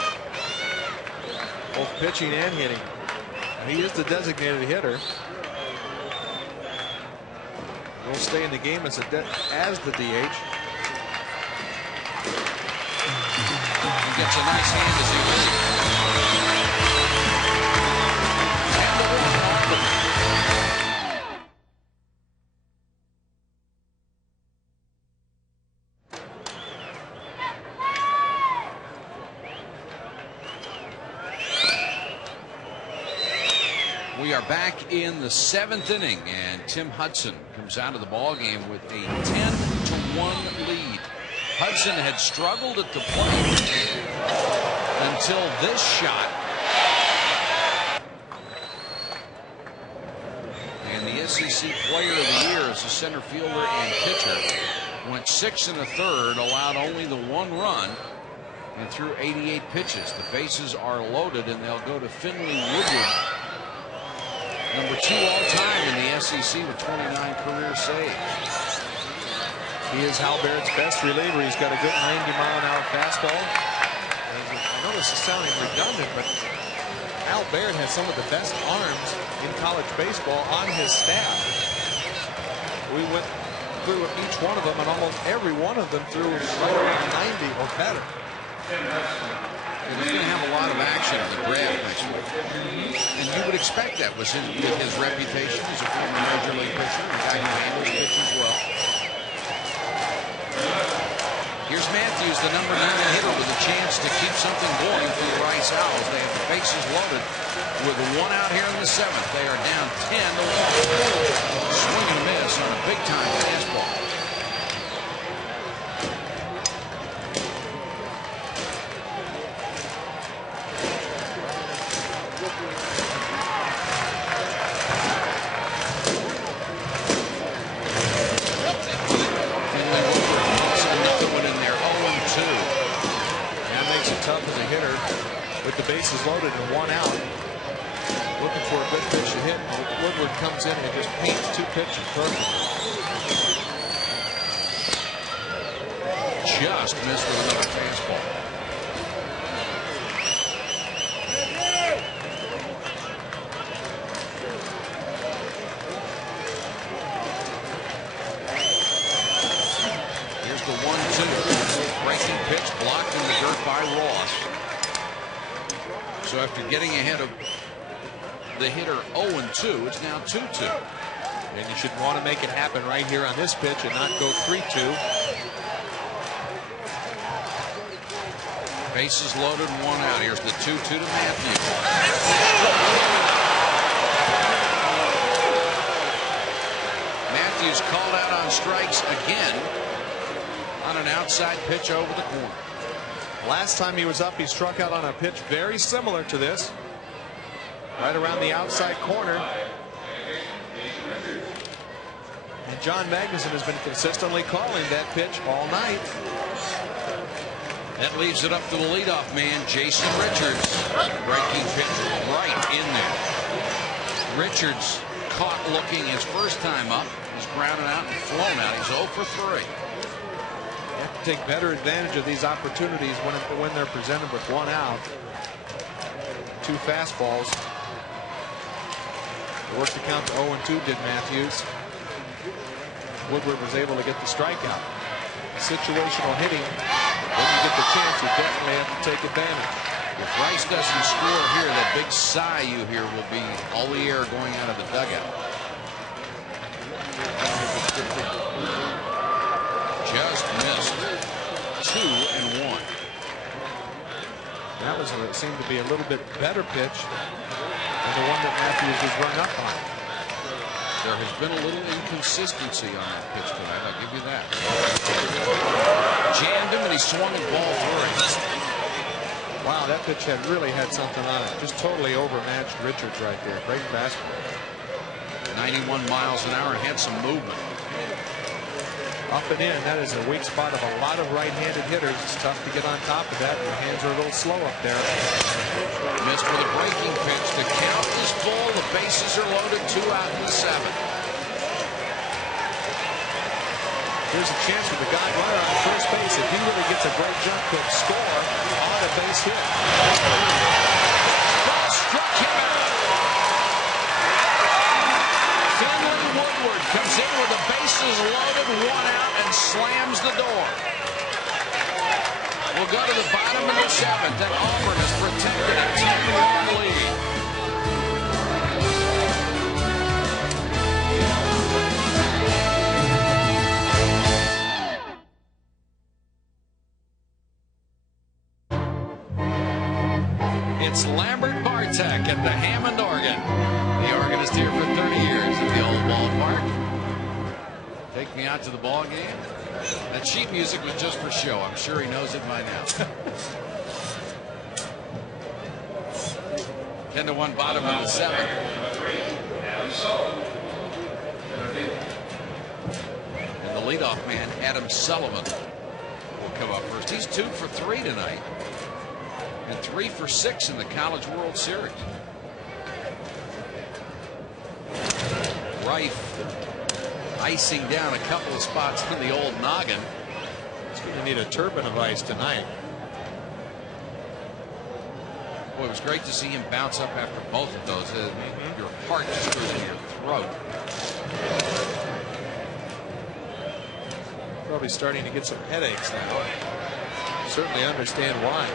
Both pitching and hitting. He is the designated hitter. He'll stay in the game as the DH. He gets a nice hand as he leaves. And the one. We are back in the 7th inning, and Tim Hudson comes out of the ball game with a 10-1 lead. Hudson had struggled at the plate until this shot. And the SEC Player of the Year as a center fielder and pitcher went 6 1/3, allowed only the 1 run, and threw 88 pitches. The bases are loaded, and they'll go to Finley Woodward, number 2 all-time in the SEC with 29 career saves. He is Hal Barrett's best reliever. He's got a good 90-mile-an-hour fastball. I know this is sounding redundant, but Hal Barrett has some of the best arms in college baseball on his staff. We went through each one of them, and almost every one of them threw right around 90 or better. And he's going to have a lot of action in the draft next week. And you would expect that with his reputation as a former major league pitcher, a guy who handles pitches well. Here's Matthews, the number 9 hitter, with a chance to keep something going for the Rice Owls. They have the bases loaded with 1 out here in the 7th. They are down 10-1. Swing and miss on a big-time fastball. Tough as a hitter with the bases loaded and 1 out, looking for a good pitch to hit. Woodward comes in and just paints 2 pitches perfectly. Just missed with another fastball. Here's the 1-2. Breaking pitch blocked in the dirt by Ross. So after getting ahead of the hitter 0-2, it's now 2-2. And you should want to make it happen right here on this pitch and not go 3-2. Bases loaded, 1 out. Here's the 2-2 to Matthews. Matthews called out on strikes again on an outside pitch over the corner. Last time he was up, he struck out on a pitch very similar to this, right around the outside corner. And John Magnuson has been consistently calling that pitch all night. That leaves it up to the leadoff man, Jason Richards. Breaking pitch right in there. Richards caught looking his first time up. He's grounded out and flown out. He's 0 for 3. You have to take better advantage of these opportunities when they're presented with 1 out. 2 fastballs. Worked the count to 0-2 did Matthews. Woodward was able to get the strikeout. Situational hitting, when you get the chance, you definitely have to take advantage. If Rice doesn't score here, that big sigh you hear will be all the air going out of the dugout. Just missed. 2-1. That was what seemed to be a little bit better pitch than the one that Matthews was run up on. There has been a little inconsistency on that pitch tonight, I'll give you that. Jammed him and he swung at ball 3. Wow, that pitch really had something on it. Just totally overmatched Richards right there. Great fastball. 91 miles an hour and had some movement. Up and in, that is a weak spot of a lot of right-handed hitters. It's tough to get on top of that. Your hands are a little slow up there. Missed with a breaking pitch. The count is full. The bases are loaded. 2 out in the 7th. Here's a chance for the guy runner on first base. If he really gets a great jump, could score on a base hit. Ball struck him out. Finley Woodward comes in with the bases loaded, 1 out, and slams the door. We'll go to the bottom of the 7th, and Auburn has protected a 10-run lead. It's Lambert Bartek at the Hammond organ. The organist here for 30 years at the old ballpark. Take me out to the ball game. That sheet music was just for show. I'm sure he knows it by now. 10-1 bottom of the 7th. And the leadoff man, Adam Sullivan, will come up first. He's 2 for 3 tonight. And 3 for 6 in the College World Series. Rife icing down a couple of spots on the old noggin. He's going to need a turbine of ice tonight. Boy, it was great to see him bounce up after both of those. Your heart just goes in your throat. Probably starting to get some headaches now. Certainly understand why.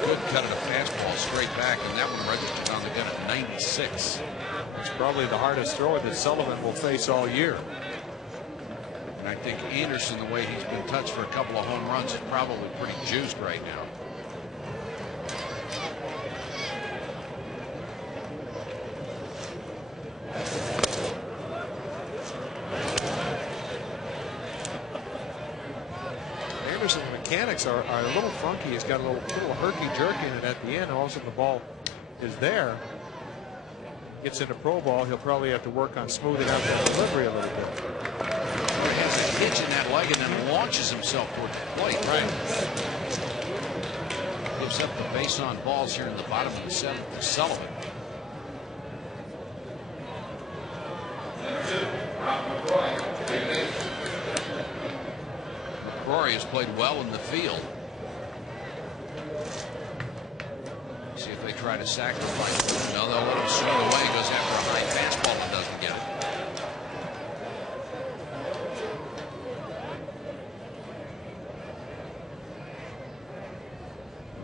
Good cut of a fastball straight back, and that one registered on the gun at 96. It's probably the hardest thrower that Sullivan will face all year. And I think Anderson, the way he's been touched for a couple of home runs, is probably pretty juiced right now. Anderson's mechanics are a little funky. He's got a little herky-jerky in it at the end. All of a sudden the ball is there. Gets into pro ball. He'll probably have to work on smoothing out the delivery a little bit. He has a hitch in that leg and then launches himself toward the plate. Right. Gives up the base on balls here in the bottom of the 7th to Sullivan. McCrory has played well in the field. See if they try to sacrifice. No, they'll let him swing away. Goes after a high fastball and doesn't get it.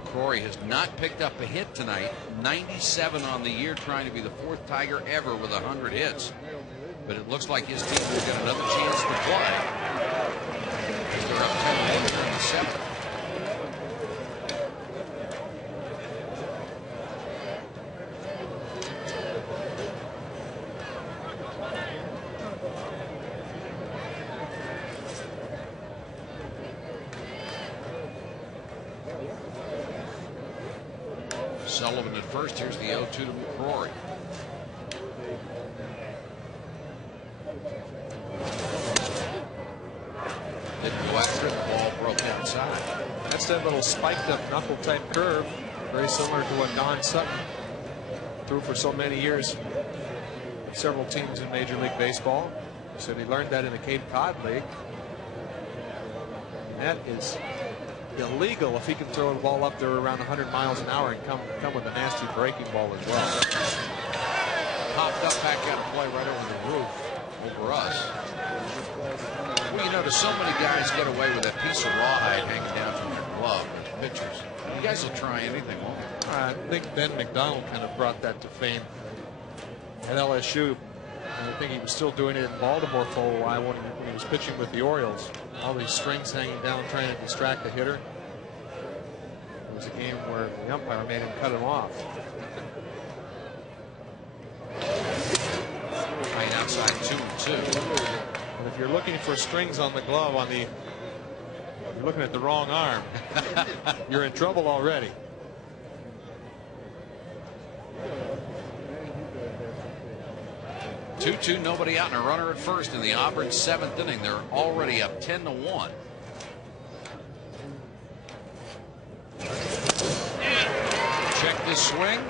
McCrory has not picked up a hit tonight. 97 on the year, trying to be the 4th Tiger ever with 100 hits. But it looks like his team will get another chance to play. They're up 10-1 here in the 7th. Sullivan at first. Here's the 0-2 to McCrory. Didn't go after it. The ball broke outside. That's that little spiked up knuckle type curve. Very similar to what Don Sutton threw for so many years. Several teams in Major League Baseball. He said he learned that in the Cape Cod League. That is illegal if he can throw the ball up there around 100 miles an hour and come with a nasty breaking ball as well. Popped up back out and play right over the roof over us. Well, you know, so many guys get away with that piece of rawhide hanging down from their glove. Pitchers. You guys will try anything, won't you? I think Ben McDonald kind of brought that to fame at LSU. And I think he was still doing it in Baltimore for a while when he was pitching with the Orioles. All these strings hanging down trying to distract the hitter. It was a game where the umpire made him cut him off. Right outside 2-2. And if you're looking for strings on the glove you're looking at the wrong arm. You're in trouble already. 2-2, nobody out, and a runner at first in the Auburn 7th inning. They're already up 10-1. Check this swing.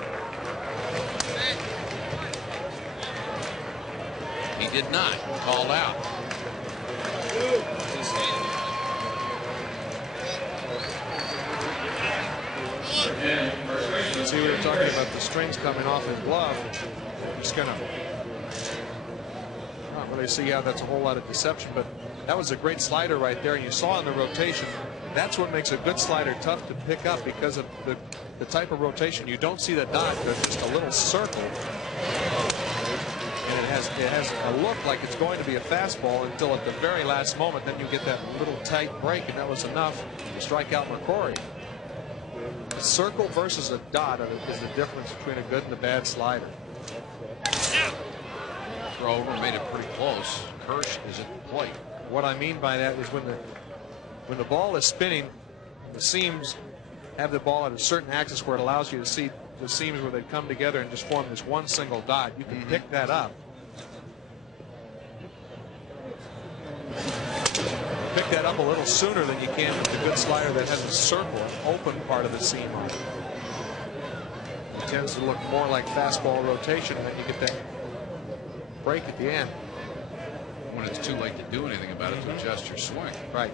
He did not. Called out. See, we were talking about the strings coming off his glove. He's gonna not really see how that's a whole lot of deception, but that was a great slider right there, and you saw in the rotation. That's what makes a good slider tough to pick up, because of the type of rotation. You don't see the dot, there's just a little circle, and it has a look like it's going to be a fastball until at the very last moment. Then you get that little tight break, and that was enough to strike out McCrory. A circle versus a dot is the difference between a good and a bad slider. Throw over, made it pretty close. Kirsch is at the plate. What I mean by that is when the ball is spinning, the seams have the ball at a certain axis where it allows you to see the seams where they come together and just form this one single dot. You can pick that up. Pick that up a little sooner than you can with the good slider that has a circle, open part of the seam on it. It tends to look more like fastball rotation, and then you get that break at the end. When it's too late to do anything about it, to adjust your swing. Right.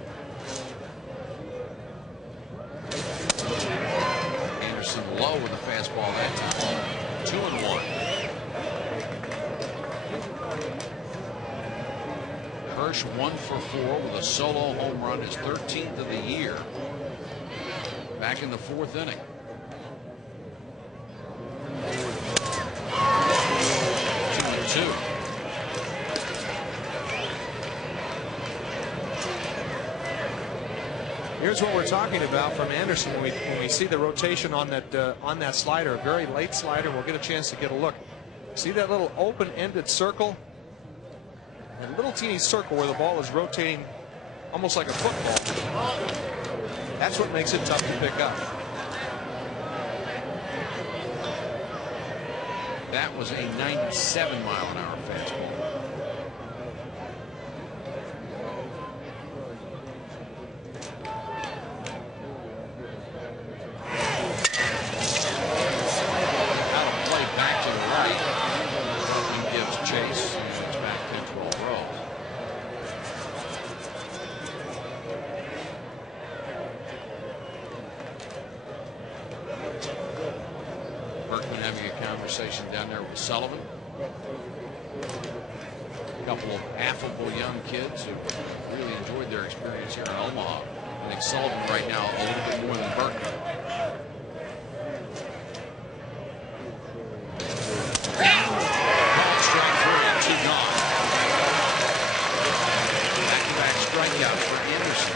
Anderson low with a fastball that time. 2-1. Kirsch 1 for 4 with a solo home run, his 13th of the year. Back in the 4th inning. Two. Here's what we're talking about from Anderson when we see the rotation on that slider, a very late slider. We'll get a chance to get a look. See that little open-ended circle? A little teeny circle where the ball is rotating almost like a football. That's what makes it tough to pick up. That was a 97-mile-an-hour fastball. Out of play back to the right. He gives chase. It's back to 12 row. Berkman having a conversation down there with Sullivan. A couple of affable young kids who really enjoyed their experience here in Omaha. I think Sullivan right now a little bit more than Berkman. Strike 3, 2 gone. Back-to-back strikeout for Anderson.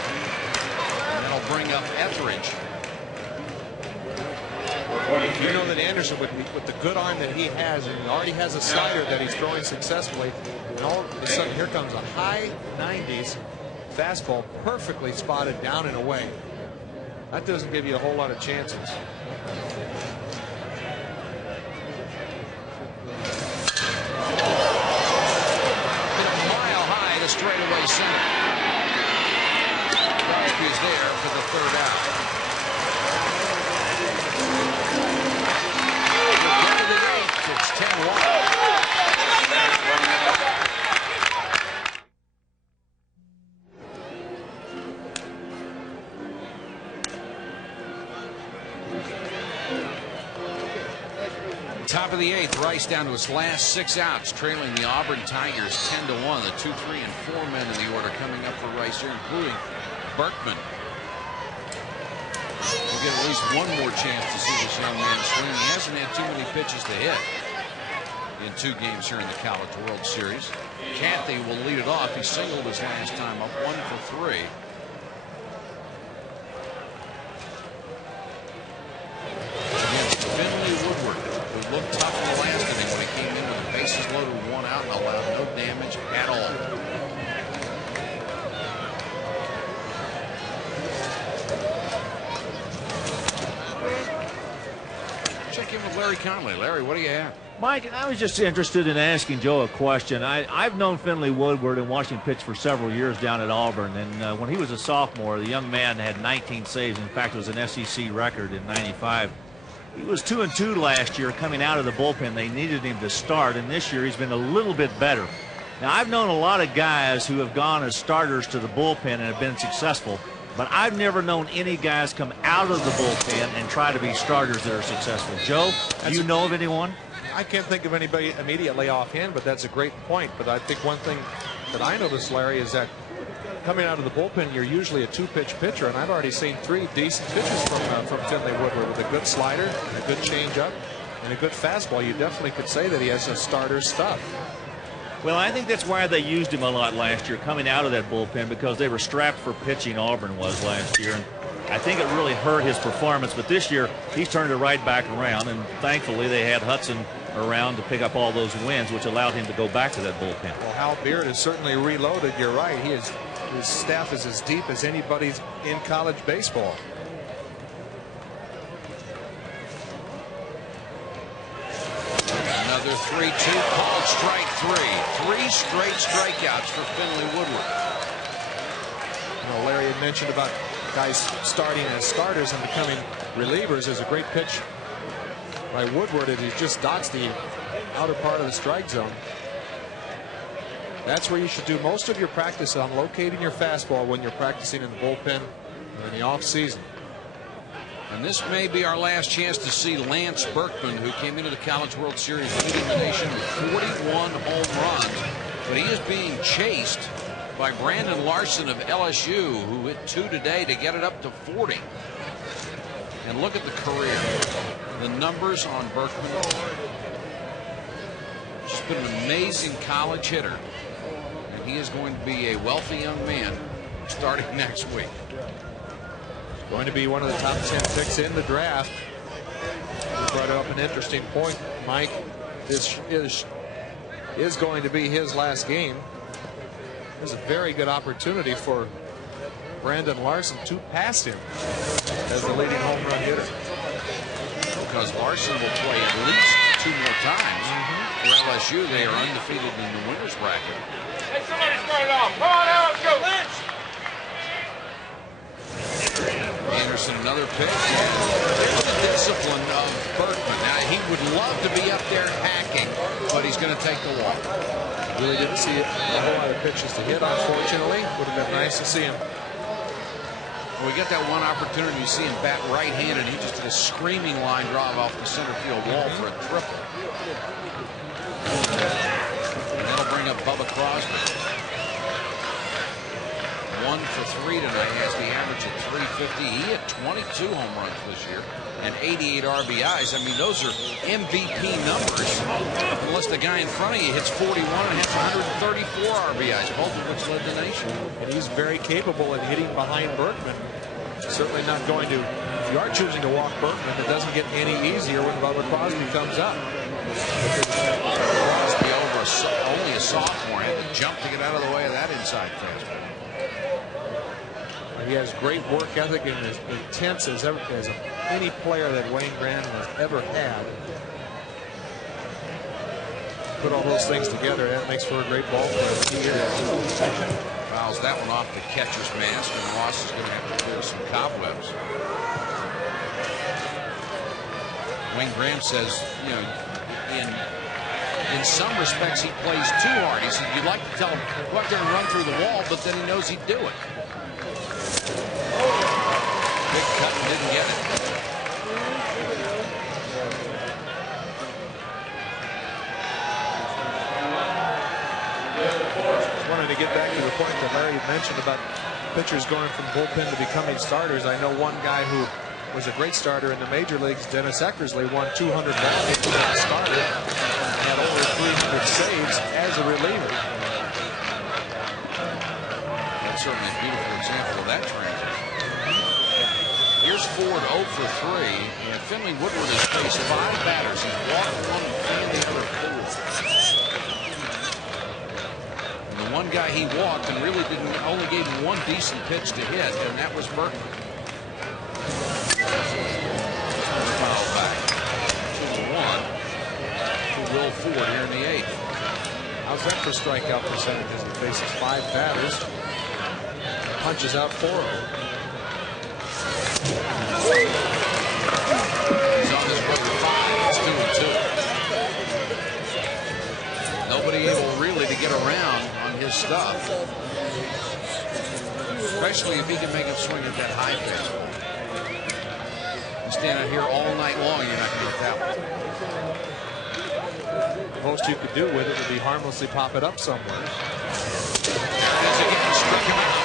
And that'll bring up Etheridge. You know that Anderson, with the good arm that he has, and he already has a slider that he's throwing successfully, and all of a sudden here comes a high 90s fastball, perfectly spotted down and away. That doesn't give you a whole lot of chances. Hit a mile high to straightaway center. Dark is there for the 3rd out. It's 10-1. Top of the 8th, Rice down to his last 6 outs, trailing the Auburn Tigers 10-1. The 2, 3, and 4 men in the order coming up for Rice here, including Berkman. We'll get at least one more chance to see this young man swing. He hasn't had too many pitches to hit in 2 games here in the College World Series. Cathy will lead it off. He singled his last time up, 1 for 3. Against Finley Woodward, who looked tough in the last inning when he came in with the bases loaded with 1 out and allowed no damage at all. Check in with Larry Conley. Larry, what do you have? Mike, I was just interested in asking Joe a question. I've known Finley Woodward and watched him pitch for several years down at Auburn. And when he was a sophomore, the young man had 19 saves. In fact, it was an SEC record in '95. He was 2-2 last year coming out of the bullpen. They needed him to start, and this year he's been a little bit better. Now, I've known a lot of guys who have gone as starters to the bullpen and have been successful, but I've never known any guys come out of the bullpen and try to be starters that are successful. Joe, do you know of anyone? I can't think of anybody immediately offhand, but that's a great point. But I think one thing that I noticed, Larry, is that coming out of the bullpen, you're usually a two-pitch pitcher, and I've already seen 3 decent pitches from Finley Woodward with a good slider, a good changeup, and a good fastball. You definitely could say that he has a starter stuff. Well, I think that's why they used him a lot last year coming out of that bullpen, because they were strapped for pitching. Auburn was last year, and I think it really hurt his performance. But this year he's turned it right back around, and thankfully they had Hudson around to pick up all those wins, which allowed him to go back to that bullpen. Well, Hal Beard has certainly reloaded. You're right. His staff is as deep as anybody's in college baseball. Another 3-2 called strike 3. 3 straight strikeouts for Finley Woodward. You know, Larry had mentioned about guys starting as starters and becoming relievers. There's a great pitch by Woodward, and he just dots the outer part of the strike zone. That's where you should do most of your practice on locating your fastball when you're practicing in the bullpen or in the off season. And this may be our last chance to see Lance Berkman, who came into the College World Series leading the nation with 41 home runs. But he is being chased by Brandon Larson of LSU, who hit 2 today to get it up to 40. And look at the career. The numbers on Berkman. Just been an amazing college hitter. And he is going to be a wealthy young man starting next week. Going to be one of the top 10 picks in the draft. You brought up an interesting point, Mike. This is going to be his last game. There's a very good opportunity for Brandon Larson to pass him as the leading home run hitter. Because Larson will play at least 2 more times. For LSU, they are undefeated in the winners bracket. Hey, somebody start it off. Come on now, let's go. Lynch. Anderson, another pitch. There's the discipline of Berkman. Now, he would love to be up there hacking, but he's going to take the walk. Really didn't see a whole lot of pitches to hit, unfortunately. Would have been nice to see him. Well, we got that one opportunity to see him bat right-handed. He just did a screaming line drive off the center field wall for a triple. And that'll bring up Bubba Crosby. 1 for 3 tonight, has the average at 350. He hit 22 home runs this year and 88 RBIs. I mean, those are MVP numbers. Unless the guy in front of you hits 41 and has 134 RBIs, both of which led the nation. And he's very capable of hitting behind Berkman. Certainly not going to, if you are choosing to walk Berkman, it doesn't get any easier when Bubba Crosby comes up. Crosby only a sophomore, had to jump to get out of the way of that inside fastball. He has great work ethic and as intense as any player that Wayne Graham has ever had. Put all those things together, that makes for a great ball player. Fouls that one off the catcher's mask, and Ross is going to have to clear some cobwebs. Wayne Graham says, you know, in some respects he plays too hard. He said you'd like to tell him go out there and run through the wall, but then he knows he'd do it. Big cut and didn't get it. Just wanted to get back to the point that Larry mentioned about pitchers going from bullpen to becoming starters. I know one guy who was a great starter in the major leagues, Dennis Eckersley, won 200 ball games as a starter, had over 300 saves as a reliever. That's certainly a beautiful example of that transition. Here's Ford 0 for 3, and Finley Woodward has faced 5 batters. He's walked 1 and the other 4. And the one guy he walked and really only gave him 1 decent pitch to hit, and that was Berkman. Foul back. 2-1. Will Ford here in the 8th. How's that for strikeout percentage as he faces 5 batters? Punches out 4 of them. He's on his road to 5. It's 2-2. Nobody able really to get around on his stuff. Especially if he can make him swing at that high pitch. You stand out here all night long, you're not going to get that one. The most you could do with it would be harmlessly pop it up somewhere. There it is again, struck him out.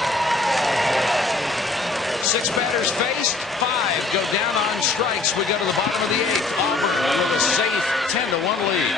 6 batters faced, 5 go down on strikes. We go to the bottom of the 8th. Auburn with a safe 10-1 lead.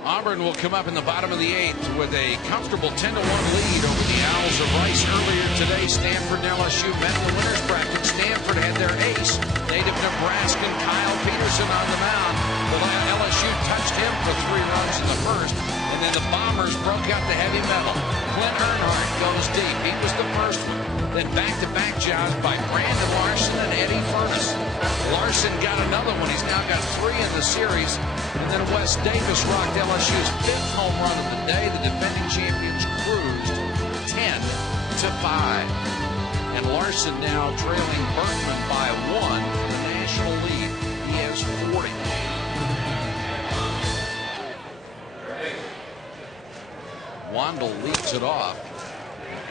Auburn will come up in the bottom of the 8th with a comfortable 10-1 lead over the Owls of Rice. Earlier today, Stanford and LSU met in the winners bracket. Stanford had their ace, native Nebraskan Kyle Peterson, on the mound. But LSU touched him for 3 runs in the first, and then the Bombers broke out the heavy metal. Clint Earnhardt goes deep. He was the first one. Then back-to-back jobs by Brandon Larson and Eddie Furness. Larson got another one. He's now got 3 in the series. And then Wes Davis rocked LSU's 5th home run of the day. The defending champions cruised 10-5. And Larson now trailing Berkman by 1 for the national lead. He has 40. Wandle leads it off.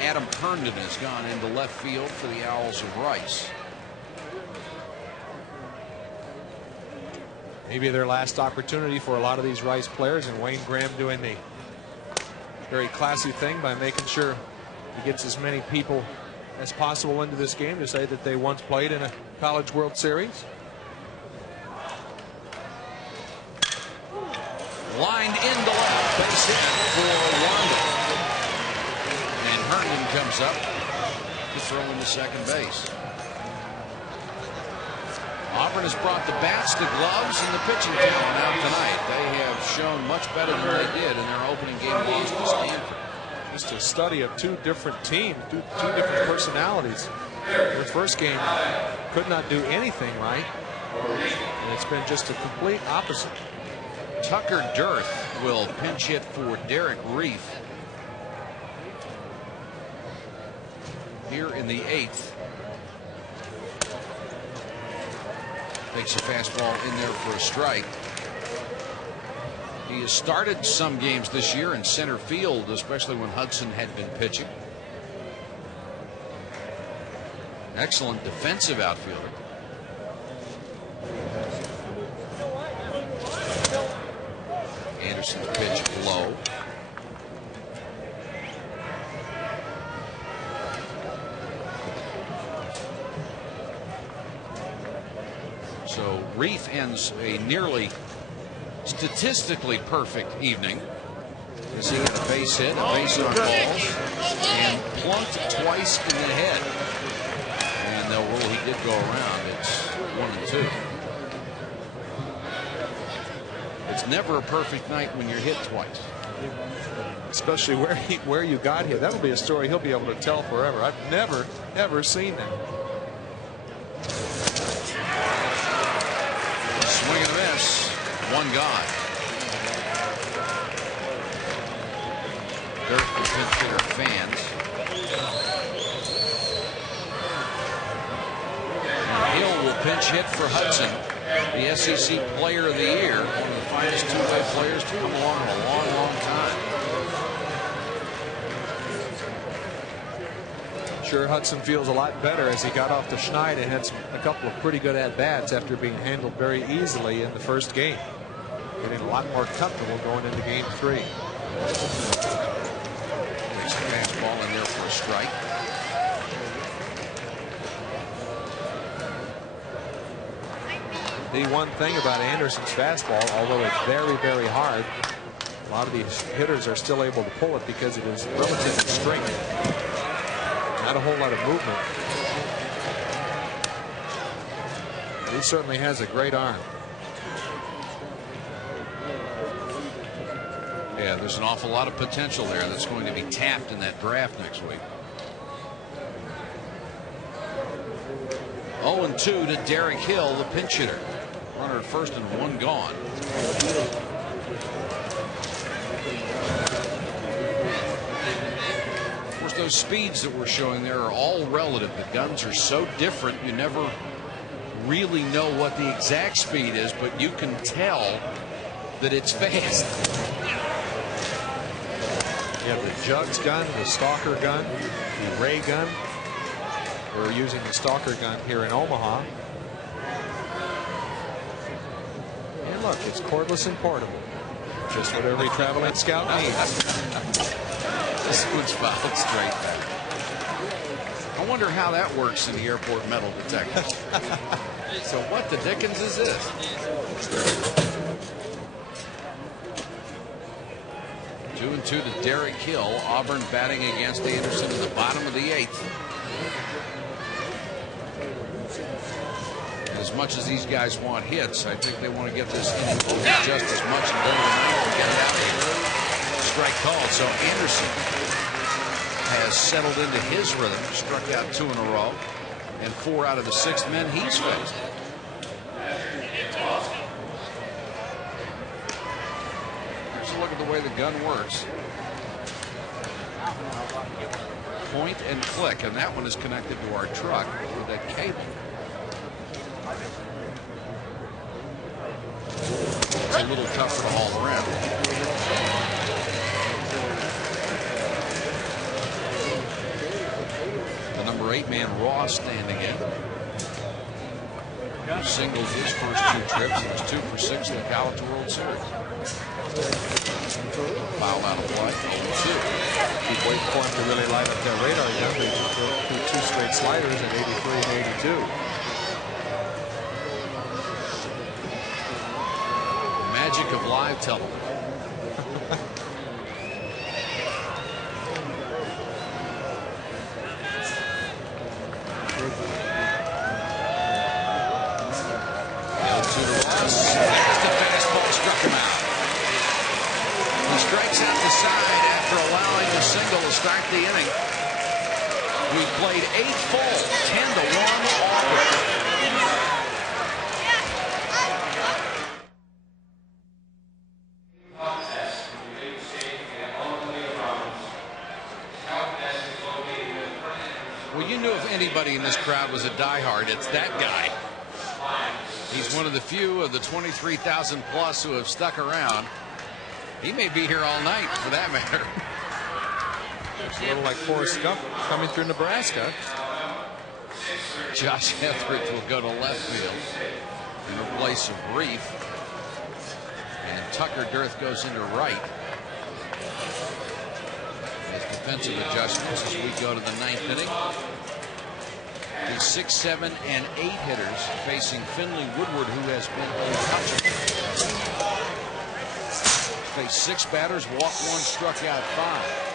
Adam Herndon has gone into left field for the Owls of Rice. Maybe their last opportunity for a lot of these Rice players, and Wayne Graham doing the very classy thing by making sure he gets as many people as possible into this game to say that they once played in a College World Series. Lined into left, base hit for Wandle. And Herndon comes up to throw into second base. Auburn has brought the bats, the gloves, and the pitching talent out tonight. They have shown much better than they did in their opening game loss to Stanford. Just a study of 2 different teams, two different personalities. Their first game could not do anything right, and it's been just a complete opposite. Tucker Dearth will pinch hit for Derek Reef here in the 8th. Takes a fastball in there for a strike. He has started some games this year in center field, especially when Hudson had been pitching. Excellent defensive outfielder. Anderson's pitch low. So Reef ends a nearly statistically perfect evening as he had a base hit, a base on balls, and plunked twice in the head. And they'll rule he did go around. It's 1-2. It's never a perfect night when you're hit twice. Especially where you got here. That'll be a story he'll be able to tell forever. I've never, ever seen that. Swing and a miss. 1 gone. Dirk, the pinch hitter, fans. And Hill will pinch hit for Hudson, the SEC Player of the Year, one of the finest two-way players to come along in a long, long time. Sure, Hudson feels a lot better as he got off the schneid and had a couple of pretty good at-bats after being handled very easily in the first game. Getting a lot more comfortable going into game 3. Takes a fastball in there for a strike. The one thing about Anderson's fastball, although it's very, very hard, a lot of these hitters are still able to pull it because it is relatively straight. Not a whole lot of movement. He certainly has a great arm. Yeah, there's an awful lot of potential there that's going to be tapped in that draft next week. 0-2 to Derek Hill, the pinch hitter. Runner at first and one gone. Of course, those speeds that we're showing there are all relative. The guns are so different, you never really know what the exact speed is, but you can tell that it's fast. You have the Jugs gun, the Stalker gun, the Ray gun. We're using the Stalker gun here in Omaha. And look, it's cordless and portable. Just what every traveling scout needs. This one's fouled straight back. I wonder how that works in the airport metal detector. So what the dickens is this? 2-2 to Derek Hill. Auburn batting against Anderson in the bottom of the 8th. As much as these guys want hits, I think they want to get this inning over just as much and go to the ninth and get it out of here. Strike called. So Anderson has settled into his rhythm. Struck out 2 in a row, and 4 out of the 6 men he's faced. Here's a look at the way the gun works. Point and click, and that one is connected to our truck with that cable. It's a little tougher to haul around. The number 8 man Ross standing in. He singled his first 2 trips and was 2 for 6 in the College World Series. Foul out of play. 0-2. Keep waiting for him to really light up that radar gun. He threw 2 straight sliders in 83 and 82. Magic of live television. That's the fastball, struck him out. He strikes out the side after allowing the single to start the inning. We played 8 full, 10-1 Auburn. Well, you knew if anybody in this crowd was a diehard, it's that guy. He's one of the few of the 23,000 plus who have stuck around. He may be here all night, for that matter. It's a little like Forrest Gump coming through Nebraska. Josh Etheridge will go to left field in replace of Reef. And Tucker Dearth goes into right. His defensive adjustments as we go to the 9th inning. The 6, 7, and 8 hitters facing Finley Woodward, who has been untouchable. Faced 6 batters, walked 1, struck out 5.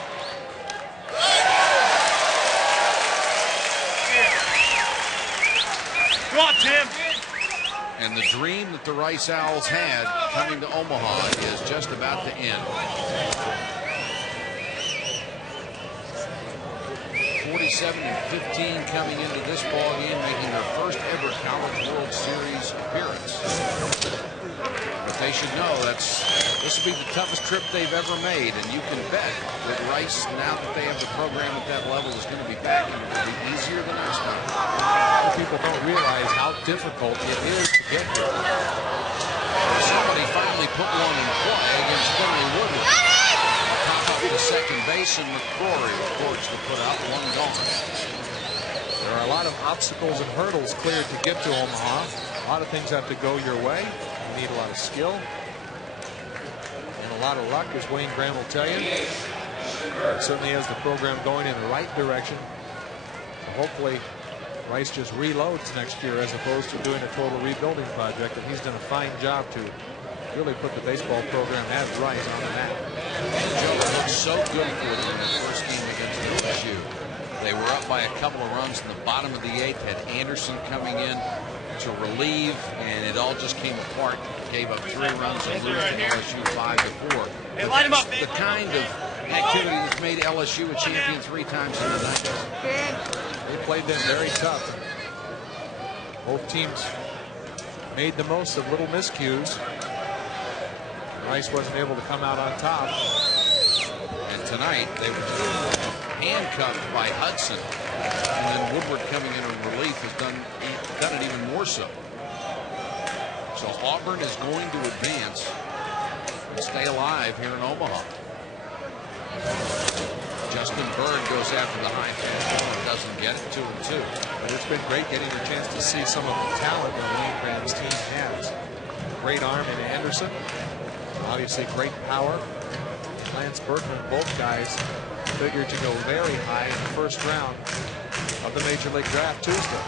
Come on, Tim. And the dream that the Rice Owls had coming to Omaha is just about to end. 47 and 15 coming into this ball game, making their first ever College World Series appearance. But they should know this will be the toughest trip they've ever made, and you can bet that Rice, now that they have the program at that level, is going to be back and it'll be easier than this time. People don't realize how difficult it is to get here. Somebody finally put one in play against Finley Woodward. Pop up to second base, and McCrory records to put out 1 gone. There are a lot of obstacles and hurdles cleared to get to Omaha. A lot of things have to go your way. You need a lot of skill and a lot of luck, as Wayne Graham will tell you. It certainly has the program going in the right direction. Hopefully Rice just reloads next year as opposed to doing a total rebuilding project, and he's done a fine job to really put the baseball program at Rice on the map. Joe looked so good for them in the first game against LSU. They were up by a couple of runs in the bottom of the 8th, had Anderson coming in to relieve, and it all just came apart. Gave up 3 runs and lose to LSU 5-4. Hey, line 'em up. The kind of activity that's made LSU a champion 3 times in the 90s. They played them very tough. Both teams made the most of little miscues. Rice wasn't able to come out on top. And tonight they were handcuffed by Hudson, and then Woodward coming in on relief has done it even more so. So Auburn is going to advance and stay alive here in Omaha. Justin Bird goes after the high fastball and doesn't get it. 2-2. But it's been great getting a chance to see some of the talent that Wayne Graham's team has. Great arm in Anderson. Obviously great power. Lance Berkman, both guys figured to go very high in the first round of the Major League Draft Tuesday.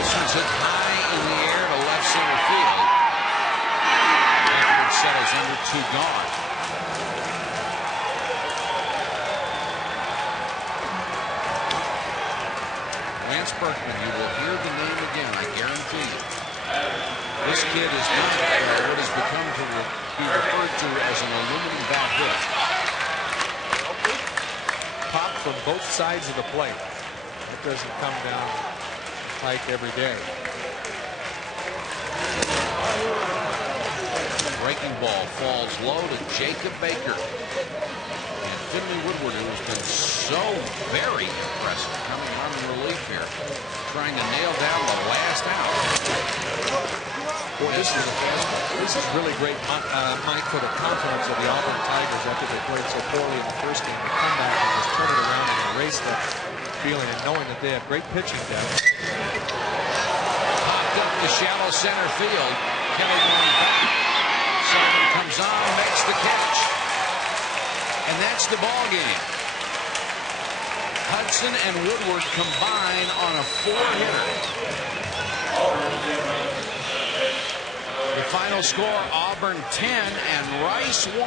This one's hit high in the air to left center field. After it settles under 2 gone. Lance Berkman, you will hear the name again, I guarantee you. This kid is not what has become to be referred to as an aluminum bat hit. Pop from both sides of the plate. That doesn't come down the pike every day. Breaking ball falls low to Jacob Baker. And Finley Woodward, who has been so very impressive coming on in relief here, trying to nail down the last out. Boy, this is really great, Mike, for the confidence of the Auburn Tigers after they played so poorly in the first game. To come back and just turn it around and erase that feeling, and knowing that they have great pitching depth. Popped up to shallow center field. Kelly going back. Sullivan comes on, makes the catch. And that's the ball game. Hudson and Woodward combine on a 4-hitter. The final score, Auburn 10 and Rice 1.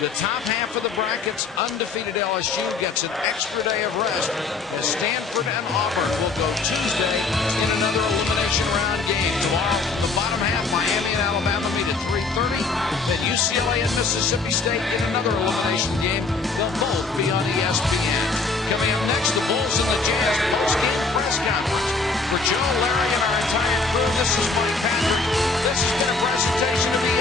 The top half of the bracket's undefeated LSU gets an extra day of rest, as Stanford and Auburn will go Tuesday in another elimination round game. Tomorrow, the bottom half, Miami and Alabama meet at 3:30. Then UCLA and Mississippi State in another elimination game. They'll both be on ESPN. Coming up next, the Bulls and the Jazz post-game press conference. For Joe, Larry, and our entire crew, this is Mike Patrick. This has been a presentation of the